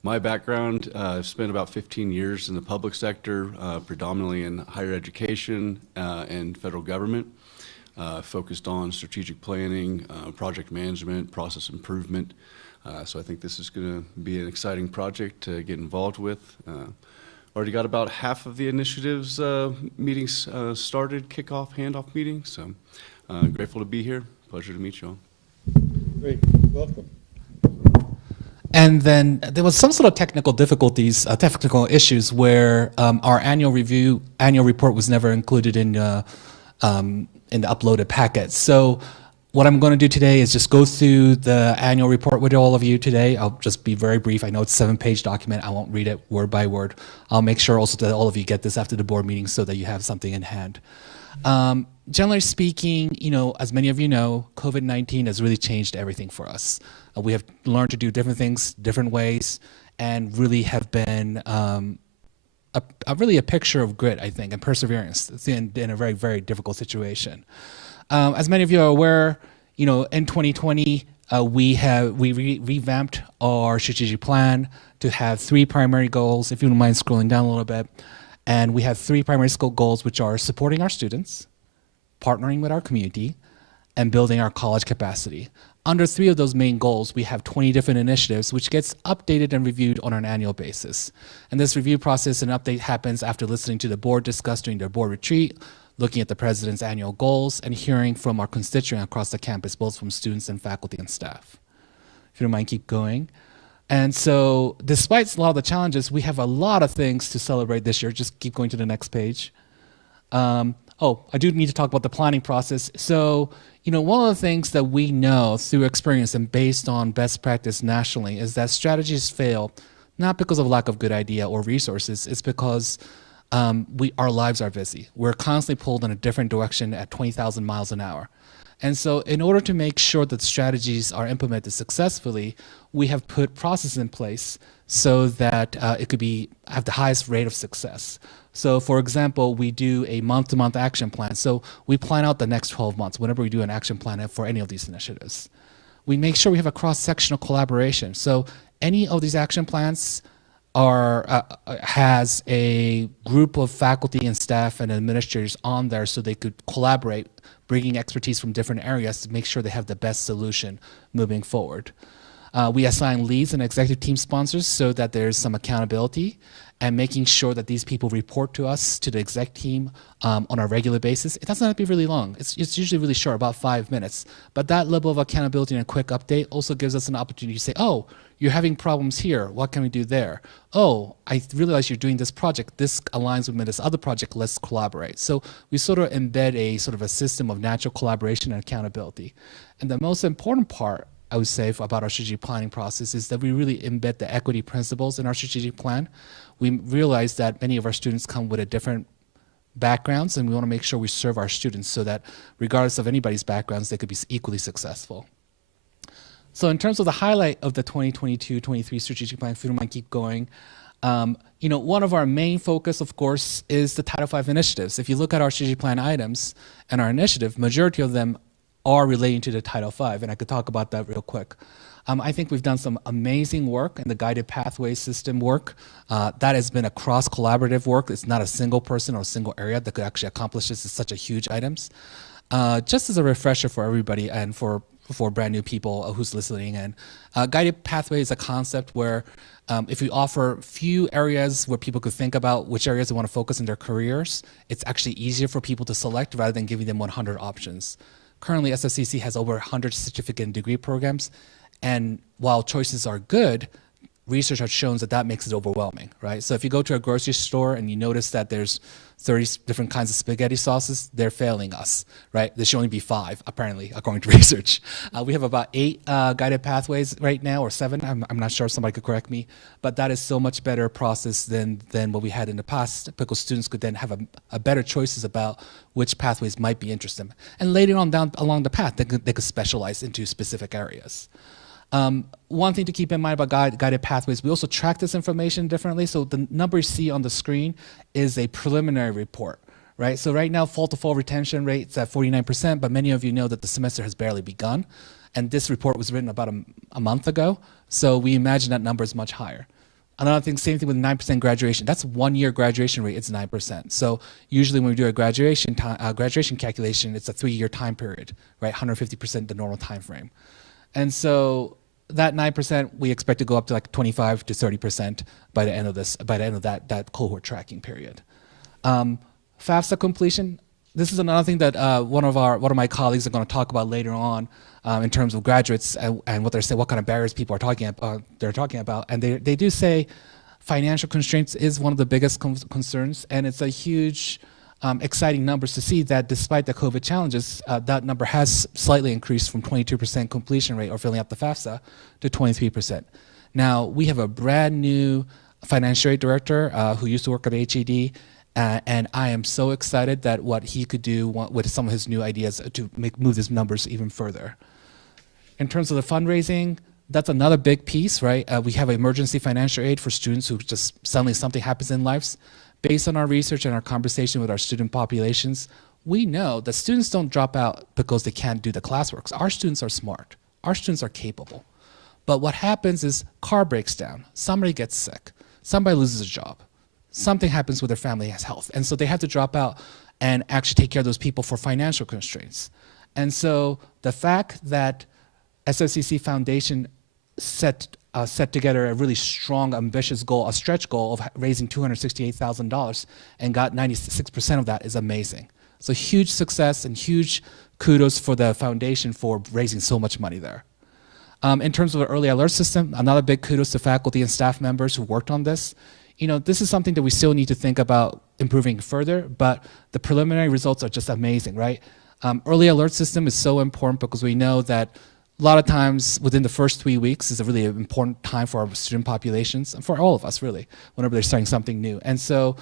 My background, I've spent about 15 years in the public sector, predominantly in higher education and federal government, focused on strategic planning, project management, process improvement. So I think this is going to be an exciting project to get involved with. Already got about half of the initiatives meetings started, kickoff, handoff meetings. So grateful to be here. Pleasure to meet you all. Great, welcome. And then there was some sort of technical difficulties, technical issues where our annual report was never included in the uploaded packet. So what I'm going to do today is just go through the annual report with all of you today. I'll just be very brief. I know it's a 7-page document. I won't read it word by word. I'll make sure also that all of you get this after the board meeting so that you have something in hand. Generally speaking, as many of you know, COVID-19 has really changed everything for us. We have learned to do different things, different ways, and really have been really a picture of grit, I think, and perseverance in a very, very difficult situation. As many of you are aware, in 2020, we revamped our strategic plan to have 3 primary goals, if you don't mind scrolling down a little bit. And we have 3 primary goals, which are supporting our students, partnering with our community, and building our college capacity. Under 3 of those main goals, we have 20 different initiatives, which gets updated and reviewed on an annual basis. And this review process and update happens after listening to the board discuss during their board retreat, looking at the president's annual goals, and hearing from our constituents across the campus, both from students and faculty and staff. If you don't mind, keep going. And so despite a lot of the challenges, we have a lot of things to celebrate this year. Just keep going to the next page. I do need to talk about the planning process. So, one of the things that we know through experience and based on best practice nationally is that strategies fail, not because of lack of good idea or resources, it's because our lives are busy. We're constantly pulled in a different direction at 20,000 miles an hour. And so in order to make sure that strategies are implemented successfully, we have put processes in place so that it could have the highest rate of success. So for example, we do a month-to-month action plan. So we plan out the next 12 months whenever we do an action plan for any of these initiatives. We make sure we have a cross-sectional collaboration. So any of these action plans has a group of faculty and staff and administrators on there so they could collaborate, bringing expertise from different areas to make sure they have the best solution moving forward. We assign leads and executive team sponsors so that there's some accountability and making sure that these people report to us, to the exec team, on a regular basis. It doesn't have to be really long. It's usually really short, about 5 minutes. But that level of accountability and a quick update also gives us an opportunity to say, oh, you're having problems here. What can we do there? Oh, I realize you're doing this project. This aligns with this other project. Let's collaborate. So we sort of embed a sort of a system of natural collaboration and accountability. And the most important part, I would say, about our strategic planning process is that we really embed the equity principles in our strategic plan. We realize that many of our students come with a different backgrounds, and we want to make sure we serve our students so that regardless of anybody's backgrounds, they could be equally successful. So in terms of the highlight of the 2022-23 strategic plan, if you don't mind keep going, one of our main focus, of course, is the Title V initiatives. If you look at our strategic plan items and our initiative, majority of them are relating to the Title V, and I could talk about that real quick. I think we've done some amazing work in the guided pathway system work. That has been a cross-collaborative work. It's not a single person or a single area that could actually accomplish this. It's such a huge items. Just as a refresher for everybody and for brand new people who's listening, and guided pathway is a concept where if we offer few areas where people could think about which areas they want to focus in their careers, it's actually easier for people to select rather than giving them 100 options. Currently, SFCC has over 100 certificate and degree programs, and while choices are good, research has shown that makes it overwhelming, right? So if you go to a grocery store and you notice that there's 30 different kinds of spaghetti sauces, they're failing us, right? There should only be 5, apparently, according to research. We have about 8 guided pathways right now, or 7, I'm not sure, somebody could correct me, but that is so much better process than what we had in the past, because students could then have a better choices about which pathways might be interesting. And later on down along the path, they could specialize into specific areas. One thing to keep in mind about guided pathways, we also track this information differently. So the number you see on the screen is a preliminary report, right? So right now, fall-to-fall retention rate's at 49%, but many of you know that the semester has barely begun. And this report was written about a month ago. So we imagine that number is much higher. Another thing, same thing with 9% graduation. That's 1 year graduation rate, it's 9%. So usually when we do a graduation calculation, it's a 3-year time period, right? 150% the normal time frame. And so that 9%, we expect to go up to like 25 to 30% by the end of that cohort tracking period. FAFSA completion, this is another thing that one of my colleagues are going to talk about later on in terms of graduates and what they're saying, what kind of barriers people are talking about. And they do say financial constraints is one of the biggest concerns, and it's a huge exciting numbers to see that despite the COVID challenges, that number has slightly increased from 22% completion rate or filling out the FAFSA to 23%. Now, we have a brand new financial aid director who used to work at HED, and I am so excited that what he could do with some of his new ideas to move these numbers even further. In terms of the fundraising, that's another big piece, right? We have emergency financial aid for students who just suddenly something happens in lives. Based on our research and our conversation with our student populations, we know that students don't drop out because they can't do the classwork. Our students are smart. Our students are capable. But what happens is car breaks down, somebody gets sick, somebody loses a job, something happens with their family's health, and so they have to drop out and actually take care of those people for financial constraints. And so the fact that SFCC Foundation set together a really strong, ambitious goal, a stretch goal of raising $268,000 and got 96% of that is amazing. So huge success and huge kudos for the foundation for raising so much money there. In terms of the early alert system, another big kudos to faculty and staff members who worked on this. This is something that we still need to think about improving further, but the preliminary results are just amazing, right? Early alert system is so important because we know that a lot of times within the first 3 weeks is a really important time for our student populations and for all of us really, whenever they're starting something new. And so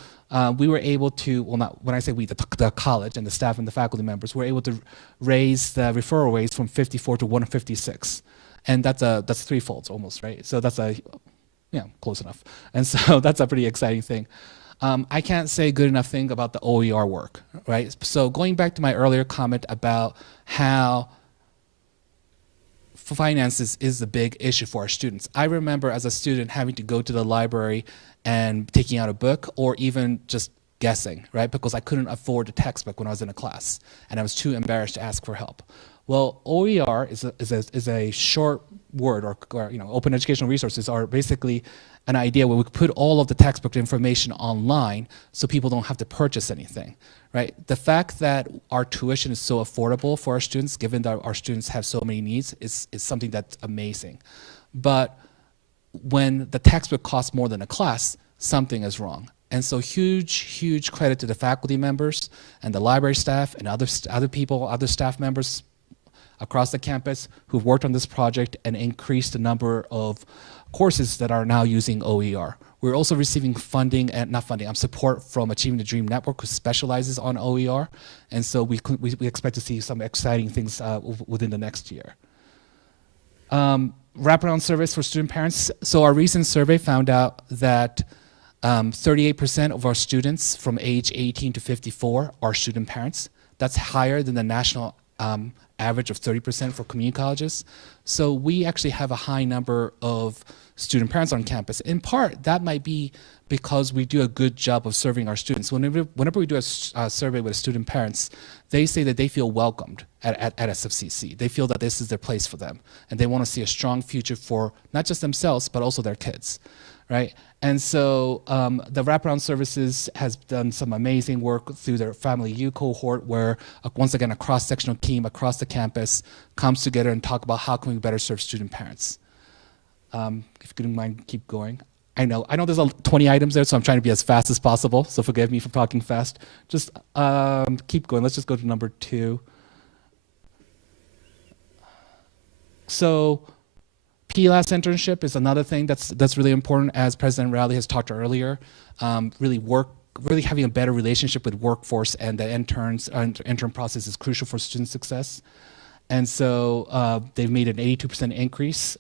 we were able to, well, not when I say we, the college and the staff and the faculty members were able to raise the referral rates from 54 to 156. And that's threefold almost, right? So that's close enough. And so that's a pretty exciting thing. I can't say good enough thing about the OER work, right? So going back to my earlier comment about how finances is a big issue for our students. I remember as a student having to go to the library and taking out a book or even just guessing, right? Because I couldn't afford a textbook when I was in a class and I was too embarrassed to ask for help. Well, OER is a short word, or open educational resources are basically an idea where we put all of the textbook information online so people don't have to purchase anything, right? The fact that our tuition is so affordable for our students, given that our students have so many needs, is something that's amazing. But when the textbook costs more than a class, something is wrong. And so huge credit to the faculty members and the library staff and other people, other staff members across the campus who've worked on this project and increased the number of courses that are now using OER. We're also receiving funding, and not funding, support from Achieving the Dream Network, who specializes on OER. And so we expect to see some exciting things within the next year. Wraparound surveys for student parents. So our recent survey found out that 38% of our students from age 18 to 54 are student parents. That's higher than the national average of 30% for community colleges. So we actually have a high number of student parents on campus. In part, that might be because we do a good job of serving our students. Whenever we do a survey with student parents, they say that they feel welcomed at SFCC. They feel that this is their place for them, and they want to see a strong future for not just themselves, but also their kids, right? And so the wraparound services has done some amazing work through their Family U cohort, where once again a cross-sectional team across the campus comes together and talk about how can we better serve student parents. If you couldn't mind, keep going. I know there's 20 items there, so I'm trying to be as fast as possible, so forgive me for talking fast. Just keep going. Let's just go to number 2. So PLAS internship is another thing that's really important, as President Rowley has talked earlier. Really having a better relationship with workforce and the intern process is crucial for student success. And so they've made an 82% increase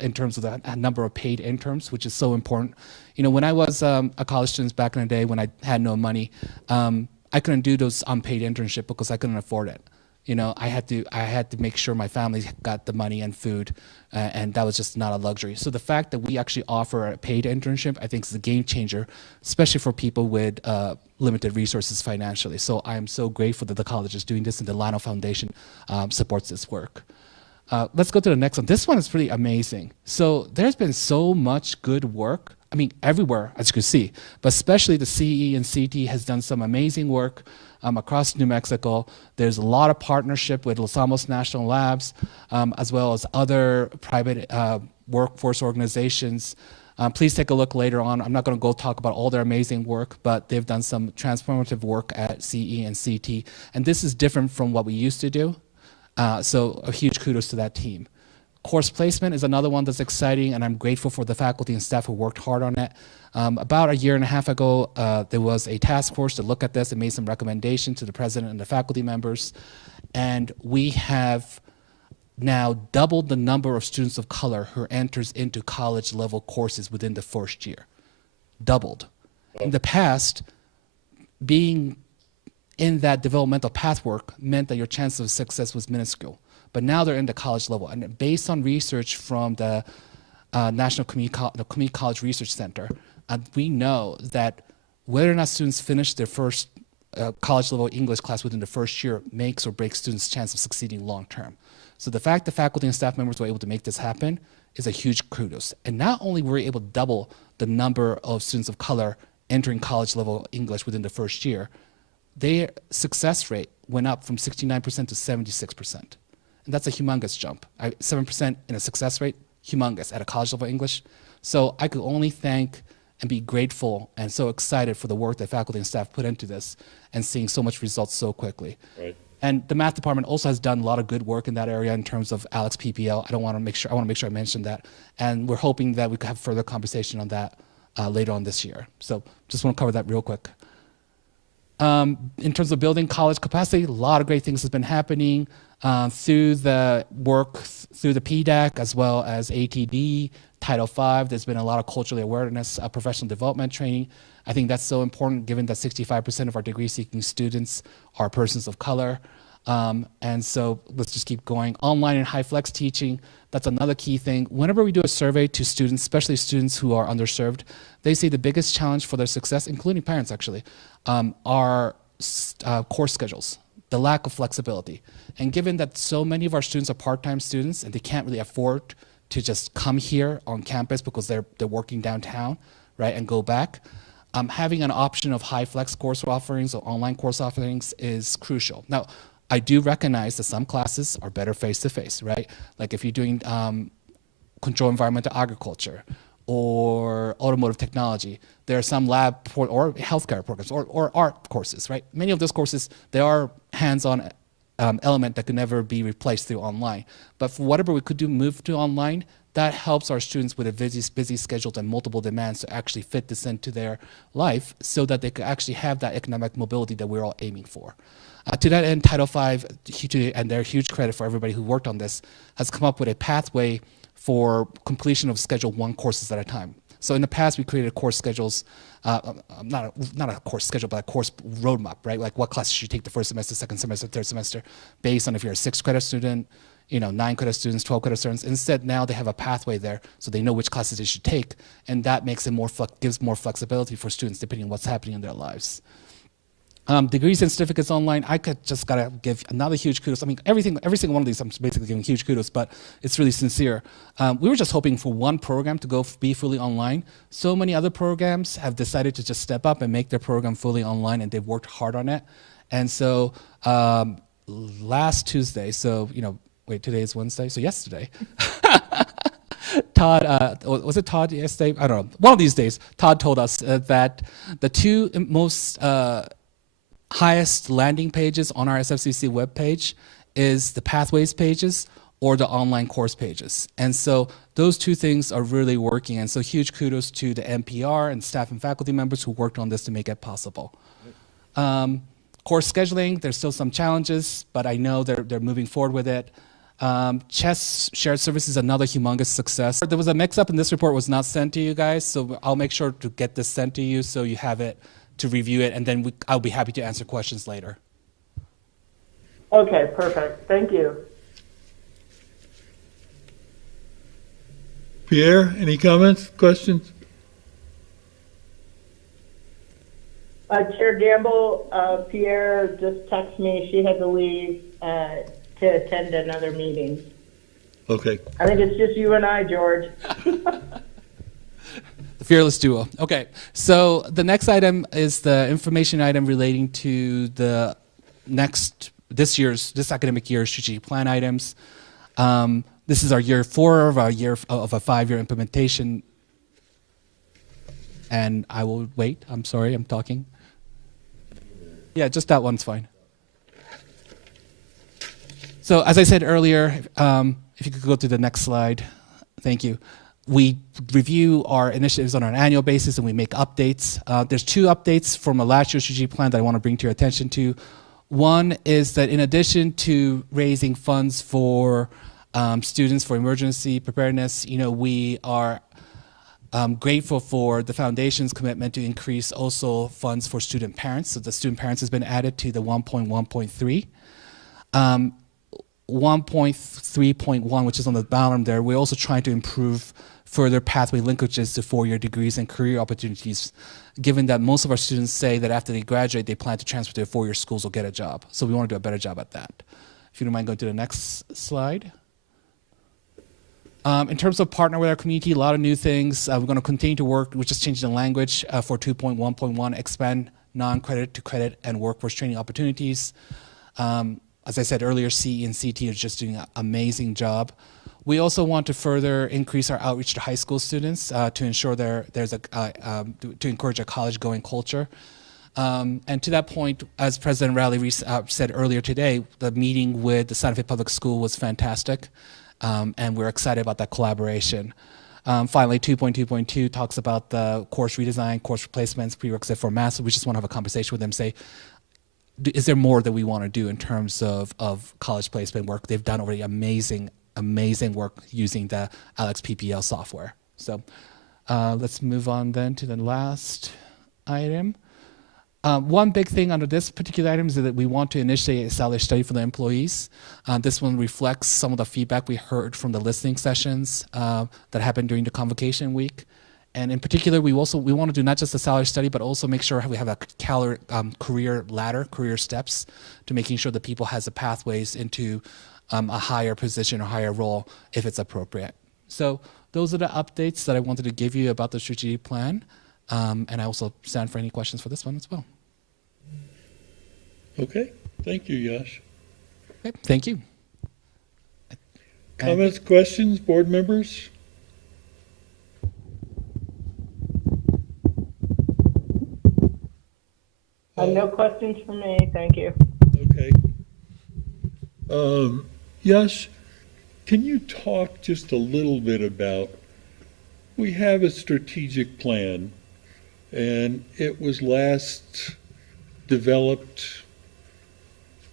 in terms of the number of paid interns, which is so important. When I was a college student back in the day when I had no money, I couldn't do those unpaid internship because I couldn't afford it. I had to make sure my family got the money and food, and that was just not a luxury. So the fact that we actually offer a paid internship, I think, is a game changer, especially for people with limited resources financially. So I am so grateful that the college is doing this, and the Lano Foundation supports this work. Let's go to the next one. This one is pretty amazing. So there's been so much good work. I mean, everywhere, as you can see, but especially the CE and CT has done some amazing work across New Mexico. There's a lot of partnership with Los Alamos National Labs, as well as other private workforce organizations. Please take a look later on. I'm not going to go talk about all their amazing work, but they've done some transformative work at CE and CT. And this is different from what we used to do. So a huge kudos to that team. Course placement is another one that's exciting, and I'm grateful for the faculty and staff who worked hard on it. About a year and a half ago, there was a task force to look at this and made some recommendations to the president and the faculty members. And we have now doubled the number of students of color who enters into college level courses within the first year. Doubled. In the past, being in that developmental pathwork meant that your chance of success was minuscule. But now they're in the college level. And based on research from the National Community College Research Center, we know that whether or not students finish their first college level English class within the first year makes or breaks students' chance of succeeding long term. So the fact that faculty and staff members were able to make this happen is a huge kudos. And not only were we able to double the number of students of color entering college level English within the first year, their success rate went up from 69% to 76%. And that's a humongous jump. 7% in a success rate, humongous at a college level English. So I could only thank and be grateful and so excited for the work that faculty and staff put into this and seeing so much results so quickly. Right. And the math department also has done a lot of good work in that area in terms of Alex PPL. I want to make sure I mention that. And we're hoping that we could have further conversation on that later on this year. So just want to cover that real quick. In terms of building college capacity, a lot of great things has been happening through the work through the PDAC as well as ATD, Title V. There's been a lot of culturally awareness, professional development training. I think that's so important given that 65% of our degree-seeking students are persons of color. And so let's just keep going. Online and high flex teaching, that's another key thing. Whenever we do a survey to students, especially students who are underserved, they say the biggest challenge for their success, including parents actually, are course schedules. the lack of flexibility. And given that so many of our students are part-time students and they can't really afford to just come here on campus because they're working downtown, right, and go back, having an option of high flex course offerings or online course offerings is crucial. Now, I do recognize that some classes are better face-to-face, right? Like if you're doing control environmental agriculture or automotive technology, there are some lab or healthcare programs or art courses, right? Many of those courses, they are hands-on element that could never be replaced through online. But for whatever we could do, move to online, that helps our students with a busy schedule and multiple demands to actually fit this into their life so that they could actually have that economic mobility that we're all aiming for. To that end, Title V, and their huge credit for everybody who worked on this, has come up with a pathway for completion of Schedule 1 courses at a time. So in the past, we created course schedules, not a course schedule, but a course roadmap, right? Like what classes you take the first semester, second semester, third semester, based on if you're a 6 credit student, 9 credit students, 12 credit students. Instead, now they have a pathway there, so they know which classes they should take, and that makes it gives more flexibility for students depending on what's happening in their lives. Degrees and certificates online, I could just gotta give another huge kudos. I mean, every single one of these, I'm basically giving huge kudos, but it's really sincere. We were just hoping for one program to be fully online. So many other programs have decided to just step up and make their program fully online, and they've worked hard on it. And so last Tuesday, wait, today is Wednesday, so yesterday, Todd, was it Todd yesterday? I don't know. One of these days, Todd told us that the two most highest landing pages on our SFCC webpage is the Pathways pages or the online course pages. And so those two things are really working. And so huge kudos to the NPR and staff and faculty members who worked on this to make it possible. Course scheduling, there's still some challenges, but I know they're moving forward with it. Chess shared service is another humongous success. There was a mix-up and this report was not sent to you guys, so I'll make sure to get this sent to you so you have it to review it, and then I'll be happy to answer questions later. Okay, perfect. Thank you. Pierre, any comments, questions? Chair Gamble, Pierre just texted me. She had to leave to attend another meeting. Okay. I think it's just you and I, George. The fearless duo. Okay, so the next item is the information item relating to the this academic year's strategic plan items. This is our year 4 of a 5-year implementation. And I will wait. I'm sorry, I'm talking. Yeah, just that one's fine. So as I said earlier, if you could go to the next slide, thank you. We review our initiatives on an annual basis and we make updates. There's 2 updates from a last year's strategic plan that I want to bring to your attention to. One is that in addition to raising funds for students for emergency preparedness, we are grateful for the Foundation's commitment to increase also funds for student parents. So the student parents has been added to the 1.1.3. 1.3.1, which is on the bottom there, we're also trying to improve further pathway linkages to 4-year degrees and career opportunities, given that most of our students say that after they graduate, they plan to transfer to 4-year schools or get a job. So we want to do a better job at that. If you don't mind going to the next slide. In terms of partner with our community, a lot of new things. We're going to continue to work, we're just changing the language for 2.1.1, expand non-credit to credit and workforce training opportunities. As I said earlier, CE and CT are just doing an amazing job. We also want to further increase our outreach to high school students to ensure to encourage a college-going culture. And to that point, as President Rowley said earlier today, the meeting with the Santa Fe Public School was fantastic, and we're excited about that collaboration. Finally, 2.2.2 talks about the course redesign, course replacements, prerequisite for master. We just want to have a conversation with them, say, is there more that we want to do in terms of college placement work? They've done already amazing work using the Alex PPL software. So let's move on then to the last item. One big thing under this particular item is that we want to initiate a salary study for the employees. This one reflects some of the feedback we heard from the listening sessions that happened during the convocation week. And in particular, we want to do not just a salary study, but also make sure we have a career ladder, career steps, to making sure that people has the pathways into a higher position or higher role if it's appropriate. So those are the updates that I wanted to give you about the strategic plan. And I also stand for any questions for this one as well. Okay, thank you, Yash. Okay, thank you. Comments, questions, board members? No questions for me, thank you. Okay. Yash, can you talk just a little bit about, we have a strategic plan, and it was last developed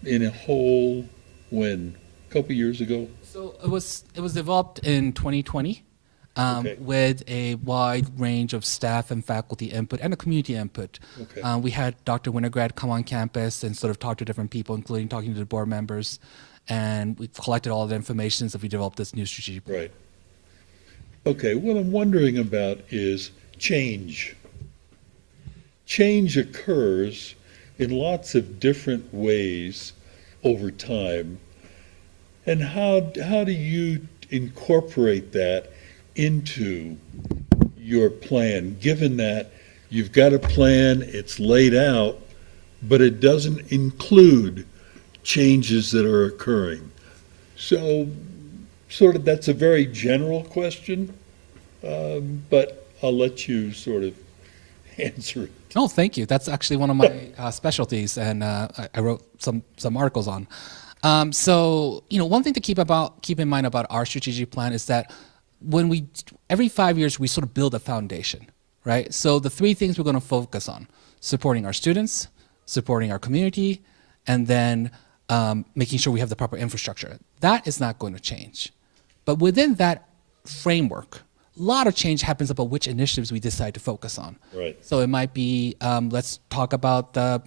in a whole, when? A couple years ago? So it was developed in 2020 with a wide range of staff and faculty input and a community input. Okay. We had Dr. Winograd come on campus and sort of talk to different people, including talking to the board members, and we collected all the information so we developed this new strategic plan. Right. Okay, what I'm wondering about is change. Change occurs in lots of different ways over time. And how do you incorporate that into your plan, given that you've got a plan, it's laid out, but it doesn't include changes that are occurring? So sort of, that's a very general question, but I'll let you sort of answer it. Oh, thank you. That's actually one of my specialties, and I wrote some articles on. So, one thing to keep in mind about our strategic plan is that every 5 years, we sort of build a foundation, right? So the 3 things we're going to focus on: supporting our students, supporting our community, and then making sure we have the proper infrastructure. That is not going to change. But within that framework, a lot of change happens about which initiatives we decide to focus on. Right. So it might be, let's talk about the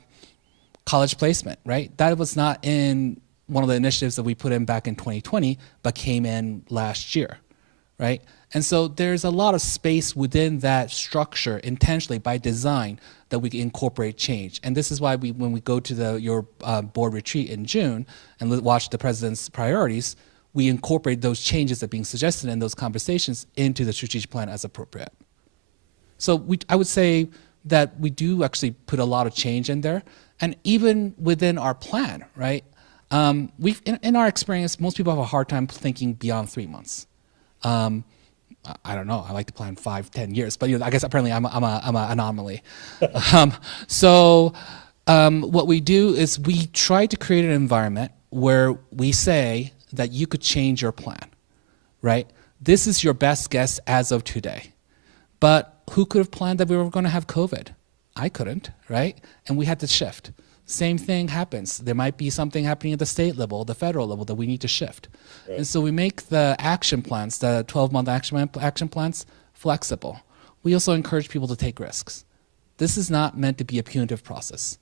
college placement, right? That was not in one of the initiatives that we put in back in 2020, but came in last year, right? And so there's a lot of space within that structure intentionally by design that we can incorporate change. And this is why when we go to your board retreat in June and watch the president's priorities, we incorporate those changes that are being suggested in those conversations into the strategic plan as appropriate. So I would say that we do actually put a lot of change in there. And even within our plan, right? In our experience, most people have a hard time thinking beyond 3 months. I don't know. I like to plan 5, 10 years, but I guess apparently I'm an anomaly. So what we do is we try to create an environment where we say that you could change your plan, right? This is your best guess as of today. But who could have planned that we were going to have COVID? I couldn't, right? And we had to shift. Same thing happens. There might be something happening at the state level, the federal level, that we need to shift. Right. And so we make the action plans, the 12-month action plans, flexible. We also encourage people to take risks. This is not meant to be a punitive process.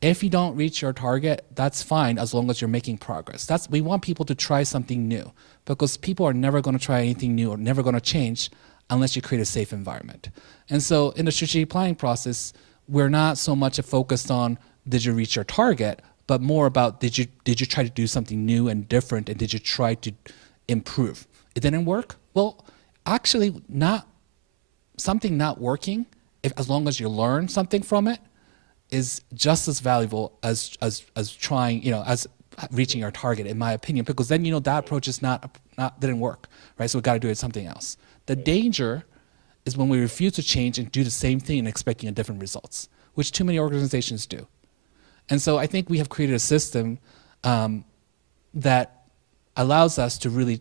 If you don't reach your target, that's fine as long as you're making progress. We want people to try something new, because people are never going to try anything new or never going to change unless you create a safe environment. And so in the strategic planning process, we're not so much focused on did you reach your target, but more about did you try to do something new and different, and did you try to improve? It didn't work? Well, actually, something not working, as long as you learn something from it, is just as valuable as trying, as reaching your target, in my opinion, because then that approach is didn't work, right? So we got to do it something else. The danger is when we refuse to change and do the same thing and expecting a different results, which too many organizations do. And so I think we have created a system that allows us to really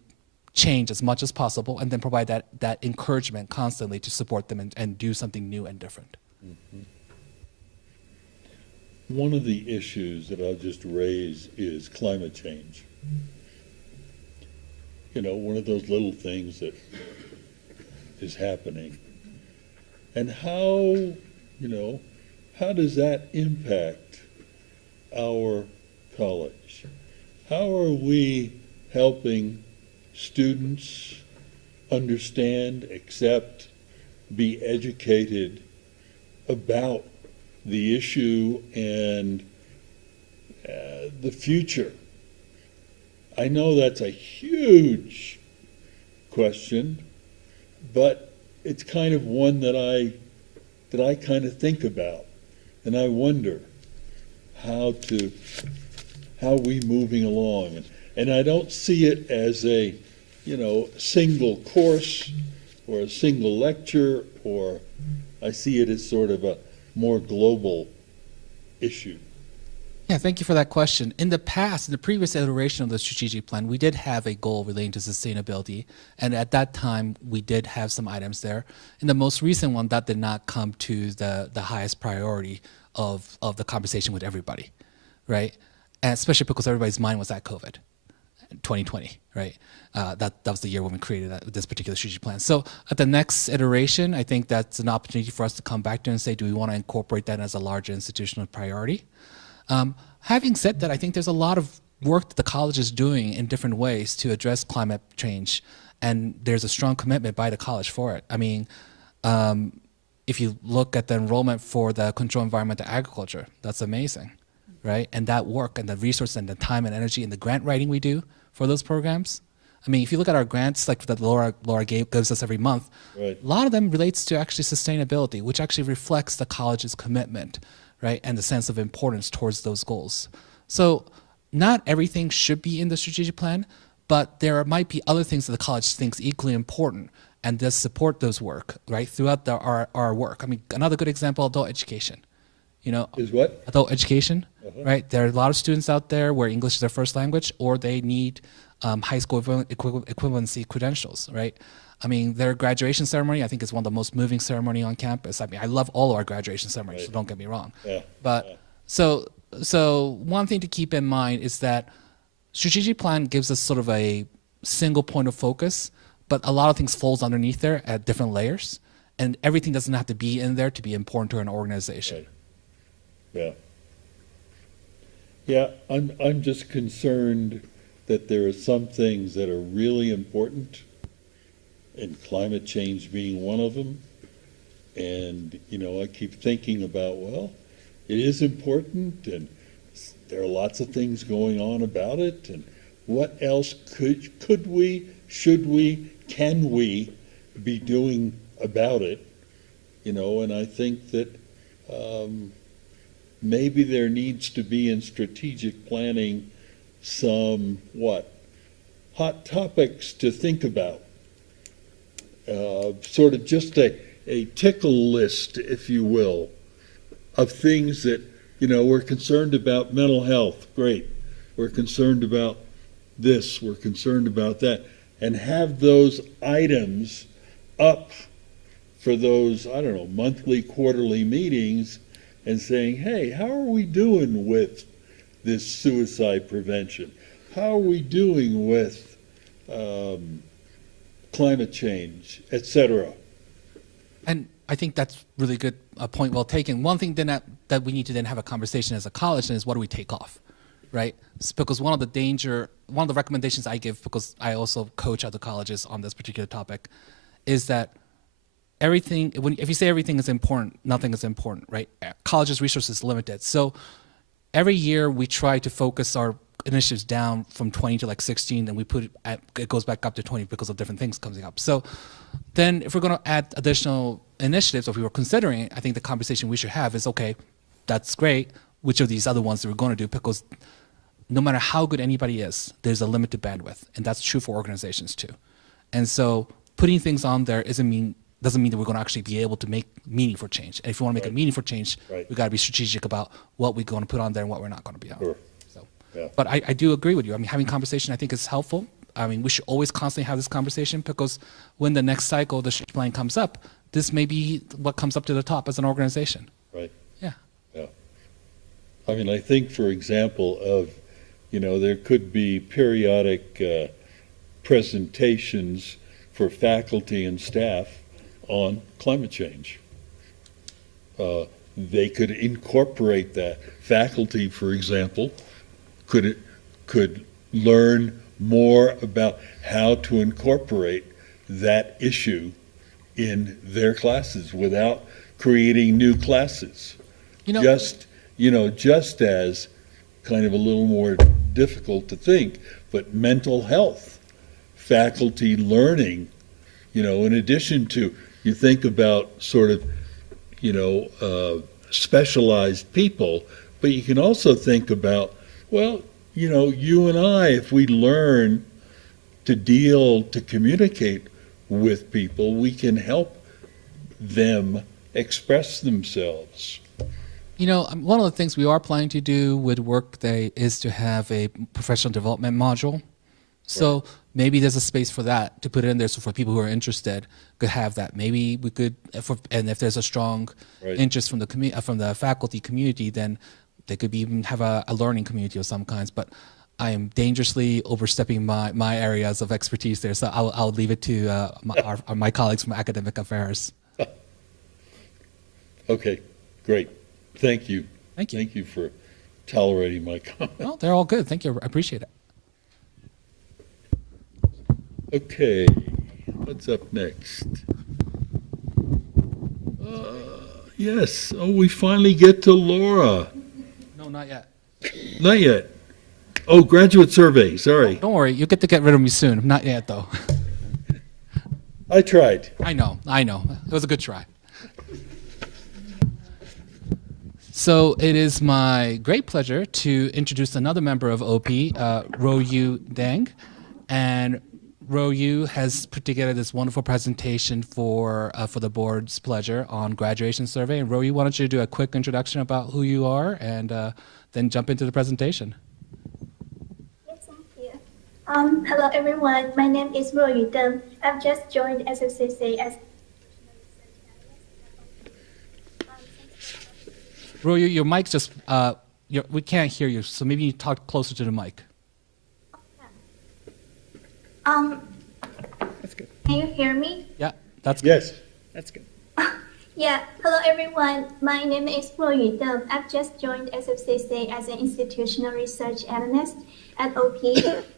change as much as possible, and then provide that encouragement constantly to support them and do something new and different. Mm-hmm. One of the issues that I'll just raise is climate change. One of those little things that is happening. And how does that impact our college? How are we helping students understand, accept, be educated about the issue and the future. I know that's a huge question, but it's kind of one that I kind of think about, and I wonder how we moving along, and I don't see it as a single course or a single lecture, or I see it as sort of a more global issue. Yeah, thank you for that question. In the past, in the previous iteration of the strategic plan, we did have a goal relating to sustainability, and at that time, we did have some items there. In the most recent one, that did not come to the highest priority of the conversation with everybody, right? And especially because everybody's mind was at COVID, 2020, right? That was the year when we created this particular strategic plan. So at the next iteration, I think that's an opportunity for us to come back to and say, do we want to incorporate that as a larger institutional priority? Having said that, I think there's a lot of work that the college is doing in different ways to address climate change, and there's a strong commitment by the college for it. I mean, if you look at the enrollment for the control environmental agriculture, that's amazing, right? And that work and the resource and the time and energy and the grant writing we do for those programs. I mean, if you look at our grants, like that Laura gives us every month, right, a lot of them relates to actually sustainability, which actually reflects the college's commitment, right, and the sense of importance towards those goals. So not everything should be in the strategic plan, but there might be other things that the college thinks equally important and does support those work, right, throughout our work. I mean, another good example, adult education. Is what? Adult education, right? There are a lot of students out there where English is their first language, or they need high school equivalency credentials, right? I mean, their graduation ceremony, I think, is one of the most moving ceremony on campus. I mean, I love all of our graduation ceremonies, so don't get me wrong. Yeah. But so one thing to keep in mind is that strategic plan gives us sort of a single point of focus, but a lot of things falls underneath there at different layers, and everything doesn't have to be in there to be important to an organization. Right. Yeah. Yeah, I'm just concerned that there are some things that are really important, and climate change being one of them. And, I keep thinking about, well, it is important, and there are lots of things going on about it, and what else could we, should we, can we be doing about it? And I think that maybe there needs to be in strategic planning some, hot topics to think about. Sort of just a tickle list, if you will, of things that, we're concerned about mental health. Great. We're concerned about this. We're concerned about that. And have those items up for those, monthly, quarterly meetings, and saying, hey, how are we doing with this suicide prevention? How are we doing with climate change, etc.? And I think that's really good, a point well taken. One thing then that we need to then have a conversation as a college is, what do we take off, right? It's because one of the recommendations I give, because I also coach other colleges on this particular topic, is that if you say everything is important, nothing is important, right? College's resources limited. So every year we try to focus our initiatives down from 20 to 16, and it goes back up to 20 because of different things coming up. So then if we're going to add additional initiatives, or if we were considering, I think the conversation we should have is, okay, that's great. Which of these other ones that we're going to do? Because no matter how good anybody is, there's a limited bandwidth, and that's true for organizations too. And so putting things on there doesn't mean that we're going to actually be able to make meaningful change. And if we want to make a meaningful change, we got to be strategic about what we're going to put on there and what we're not going to be on. Sure. So, yeah. But I do agree with you. I mean, having conversation, I think, is helpful. I mean, we should always constantly have this conversation, because when the next cycle, the strategic plan comes up, this may be what comes up to the top as an organization. Right. Yeah. Yeah. I mean, I think, for example, there could be periodic presentations for faculty and staff on climate change. They could incorporate that. Faculty, for example, could learn more about how to incorporate that issue in their classes without creating new classes. Just as kind of a little more difficult to think, but mental health, faculty learning, in addition to, you think about sort of, specialized people, but you can also think about, well, you and I, if we learn to communicate with people, we can help them express themselves. One of the things we are planning to do with Workday is to have a professional development module. So maybe there's a space for that to put it in there, so for people who are interested could have that. Maybe we could, and if there's a strong interest from the faculty community, then they could even have a learning community of some kinds. But I am dangerously overstepping my areas of expertise there, so I'll leave it to my colleagues from academic affairs. Okay, great. Thank you. Thank you. Thank you for tolerating my comment. No, they're all good. Thank you. I appreciate it. Okay, what's up next? Yes, we finally get to Laura. No, not yet. Not yet. Oh, graduate survey, sorry. Don't worry, you'll get to get rid of me soon. Not yet, though. I tried. I know. It was a good try. So it is my great pleasure to introduce another member of OP, Ro-Yu Deng. And Ro-Yu has put together this wonderful presentation for the board's pleasure on graduation survey. And Ro-Yu, why don't you do a quick introduction about who you are and then jump into the presentation. Yes, thank you. Hello everyone, my name is Ro-Yu Deng. I've just joined SFCC as Ro-Yu, your mic's just, we can't hear you, so maybe you talk closer to the mic. That's good. Can you hear me? Yeah, that's good. Yes. That's good. Yeah, hello everyone. My name is Ro-Yu Deng. I've just joined SFCC as an institutional research analyst at OP,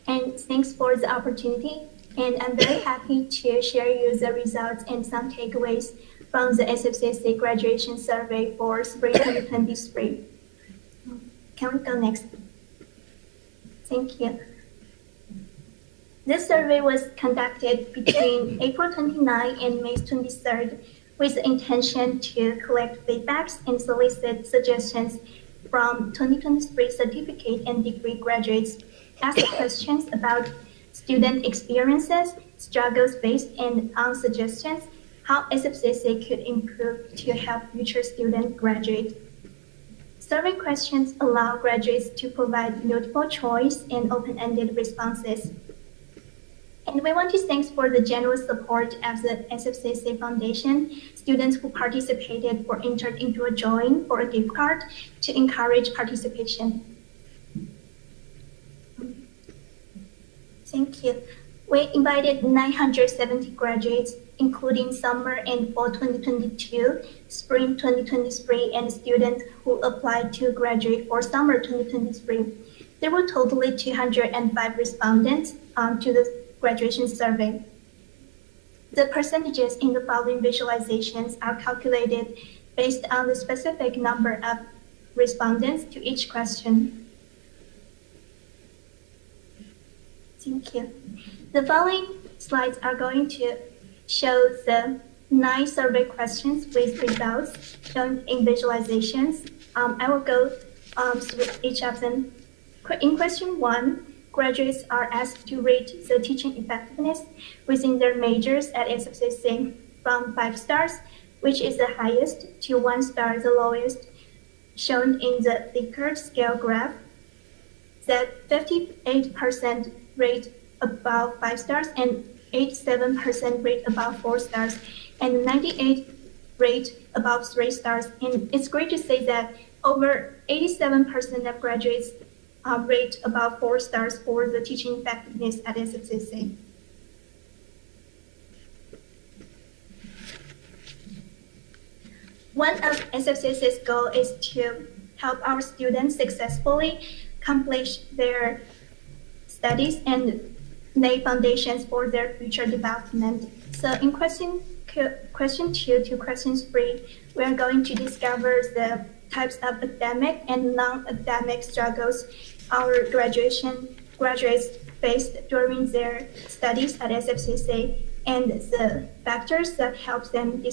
and thanks for the opportunity. And I'm very happy to share you the results and some takeaways from the SFCC graduation survey for spring 2023. Can we go next? Thank you. This survey was conducted between April 29 and May 23rd with the intention to collect feedbacks and solicit suggestions from 2023 certificate and degree graduates, ask questions about student experiences, struggles faced, and on suggestions how SFCC could improve to help future students graduate. Survey questions allow graduates to provide multiple choice and open-ended responses. And we want to thank for the generous support of the SFCC Foundation. Students who participated were entered into a drawing for a gift card to encourage participation. Thank you. We invited 970 graduates, including summer and fall 2022, spring 2023, and students who applied to graduate for summer 2023. There were totally 205 respondents to the graduation survey. The percentages in the following visualizations are calculated based on the specific number of respondents to each question. Thank you. The following slides are going to show the 9 survey questions with results shown in visualizations. I will go through each of them. In question 1, graduates are asked to rate the teaching effectiveness within their majors at SFCC from 5 stars, which is the highest, to 1 star, the lowest, shown in the Likert scale graph. That 58% rate above 5 stars and 87% rate above 4 stars and 98% rate above 3 stars. And it's great to say that over 87% of graduates rate above 4 stars for the teaching effectiveness at SFCC. One of SFCC's goal is to help our students successfully accomplish their studies and lay foundations for their future development. So in question 2 to question 3, we are going to discover the types of academic and non-academic struggles our graduates faced during their studies at SFCC and the factors that help them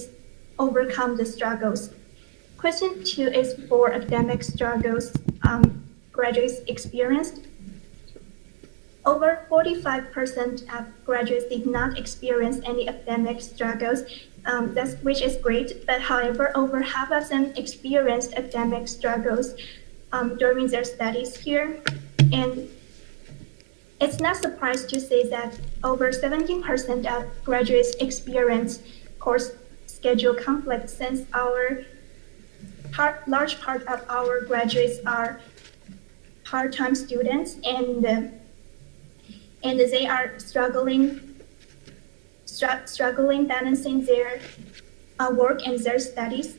overcome the struggles. Question 2 is for academic struggles graduates experienced. Over 45% of graduates did not experience any academic struggles, which is great, but however, over half of them experienced academic struggles during their studies here. And it's not surprising to say that over 17% of graduates experience course schedule conflict, since large part of our graduates are part-time students, and they are struggling balancing their work and their studies,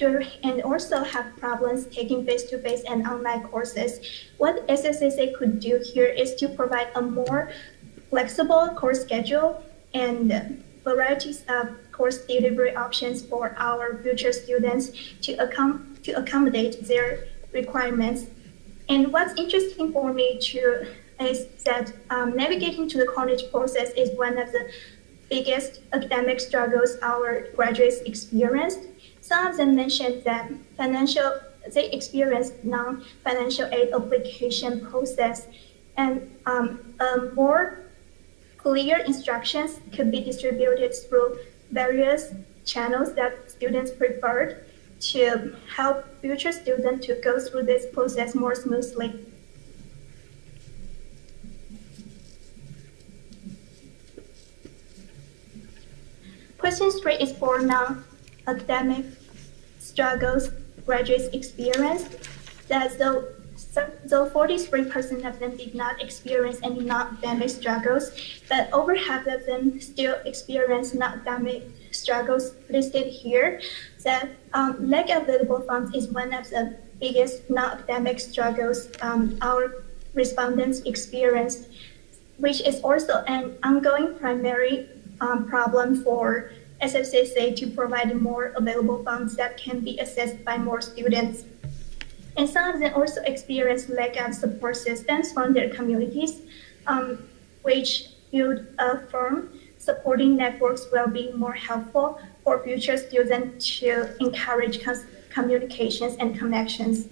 and also have problems taking face-to-face and online courses. What SFCC could do here is to provide a more flexible course schedule and varieties of course delivery options for our future students to accommodate their requirements. And what's interesting for me too is that navigating to the college process is one of the biggest academic struggles our graduates experienced. Some of them mentioned that they experienced non-financial aid application process, and more clear instructions could be distributed through various channels that students preferred to help future students to go through this process more smoothly. Question 3 is for non-academic struggles graduates experienced. That though 43% of them did not experience any non-academic struggles, but over half of them still experience non-academic struggles listed here. That lack of available funds is one of the biggest non-academic struggles our respondents experienced, which is also an ongoing primary problem for SFCC to provide more available funds that can be accessed by more students. And some of them also experience lack of support systems from their communities, which build a firm supporting networks will be more helpful for future students to encourage communications and connections.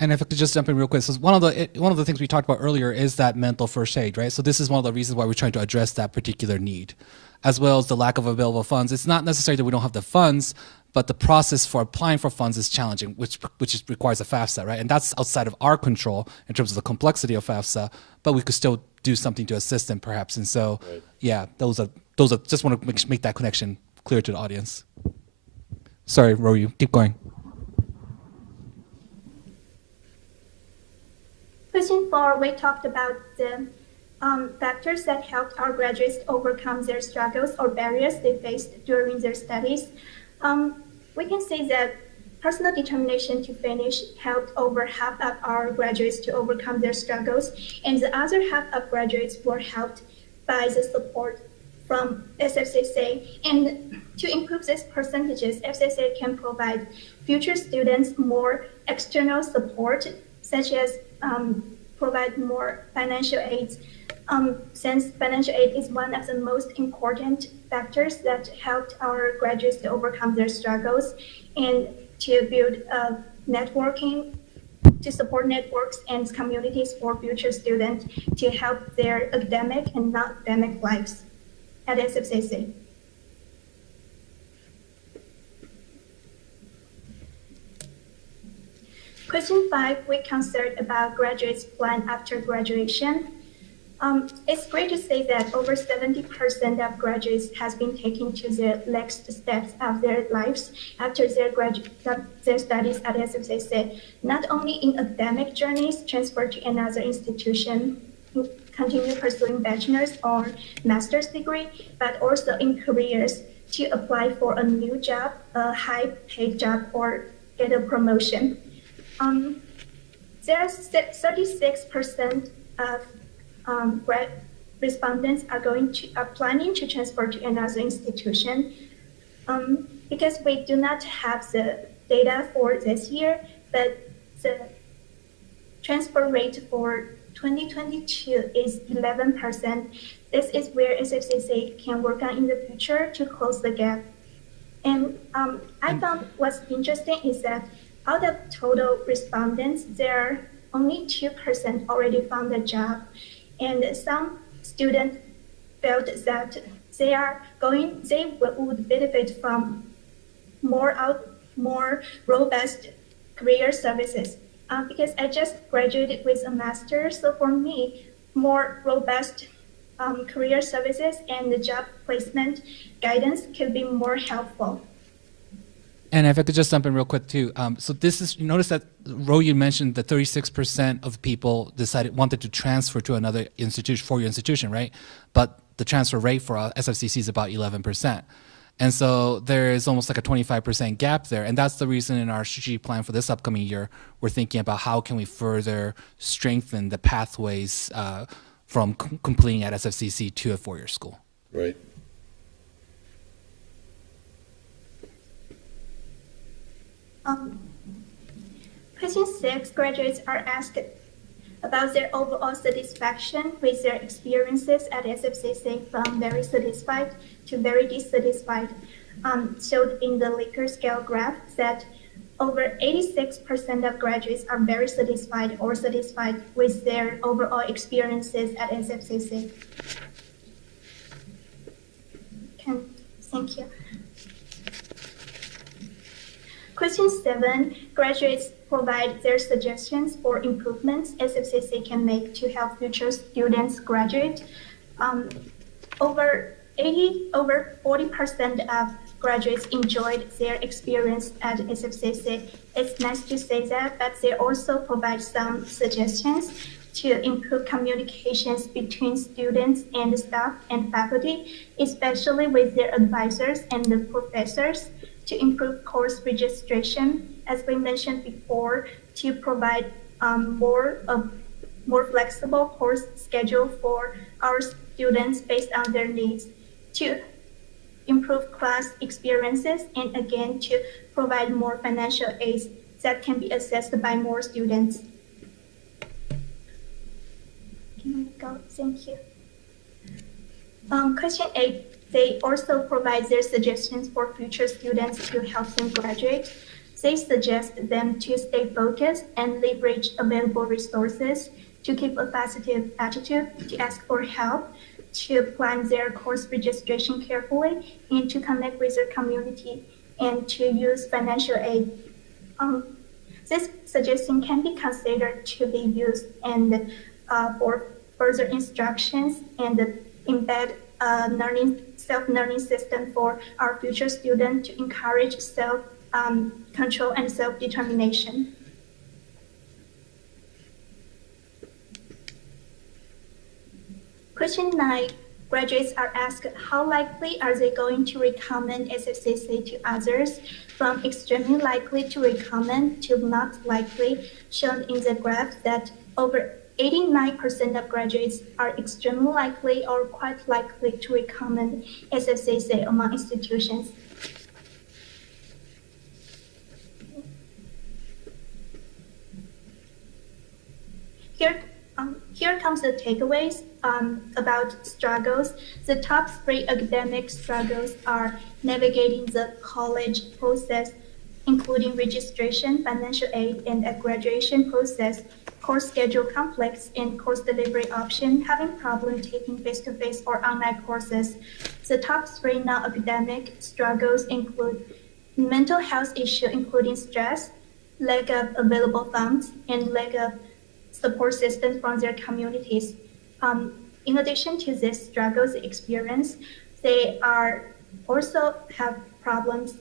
And if I could just jump in real quick, so one of the things we talked about earlier is that mental first aid, right? So this is one of the reasons why we're trying to address that particular need, as well as the lack of available funds. It's not necessarily that we don't have the funds, but the process for applying for funds is challenging, which requires a FAFSA, right? And that's outside of our control in terms of the complexity of FAFSA, but we could still do something to assist them perhaps. And so, right. Yeah, those are just want to make that connection clear to the audience. Sorry, Ryu, keep going. Question 4, we talked about the factors that helped our graduates overcome their struggles or barriers they faced during their studies. We can say that personal determination to finish helped over half of our graduates to overcome their struggles, and the other half of graduates were helped by the support from SFCC. And to improve these percentages, FCC can provide future students more external support, such as provide more financial aid, since financial aid is one of the most important factors that helped our graduates to overcome their struggles and to build networking, to support networks and communities for future students to help their academic and non-academic lives at SFCC. Question 5, we concerned about graduates' plan after graduation. It's great to say that over 70% of graduates has been taken to the next steps of their lives after their studies at SFCC, not only in academic journeys, transfer to another institution, continue pursuing bachelor's or master's degree, but also in careers to apply for a new job, a high-paid job, or get a promotion. There are 36% of respondents are planning to transfer to another institution. Because we do not have the data for this year, but the transfer rate for 2022 is 11%. This is where SFCC can work on in the future to close the gap. And I found what's interesting is that out of total respondents, there are only 2% already found a job. And some students felt that they would benefit from more robust career services. Because I just graduated with a master's, so for me, more robust career services and the job placement guidance could be more helpful. And if I could just jump in real quick too. So this is, you notice that, Ro, you mentioned that 36% of people wanted to transfer to another institution, four-year institution, right? But the transfer rate for SFCC is about 11%. And so there is almost like a 25% gap there. And that's the reason in our strategic plan for this upcoming year, we're thinking about how can we further strengthen the pathways from completing at SFCC to a four-year school. Right. Question 6, graduates are asked about their overall satisfaction with their experiences at SFCC from very satisfied to very dissatisfied. Showed in the Likert scale graph that over 86% of graduates are very satisfied or satisfied with their overall experiences at SFCC. Thank you. Question 7, graduates provide their suggestions for improvements SFCC can make to help future students graduate. Over 40% of graduates enjoyed their experience at SFCC. It's nice to say that, but they also provide some suggestions to improve communications between students and staff and faculty, especially with their advisors and the professors, to improve course registration, as we mentioned before, to provide more flexible course schedule for our students based on their needs, to improve class experiences, and again, to provide more financial aids that can be accessed by more students. Can I go? Thank you. Question 8, they also provide their suggestions for future students to help them graduate. They suggest them to stay focused and leverage available resources, to keep a positive attitude, to ask for help, to plan their course registration carefully, and to connect with their community, and to use financial aid. This suggestion can be considered to be used and for further instructions and embed a self-learning system for our future students to encourage self-control and self-determination. Question 9, graduates are asked how likely are they going to recommend SFCC to others, from extremely likely to recommend to not likely, shown in the graph that over 89% of graduates are extremely likely or quite likely to recommend SFCC among institutions. Here comes the takeaways about struggles. The top 3 academic struggles are navigating the college process, including registration, financial aid, and a graduation process, course schedule conflicts, and course delivery option, having problem taking face-to-face or online courses. The top 3 non-academic struggles include mental health issue, including stress, lack of available funds, and lack of support systems from their communities. In addition to these struggles experience, they also have problems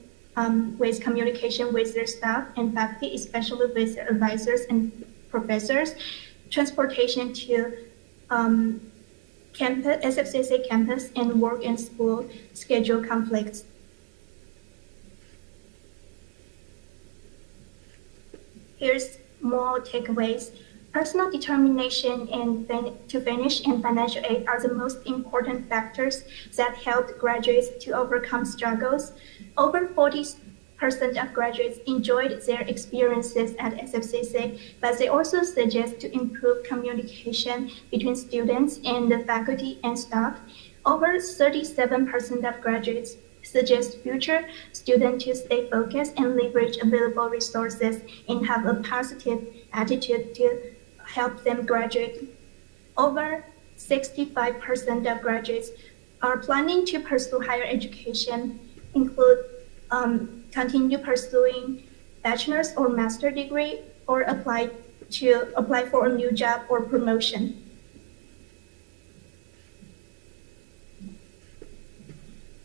with communication with their staff and faculty, especially with their advisors and professors, transportation to SFCC campus, and work and school schedule conflicts. Here's more takeaways. Personal determination and to finish and financial aid are the most important factors that helped graduates to overcome struggles. Over 40% of graduates enjoyed their experiences at SFCC, but they also suggest to improve communication between students and the faculty and staff. Over 37% of graduates suggest future students to stay focused and leverage available resources and have a positive attitude to help them graduate. Over 65% of graduates are planning to pursue higher education, include continue pursuing bachelor's or master degree, or apply for a new job or promotion.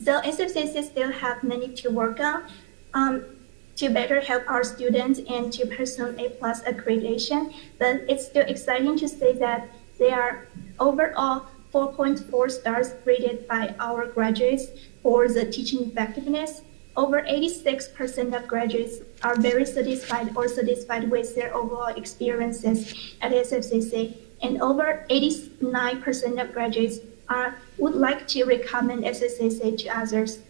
So SFCC still have many to work on to better help our students and to pursue A+ accreditation, but it's still exciting to say that there are overall 4.4 stars rated by our graduates for the teaching effectiveness. Over 86% of graduates are very satisfied or satisfied with their overall experiences at SFCC, and over 89% of graduates would like to recommend SFCC to others.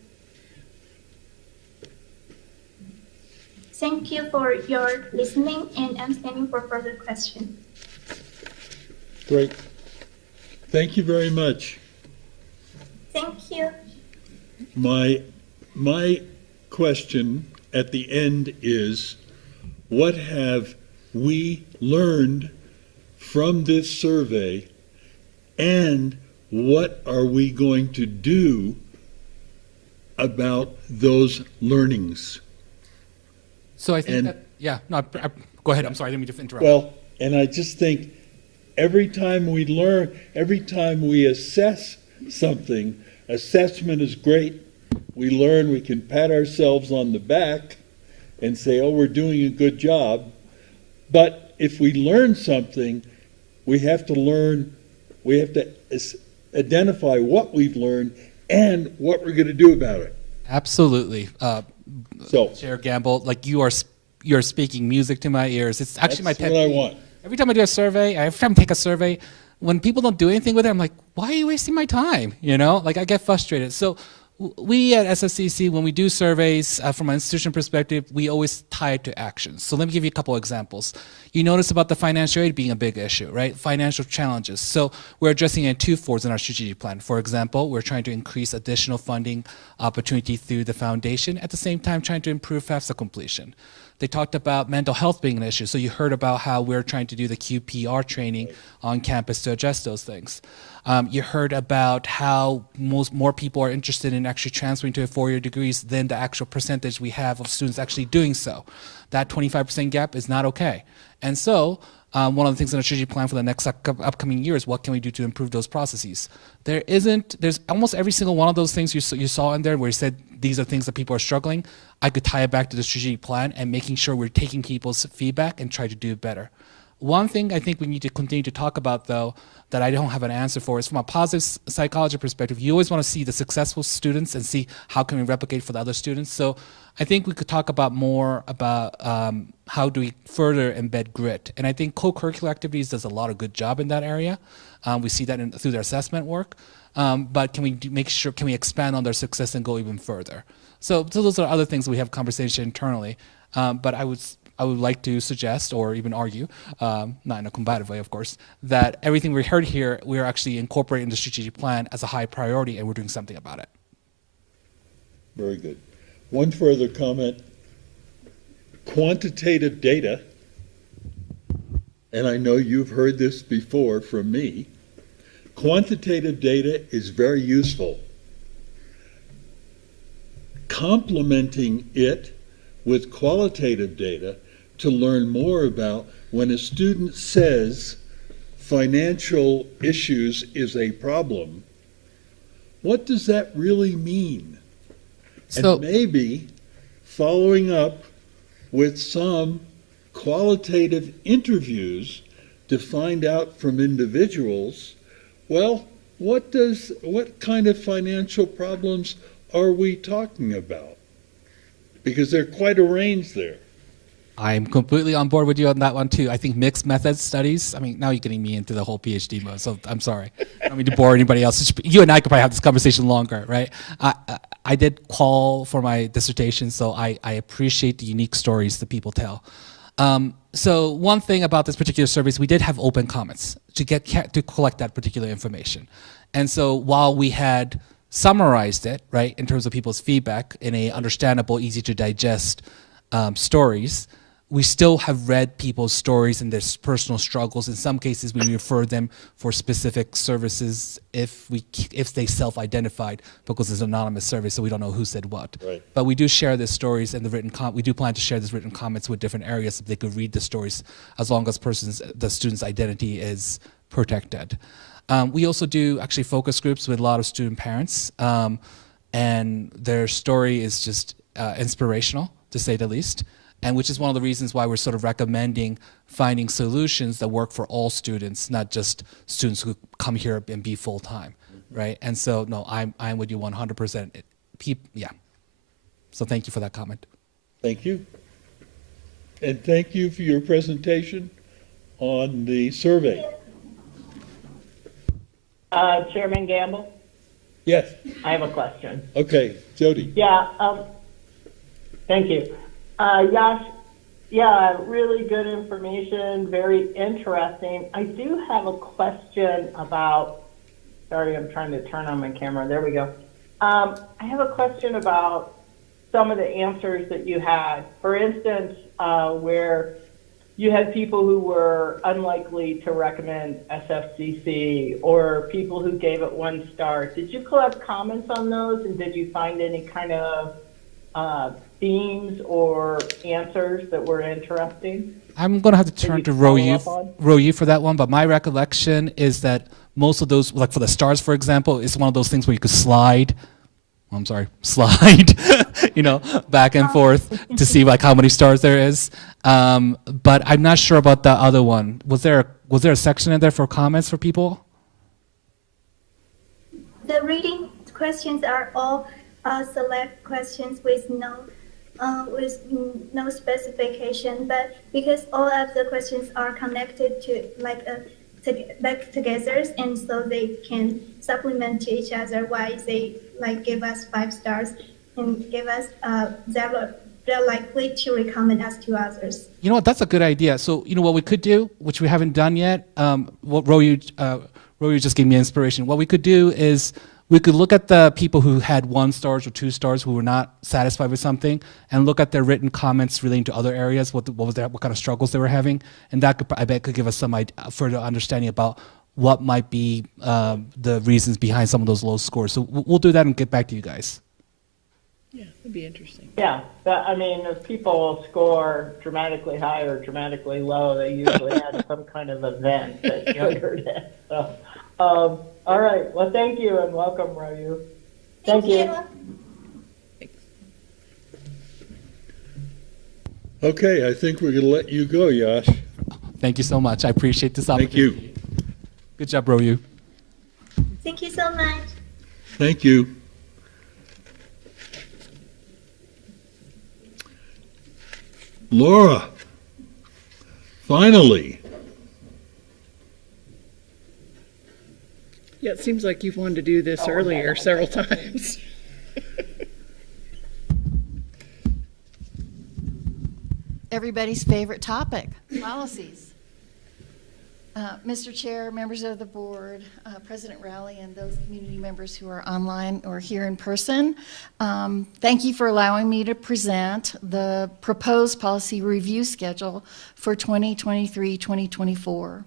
Thank you for your listening, and I'm standing for further questions. Great. Thank you very much. Thank you. My question at the end is, what have we learned from this survey, and what are we going to do about those learnings? So I think go ahead. I'm sorry, I didn't mean to interrupt. Well, and I just think every time we learn, every time we assess something, assessment is great. We learn, we can pat ourselves on the back and say, oh, we're doing a good job. But if we learn something, we have to identify what we've learned and what we're going to do about it. Absolutely. Chair Gamble, like you're speaking music to my ears. It's actually my pet peeve. What I want. Every time I do a survey, every time I take a survey, when people don't do anything with it, I'm like, why are you wasting my time? Like I get frustrated. So we at SFCC, when we do surveys from an institution perspective, we always tie it to actions. So let me give you a couple examples. You notice about the financial aid being a big issue, right? Financial challenges. So we're addressing it in two folds in our strategic plan. For example, we're trying to increase additional funding opportunity through the foundation, at the same time trying to improve FAFSA completion. They talked about mental health being an issue. So you heard about how we're trying to do the QPR training on campus to address those things. You heard about how more people are interested in actually transferring to 4-year degrees than the actual percentage we have of students actually doing so. That 25% gap is not okay. And so one of the things in our strategic plan for the next upcoming year is what can we do to improve those processes. There's almost every single one of those things you saw in there where you said these are things that people are struggling. I could tie it back to the strategic plan and making sure we're taking people's feedback and try to do better. One thing I think we need to continue to talk about, though, that I don't have an answer for is from a positive psychology perspective, you always want to see the successful students and see how can we replicate for the other students. So I think we could talk about more about how do we further embed grit. And I think co-curricular activities does a lot of good job in that area. We see that through their assessment work. But can we expand on their success and go even further? So those are other things we have conversation internally. But I would like to suggest or even argue, not in a combative way, of course, that everything we heard here, we are actually incorporating the strategic plan as a high priority, and we're doing something about it. Very good. One further comment. Quantitative data, and I know you've heard this before from me, quantitative data is very useful. Complementing it with qualitative data to learn more about when a student says financial issues is a problem, what does that really mean? And maybe following up with some qualitative interviews to find out from individuals, well, what kind of financial problems are we talking about? Because they're quite a range there. I'm completely on board with you on that one too. I think mixed method studies. I mean, now you're getting me into the whole PhD mode, so I'm sorry. I don't mean to bore anybody else. You and I could probably have this conversation longer, right? I did call for my dissertation, so I appreciate the unique stories that people tell. So one thing about this particular survey is we did have open comments to collect that particular information. And so while we had summarized it, right, in terms of people's feedback in a understandable, easy to digest stories, we still have read people's stories and their personal struggles. In some cases, we refer them for specific services if they self-identified, because it's an anonymous survey, so we don't know who said what. Right. But we do share the stories and we do plan to share these written comments with different areas so they could read the stories as long as the student's identity is protected. We also do actually focus groups with a lot of student parents, and their story is just inspirational, to say the least. And which is one of the reasons why we're sort of recommending finding solutions that work for all students, not just students who come here and be full-time, right? And so, no, I'm with you 100%. Yeah. So thank you for that comment. Thank you. And thank you for your presentation on the survey. Chairman Gamble, Yes. I have a question. Okay, Jody. Yeah, thank you. Yash, yeah, really good information, very interesting. I do have a question about, sorry, I'm trying to turn on my camera. There we go. I have a question about some of the answers that you had. For instance, where you had people who were unlikely to recommend SFCC or people who gave it 1 star. Did you collect comments on those, and did you find any kind of themes or answers that were interesting? I'm going to have to turn to Royu for that one, but my recollection is that most of those, like for the stars, for example, is one of those things where you could slide, you know, back and forth to see like how many stars there is. But I'm not sure about the other one. Was there a section in there for comments for people? The reading questions are all select questions with no specification, but because all of the questions are connected to together, and so they can supplement to each other, why they give us 5 stars and give us they're likely to recommend us to others. You know what? That's a good idea. So you know what we could do, which we haven't done yet. What Royu just gave me inspiration. What we could do is we could look at the people who had 1 stars or 2 stars who were not satisfied with something, and look at their written comments relating to other areas. What kind of struggles they were having, and that I bet could give us some further understanding about what might be the reasons behind some of those low scores. So we'll do that and get back to you guys. Yeah, that'd be interesting. Yeah, I mean, if people score dramatically high or dramatically low, they usually had some kind of event that triggered it. So, all right. Well, thank you and welcome, Royu. Thank you. Okay, I think we're going to let you go, Yash. Thank you so much. I appreciate this opportunity. Thank you. Good job, Royu. Thank you so much. Thank you. Laura, finally. Yeah, it seems like you've wanted to do this earlier several times. Everybody's favorite topic, policies. Mr. Chair, members of the board, President Rowley, and those community members who are online or here in person, thank you for allowing me to present the proposed policy review schedule for 2023-2024.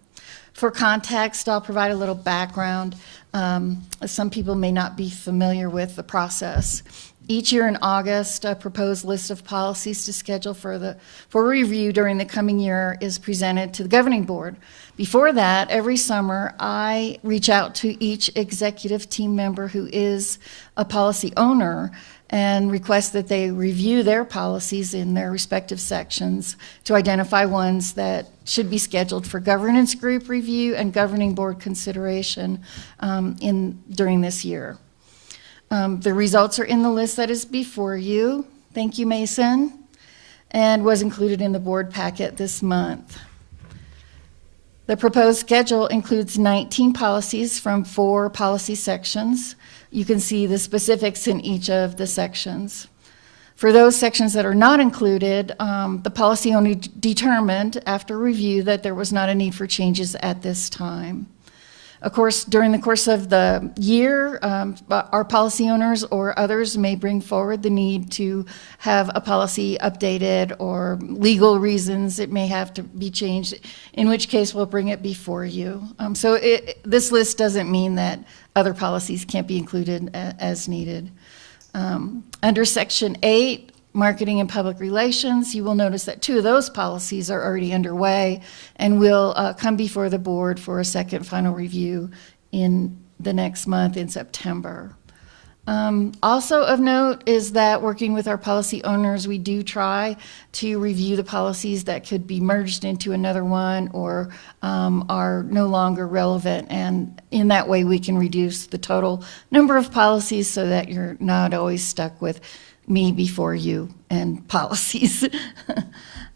For context, I'll provide a little background. Some people may not be familiar with the process. Each year in August, a proposed list of policies to schedule for review during the coming year is presented to the governing board. Before that, every summer, I reach out to each executive team member who is a policy owner and request that they review their policies in their respective sections to identify ones that should be scheduled for governance group review and governing board consideration during this year. The results are in the list that is before you. Thank you, Mason. and was included in the board packet this month. The proposed schedule includes 19 policies from 4 policy sections. You can see the specifics in each of the sections. For those sections that are not included, the policy owner determined after review that there was not a need for changes at this time. Of course, during the course of the year, our policy owners or others may bring forward the need to have a policy updated or legal reasons it may have to be changed, in which case we'll bring it before you. So this list doesn't mean that other policies can't be included as needed. Under Section 8, Marketing and Public Relations, you will notice that 2 of those policies are already underway and will come before the board for a second final review in the next month in September. Also of note is that working with our policy owners, we do try to review the policies that could be merged into another one or are no longer relevant. And in that way, we can reduce the total number of policies so that you're not always stuck with me before you and policies.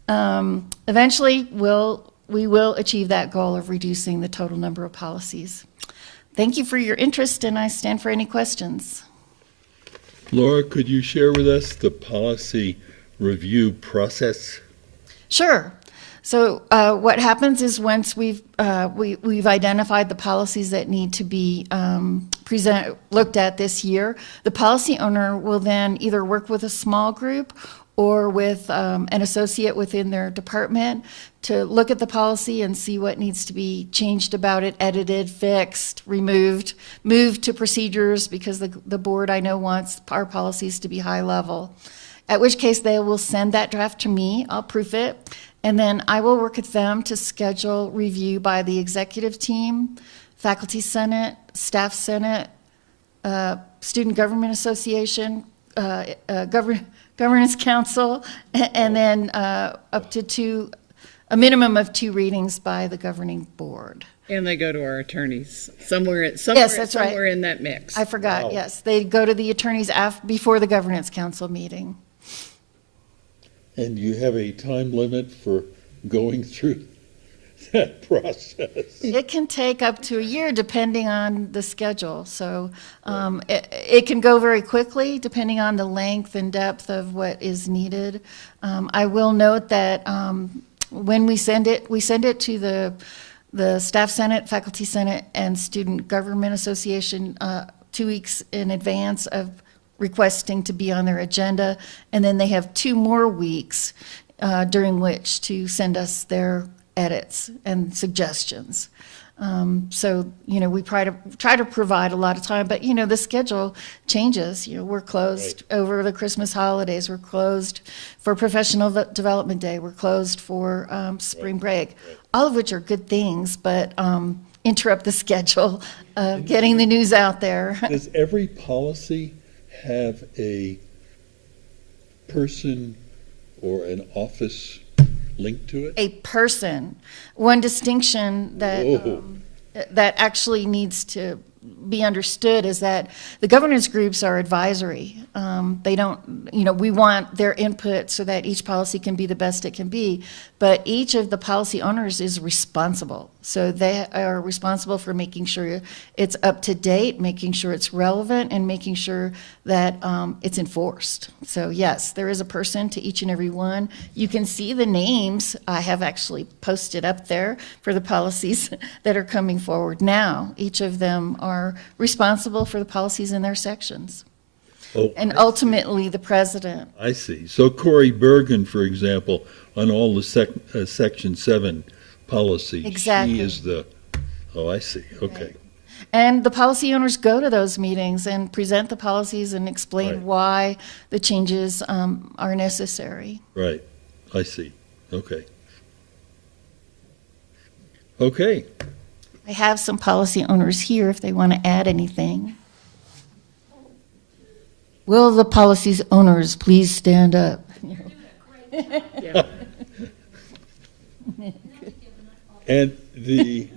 Eventually, we will achieve that goal of reducing the total number of policies. Thank you for your interest, and I stand for any questions. Laura, could you share with us the policy review process? Sure. So what happens is once we've identified the policies that need to be looked at this year, the policy owner will then either work with a small group or with an associate within their department to look at the policy and see what needs to be changed about it, edited, fixed, removed, moved to procedures, because the board, I know, wants our policies to be high level. At which case they will send that draft to me, I'll proof it, and then I will work with them to schedule review by the executive team, faculty senate, staff senate, student government association, governance council, and then up to a minimum of 2 readings by the governing board. And they go to our attorneys somewhere Yes, that's right. somewhere in that mix. I forgot, Wow. yes. They go to the attorneys before the governance council meeting. And you have a time limit for going through that process? It can take up to a year depending on the schedule. So it can go very quickly depending on the length and depth of what is needed. I will note that when we send it to the staff senate, faculty senate, and student government association 2 weeks in advance of requesting to be on their agenda, and then they have 2 more weeks during which to send us their edits and suggestions. So, we try to provide a lot of time, but, the schedule changes. We're closed over the Christmas holidays. We're closed for Professional Development Day. We're closed for spring break, all of which are good things, but interrupt the schedule of getting the news out there. Does every policy have a person or an office linked to it? A person. One distinction that actually needs to be understood is that the governance groups are advisory. They don't, we want their input so that each policy can be the best it can be, but each of the policy owners is responsible. So they are responsible for making sure it's up to date, making sure it's relevant, and making sure that it's enforced. So yes, there is a person to each and every one. You can see the names. I have actually posted up there for the policies that are coming forward now. Each of them are responsible for the policies in their sections. Oh, And ultimately, the president. I see. So Corey Bergen, for example, on all the Section 7 policies. Exactly. She is I see. Okay. And the policy owners go to those meetings and present the policies and explain why the changes are necessary. Right. I see. Okay. Okay. I have some policy owners here if they want to add anything. Will the policies owners please stand up? And the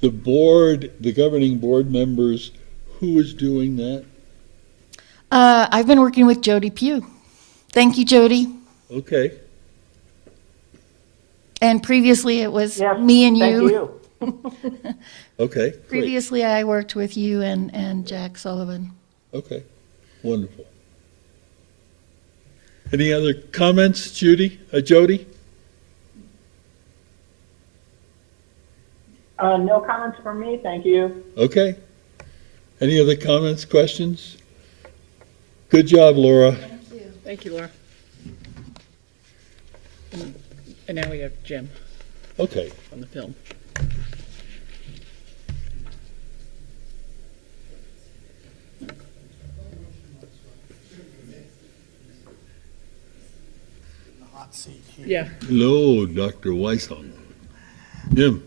board, the governing board members, who is doing that? I've been working with Jody Pugh. Thank you, Jody. Okay. And previously it was Yes, me and thank you. you. Okay, great. Previously I worked with you and Jack Sullivan. Okay, wonderful. Any other comments, Jody? No comments from me, thank you. Okay. Any other comments, questions? Good job, Laura. Thank you, Laura. And now we have Jim Okay. on the film. Yeah. Hello, Dr. Weissong. Jim.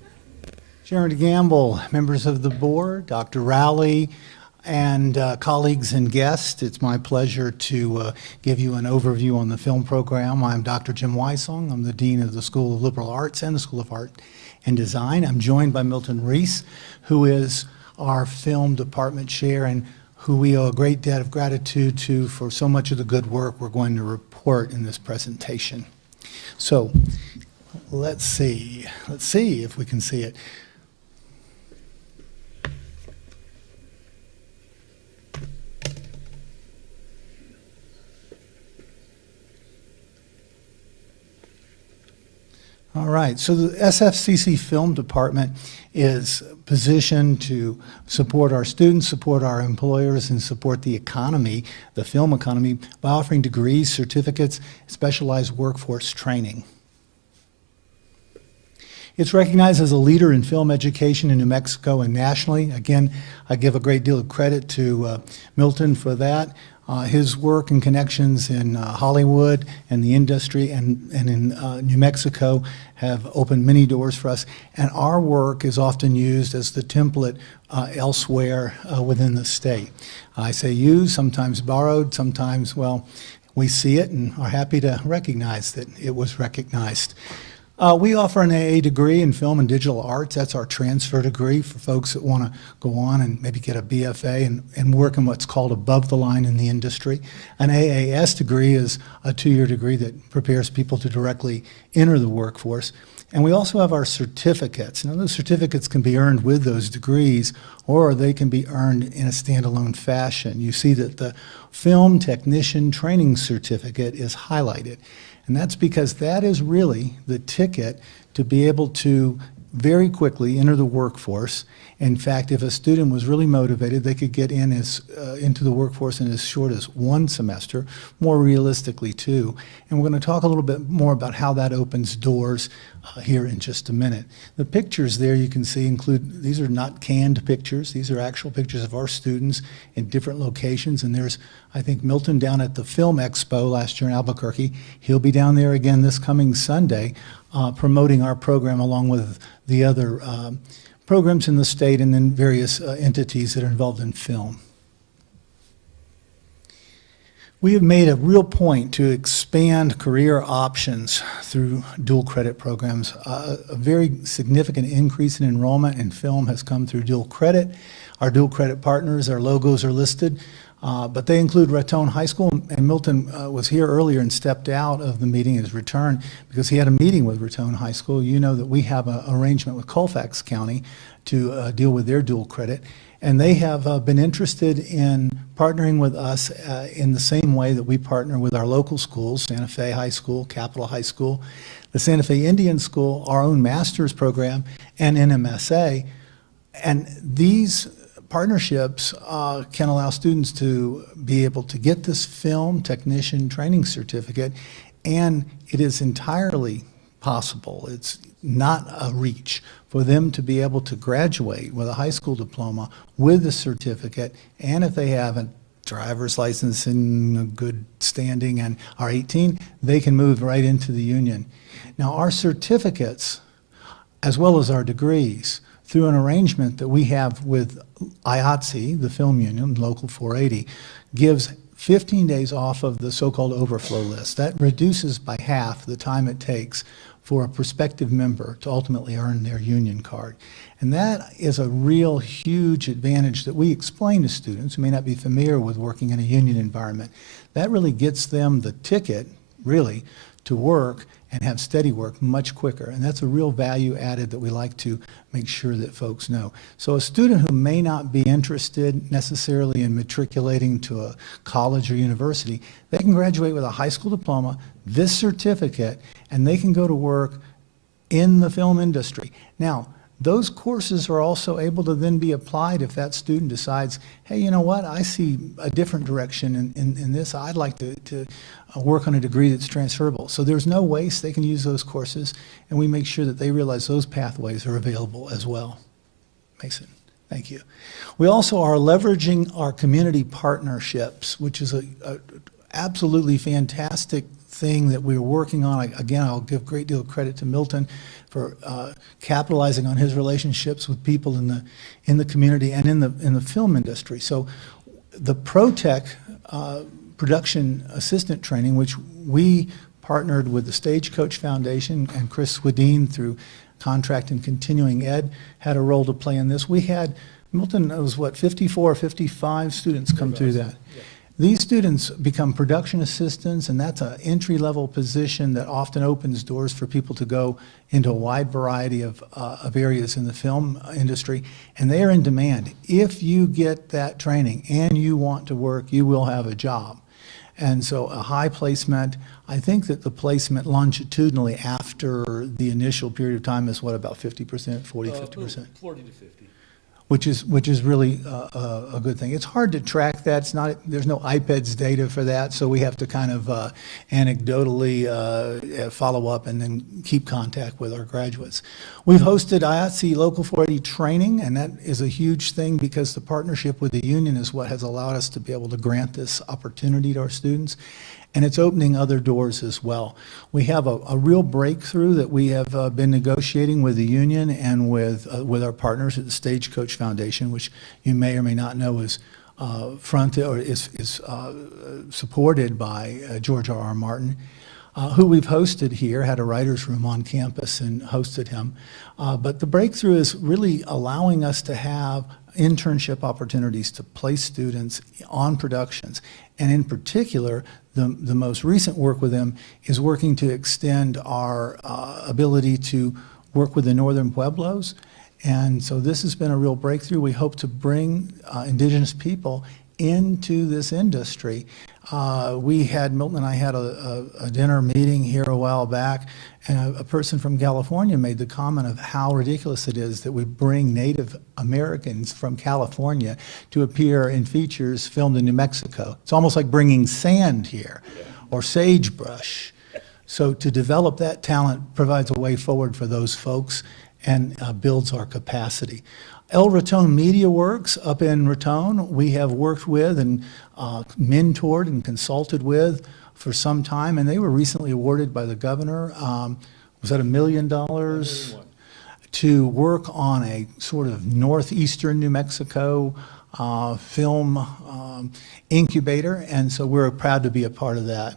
Chairman Gamble, members of the board, Dr. Rowley, and colleagues and guests, it's my pleasure to give you an overview on the film program. I'm Dr. Jim Weissong. I'm the Dean of the School of Liberal Arts and the School of Art and Design. I'm joined by Milton Reese, who is our film department chair and who we owe a great debt of gratitude to for so much of the good work we're going to report in this presentation. So let's see if we can see it. All right, so the SFCC Film Department is positioned to support our students, support our employers, and support the economy, the film economy, by offering degrees, certificates, specialized workforce training. It's recognized as a leader in film education in New Mexico and nationally. Again, I give a great deal of credit to Milton for that. His work and connections in Hollywood and the industry and in New Mexico have opened many doors for us. And our work is often used as the template elsewhere within the state. I say used, sometimes borrowed, sometimes, well, we see it and are happy to recognize that it was recognized. We offer an AA degree in film and digital arts. That's our transfer degree for folks that want to go on and maybe get a BFA and work in what's called above the line in the industry. An AAS degree is a 2-year degree that prepares people to directly enter the workforce. And we also have our certificates. Now, those certificates can be earned with those degrees, or they can be earned in a standalone fashion. You see that the Film Technician Training Certificate is highlighted. And that's because that is really the ticket to be able to very quickly enter the workforce. In fact, if a student was really motivated, they could get in into the workforce in as short as 1 semester, more realistically 2. And we're going to talk a little bit more about how that opens doors here in just a minute. The pictures there you can see include, these are not canned pictures, these are actual pictures of our students in different locations. And there's, I think, Milton down at the Film Expo last year in Albuquerque. He'll be down there again this coming Sunday promoting our program along with the other programs in the state and then various entities that are involved in film. We have made a real point to expand career options through dual credit programs. A very significant increase in enrollment in film has come through dual credit. Our dual credit partners, our logos are listed, but they include Raton High School, and Milton was here earlier and stepped out of the meeting, his return, because he had a meeting with Raton High School. You know that we have an arrangement with Colfax County to deal with their dual credit. And they have been interested in partnering with us in the same way that we partner with our local schools, Santa Fe High School, Capitol High School, the Santa Fe Indian School, our own master's program, and NMSA. And these partnerships can allow students to be able to get this film technician training certificate, and it is entirely possible. It's not a reach for them to be able to graduate with a high school diploma with a certificate, and if they have a driver's license in a good standing and are 18, they can move right into the union. Now, our certificates, as well as our degrees, through an arrangement that we have with IATSE, the film union, Local 480, gives 15 days off of the so-called overflow list. That reduces by half the time it takes for a prospective member to ultimately earn their union card. And that is a real huge advantage that we explain to students who may not be familiar with working in a union environment. That really gets them the ticket, really, to work and have steady work much quicker. And that's a real value added that we like to make sure that folks know. So a student who may not be interested necessarily in matriculating to a college or university, they can graduate with a high school diploma, this certificate, and they can go to work in the film industry. Now, those courses are also able to then be applied if that student decides, hey, you know what, I see a different direction in this. I'd like to work on a degree that's transferable. So there's no waste. They can use those courses, and we make sure that they realize those pathways are available as well. Mason, thank you. We also are leveraging our community partnerships, which is a absolutely fantastic thing that we're working on. Again, I'll give a great deal of credit to Milton for capitalizing on his relationships with people in the community and in the film industry. So the ProTech production assistant training, which we partnered with the Stagecoach Foundation and Chris Swedeen through contract and continuing ed, had a role to play in this. We had, Milton, it was what, 54 or 55 students come through that. Yeah. These students become production assistants, and that's an entry-level position that often opens doors for people to go into a wide variety of areas in the film industry, and they are in demand. If you get that training and you want to work, you will have a job. And so a high placement, I think that the placement longitudinally after the initial period of time is what, about 50%, 40, 50%? 40 to 50. Which is really a good thing. It's hard to track that. It's not, there's no IPEDS data for that, so we have to kind of anecdotally follow up and then keep contact with our graduates. We've hosted IATSE Local 480 training, and that is a huge thing because the partnership with the union is what has allowed us to be able to grant this opportunity to our students. And it's opening other doors as well. We have a real breakthrough that we have been negotiating with the union and with our partners at the Stagecoach Foundation, which you may or may not know is supported by George R.R. Martin, who we've hosted here, had a writer's room on campus and hosted him. But the breakthrough is really allowing us to have internship opportunities to place students on productions. And in particular, the most recent work with them is working to extend our ability to work with the Northern Pueblos. And so this has been a real breakthrough. We hope to bring indigenous people into this industry. Milton and I had a dinner meeting here a while back, and a person from California made the comment of how ridiculous it is that we bring Native Americans from California to appear in features filmed in New Mexico. It's almost like bringing sand here or sagebrush. So to develop that talent provides a way forward for those folks and builds our capacity. El Raton Media Works up in Raton, we have worked with and mentored and consulted with for some time, and they were recently awarded by the governor, was that $1 million? To work on a sort of northeastern New Mexico film incubator, and so we're proud to be a part of that.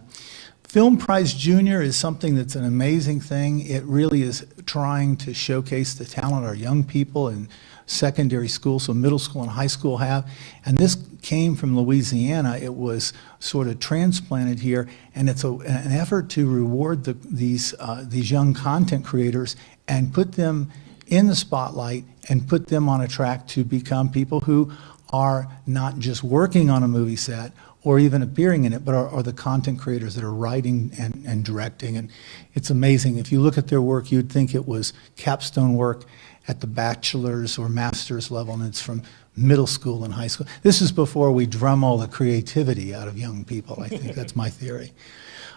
Film Prize Junior is something that's an amazing thing. It really is trying to showcase the talent our young people in secondary school, so middle school and high school have. And this came from Louisiana. It was sort of transplanted here, and it's an effort to reward these young content creators and put them in the spotlight and put them on a track to become people who are not just working on a movie set or even appearing in it, but are the content creators that are writing and directing. And it's amazing. If you look at their work, you'd think it was capstone work at the bachelor's or master's level, and it's from middle school and high school. This is before we drum all the creativity out of young people, I think. That's my theory.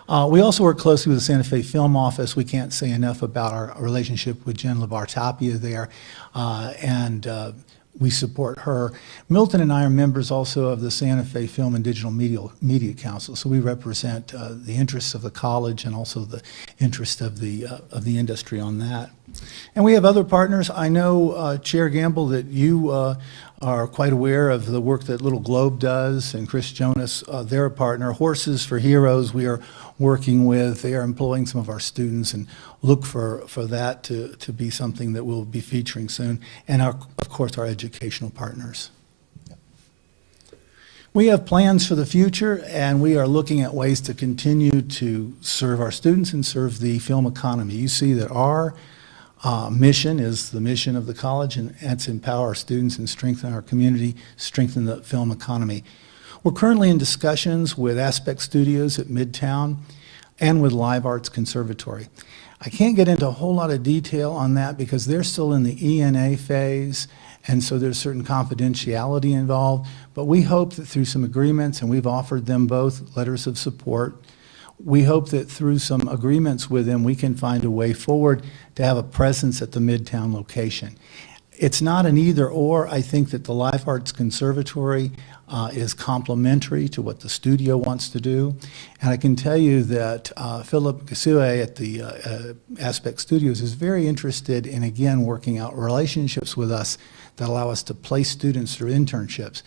We also work closely with the Santa Fe Film Office. We can't say enough about our relationship with Jen LeVar Tapia there, and we support her. Milton and I are members also of the Santa Fe Film and Digital Media Council, so we represent the interests of the college and also the interest of the industry on that. And we have other partners. I know, Chair Gamble, that you are quite aware of the work that Little Globe does, and Chris Jonas, they're a partner. Horses for Heroes, we are working with. They are employing some of our students, and look for that to be something that we'll be featuring soon. And of course, our educational partners. We have plans for the future, and we are looking at ways to continue to serve our students and serve the film economy. You see that our mission is the mission of the college, and that's empower our students and strengthen our community, strengthen the film economy. We're currently in discussions with Aspect Studios at Midtown and with Live Arts Conservatory. I can't get into a whole lot of detail on that because they're still in the ENA phase, and so there's certain confidentiality involved. But we hope that through some agreements, and we've offered them both letters of support, we hope that through some agreements with them, we can find a way forward to have a presence at the Midtown location. It's not an either or. I think that the Live Arts Conservatory is complementary to what the studio wants to do. And I can tell you that Philip Gasue at the Aspect Studios is very interested in, again, working out relationships with us that allow us to place students through internships.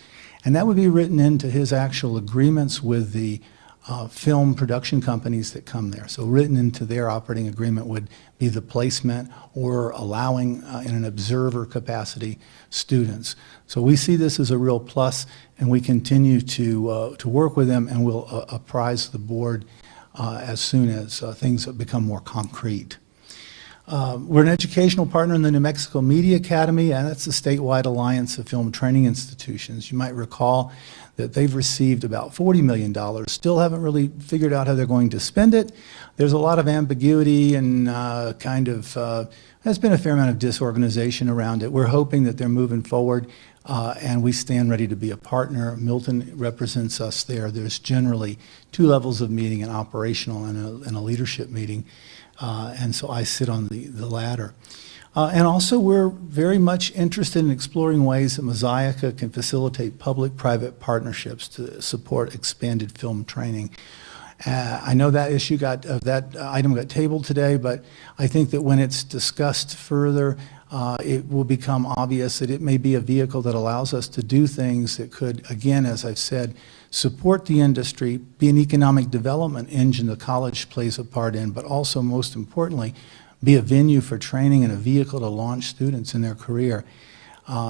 And that would be written into his actual agreements with the film production companies that come there. So written into their operating agreement would be the placement or allowing in an observer capacity students. So we see this as a real plus, and we continue to work with them, and we'll apprise the board as soon as things become more concrete. We're an educational partner in the New Mexico Media Academy, and that's the statewide alliance of film training institutions. You might recall that they've received about $40 million, still haven't really figured out how they're going to spend it. There's a lot of ambiguity and there's been a fair amount of disorganization around it. We're hoping that they're moving forward, and we stand ready to be a partner. Milton represents us there. There's generally 2 levels of meeting, an operational and a leadership meeting. And so I sit on the latter. And also we're very much interested in exploring ways that Mosaica can facilitate public-private partnerships to support expanded film training. I know that item got tabled today, but I think that when it's discussed further, it will become obvious that it may be a vehicle that allows us to do things that could, again, as I've said, support the industry, be an economic development engine the college plays a part in, but also, most importantly, be a venue for training and a vehicle to launch students in their career.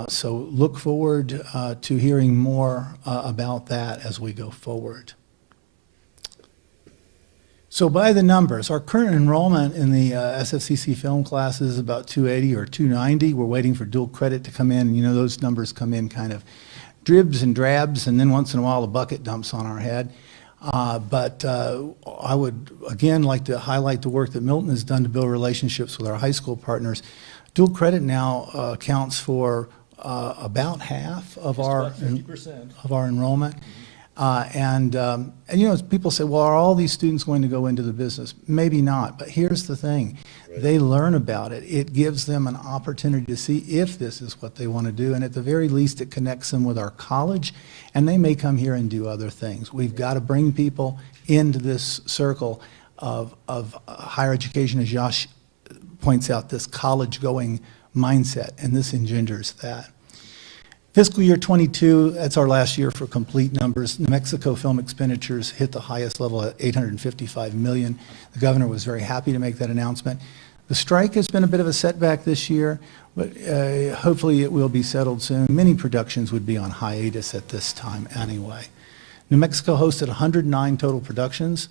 So look forward to hearing more about that as we go forward. So by the numbers, our current enrollment in the SFCC film classes is about 280 or 290. We're waiting for dual credit to come in. You know, those numbers come in kind of dribs and drabs, and then once in a while a bucket dumps on our head. But I would, again, like to highlight the work that Milton has done to build relationships with our high school partners. Dual credit now accounts for about half of our enrollment. And you know, people say, well, are all these students going to go into the business? Maybe not, but here's the thing. They learn about it. It gives them an opportunity to see if this is what they want to do, and at the very least, it connects them with our college, and they may come here and do other things. We've got to bring people into this circle of higher education, as Josh points out, this college-going mindset, and this engenders that. Fiscal year 22, that's our last year for complete numbers. New Mexico film expenditures hit the highest level at $855 million. The governor was very happy to make that announcement. The strike has been a bit of a setback this year, but hopefully it will be settled soon. Many productions would be on hiatus at this time anyway. New Mexico hosted 109 total productions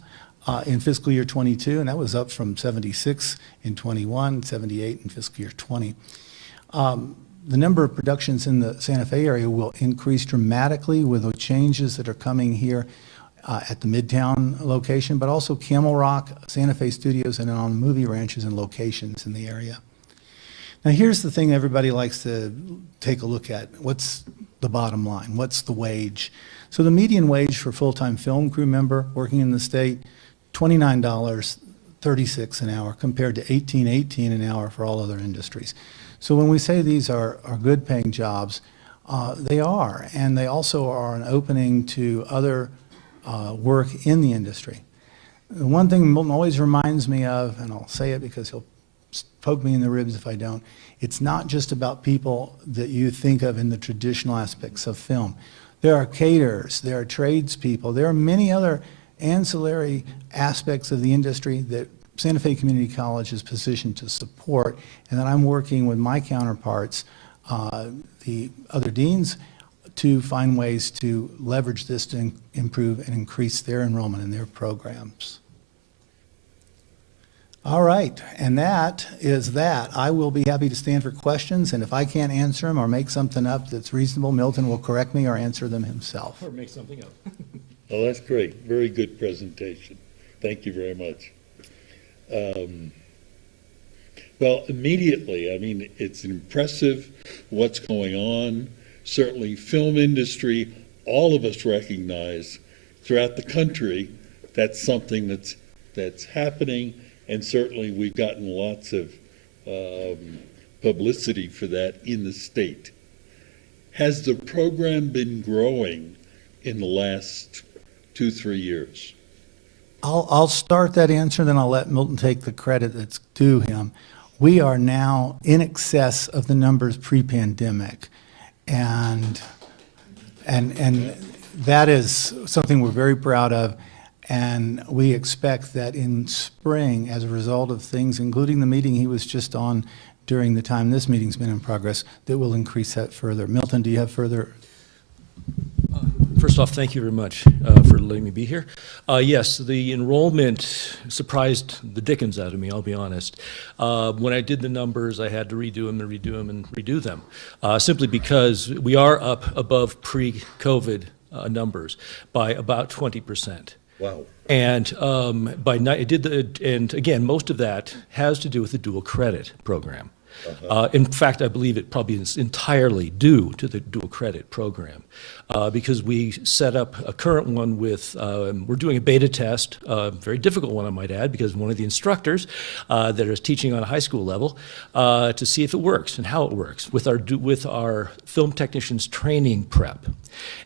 in fiscal year 22, and that was up from 76 in 21, 78 in fiscal year 20. The number of productions in the Santa Fe area will increase dramatically with the changes that are coming here at the Midtown location, but also Camel Rock, Santa Fe Studios, and on movie ranches and locations in the area. Now here's the thing everybody likes to take a look at. What's the bottom line? What's the wage? So the median wage for a full-time film crew member working in the state, $29.36 an hour compared to $18.18 an hour for all other industries. So when we say these are good paying jobs, they are, and they also are an opening to other work in the industry. The one thing Milton always reminds me of, and I'll say it because he'll poke me in the ribs if I don't, it's not just about people that you think of in the traditional aspects of film. There are caterers, there are tradespeople, there are many other ancillary aspects of the industry that Santa Fe Community College is positioned to support, and that I'm working with my counterparts, the other deans, to find ways to leverage this to improve and increase their enrollment in their programs. All right, and that is that. I will be happy to stand for questions, and if I can't answer them or make something up that's reasonable, Milton will correct me or answer them himself. Or make something up. Oh, that's great. Very good presentation. Thank you very much. Well, immediately, I mean, it's impressive what's going on. Certainly, film industry, all of us recognize throughout the country that's something that's happening, and certainly we've gotten lots of publicity for that in the state. Has the program been growing in the last 2-3 years? I'll start that answer, then I'll let Milton take the credit that's due him. We are now in excess of the numbers pre-pandemic, and that is something we're very proud of, and we expect that in spring, as a result of things, including the meeting he was just on during the time this meeting's been in progress, that will increase that further. Milton, do you have further? First off, thank you very much for letting me be here. Yes, the enrollment surprised the dickens out of me, I'll be honest. When I did the numbers, I had to redo them and redo them and redo them, simply because we are up above pre-COVID numbers by about 20%. Wow. And and again, most of that has to do with the dual credit program. In fact, I believe it probably is entirely due to the dual credit program, because we set up a current one with, we're doing a beta test, a very difficult one I might add, because one of the instructors that is teaching on a high school level to see if it works and how it works with our film technicians training prep.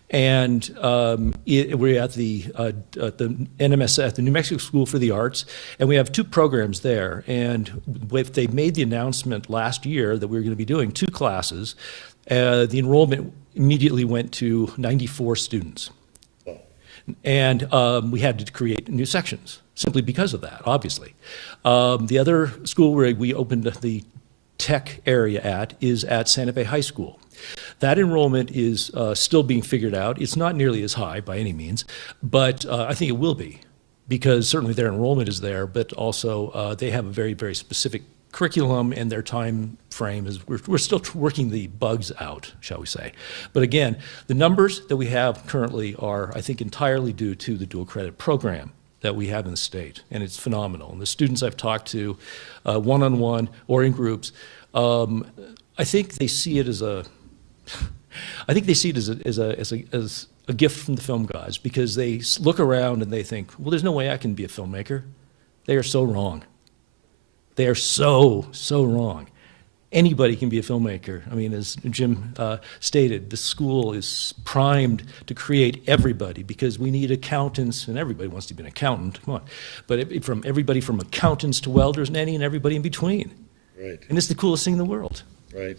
And we're at the NMS, at the New Mexico School for the Arts, and we have 2 programs there. And they made the announcement last year that we were going to be doing 2 classes. The enrollment immediately went to 94 students. And we had to create new sections simply because of that, obviously. The other school where we opened the tech area at is at Santa Fe High School. That enrollment is still being figured out. It's not nearly as high by any means, but I think it will be, because certainly their enrollment is there, but also they have a very, very specific curriculum, and their time frame is, we're still working the bugs out, shall we say. But again, the numbers that we have currently are, I think, entirely due to the dual credit program that we have in the state, and it's phenomenal. And the students I've talked to, one-on-one or in groups, I think they see it as a gift from the film gods, because they look around and they think, well, there's no way I can be a filmmaker. They are so wrong. They are so wrong. Anybody can be a filmmaker. I mean, as Jim stated, the school is primed to create everybody, because we need accountants, and everybody wants to be an accountant, come on. But from everybody from accountants to welders and any and everybody in between. Right. And it's the coolest thing in the world. Right.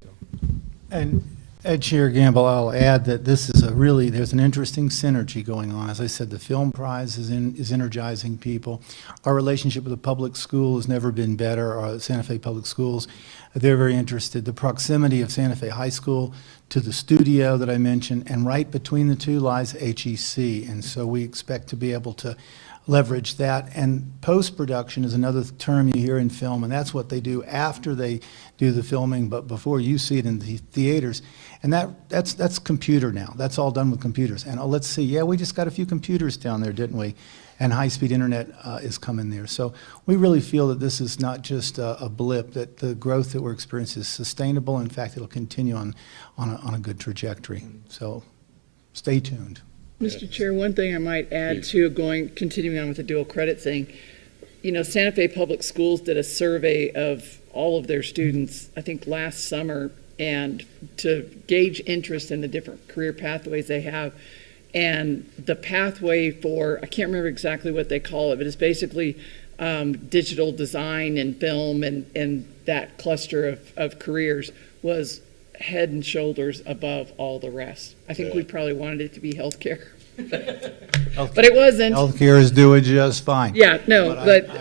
And Ed Chair Gamble, I'll add that this is there's an interesting synergy going on. As I said, the Film Prize is energizing people. Our relationship with the public school has never been better, or Santa Fe Public Schools. They're very interested. The proximity of Santa Fe High School to the studio that I mentioned, and right between the two lies HEC. And so we expect to be able to leverage that. And post-production is another term you hear in film, and that's what they do after they do the filming, but before you see it in the theaters. And that's computer now. That's all done with computers. And let's see, yeah, we just got a few computers down there, didn't we? And high-speed internet is coming there. So we really feel that this is not just a blip, that the growth that we're experiencing is sustainable. In fact, it'll continue on a good trajectory. So stay tuned. Mr. Chair, one thing I might add to continuing on with the dual credit thing, Santa Fe Public Schools did a survey of all of their students, I think last summer, and to gauge interest in the different career pathways they have. And the pathway for, I can't remember exactly what they call it, but it's basically digital design and film and that cluster of careers was head and shoulders above all the rest. I think we probably wanted it to be healthcare. But it wasn't. Healthcare is doing just fine. Yeah, no,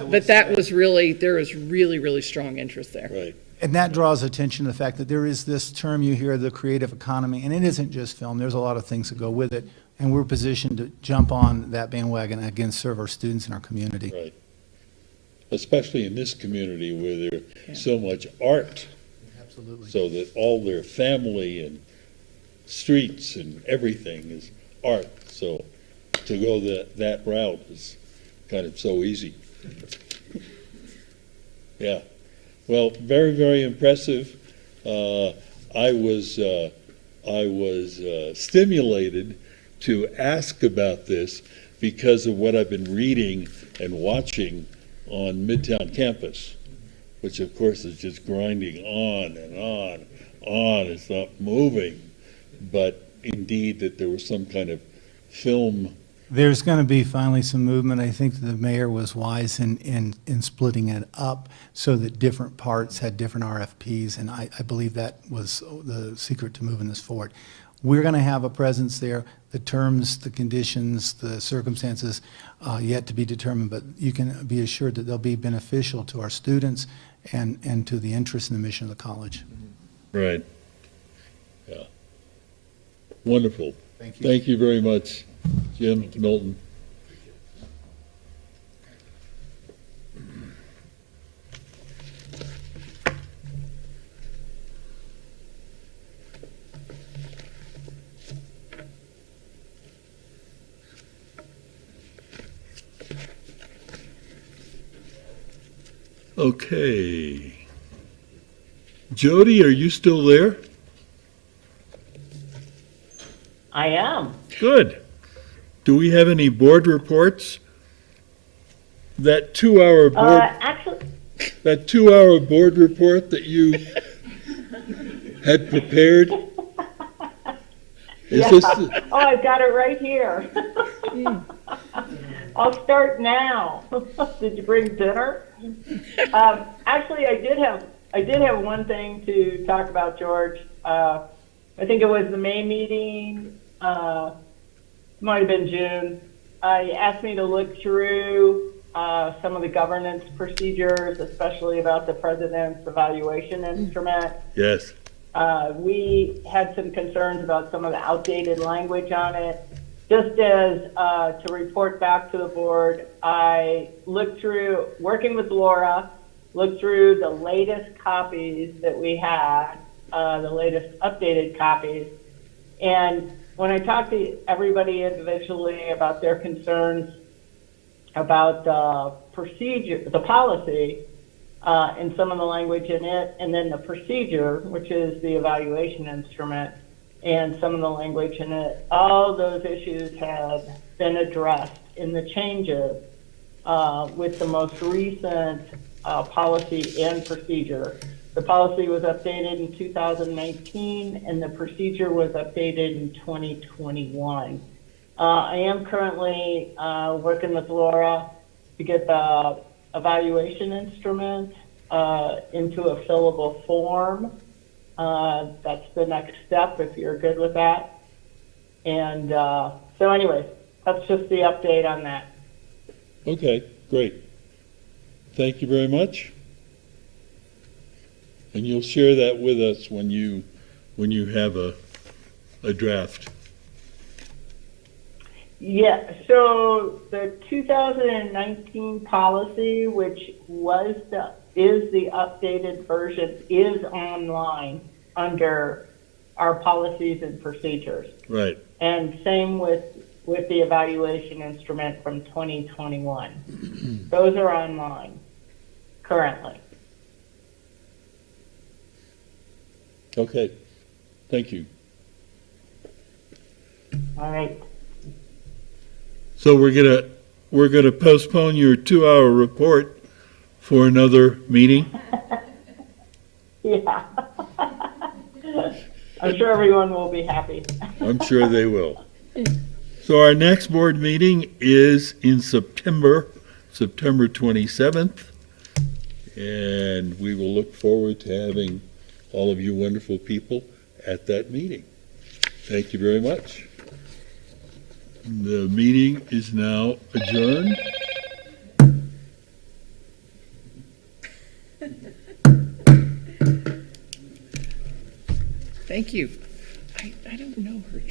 but that was really, there was really, really strong interest there. Right. And that draws attention to the fact that there is this term you hear, the creative economy, and it isn't just film. There's a lot of things that go with it, and we're positioned to jump on that bandwagon and again serve our students and our community. Right. Especially in this community where there's so much art. Absolutely. So that all their family and streets and everything is art. So to go that route is kind of so easy. Yeah. Well, very, very impressive. I was stimulated to ask about this because of what I've been reading and watching on Midtown campus, which of course is just grinding on and on. It's not moving, but indeed that there was some kind of film. There's going to be finally some movement. I think the mayor was wise in splitting it up so that different parts had different RFPs, and I believe that was the secret to moving this forward. We're going to have a presence there. The terms, the conditions, the circumstances yet to be determined, but you can be assured that they'll be beneficial to our students and to the interest and the mission of the college. Right. Yeah. Wonderful. Thank you. Thank you very much, Jim, Milton. Okay. Jody, are you still there? I am. Good. Do we have any board reports? That 2-hour board, Actually, that 2-hour board report that you had prepared? Is yeah. this, Oh, I've got it right here. I'll start now. Did you bring dinner? Actually, I did have one thing to talk about, George. I think it was the May meeting. Might have been June. Asked me to look through some of the governance procedures, especially about the president's evaluation instrument. yes. We had some concerns about some of the outdated language on it. Just as to report back to the board, I looked through, working with Laura, looked through the latest copies that we had, the latest updated copies. And when I talked to everybody individually about their concerns about the procedure, the policy, and some of the language in it, and then the procedure, which is the evaluation instrument, and some of the language in it, all those issues have been addressed in the changes with the most recent policy and procedure. The policy was updated in 2019, and the procedure was updated in 2021. I am currently working with Laura to get the evaluation instrument into a fillable form. That's the next step if you're good with that. And so anyways, that's just the update on that. Okay, great. Thank you very much. And you'll share that with us when you have a draft. Yeah, so the 2019 policy, which is the updated version, is online under our policies and procedures. Right. And same with the evaluation instrument from 2021. Those are online currently. Okay. Thank you. All right. So we're gonna postpone your 2-hour report for another meeting. Yeah. I'm sure everyone will be happy. I'm sure they will. So our next board meeting is in September 27th. And we will look forward to having all of you wonderful people at that meeting. Thank you very much. The meeting is now adjourned. Thank you. I don't know her.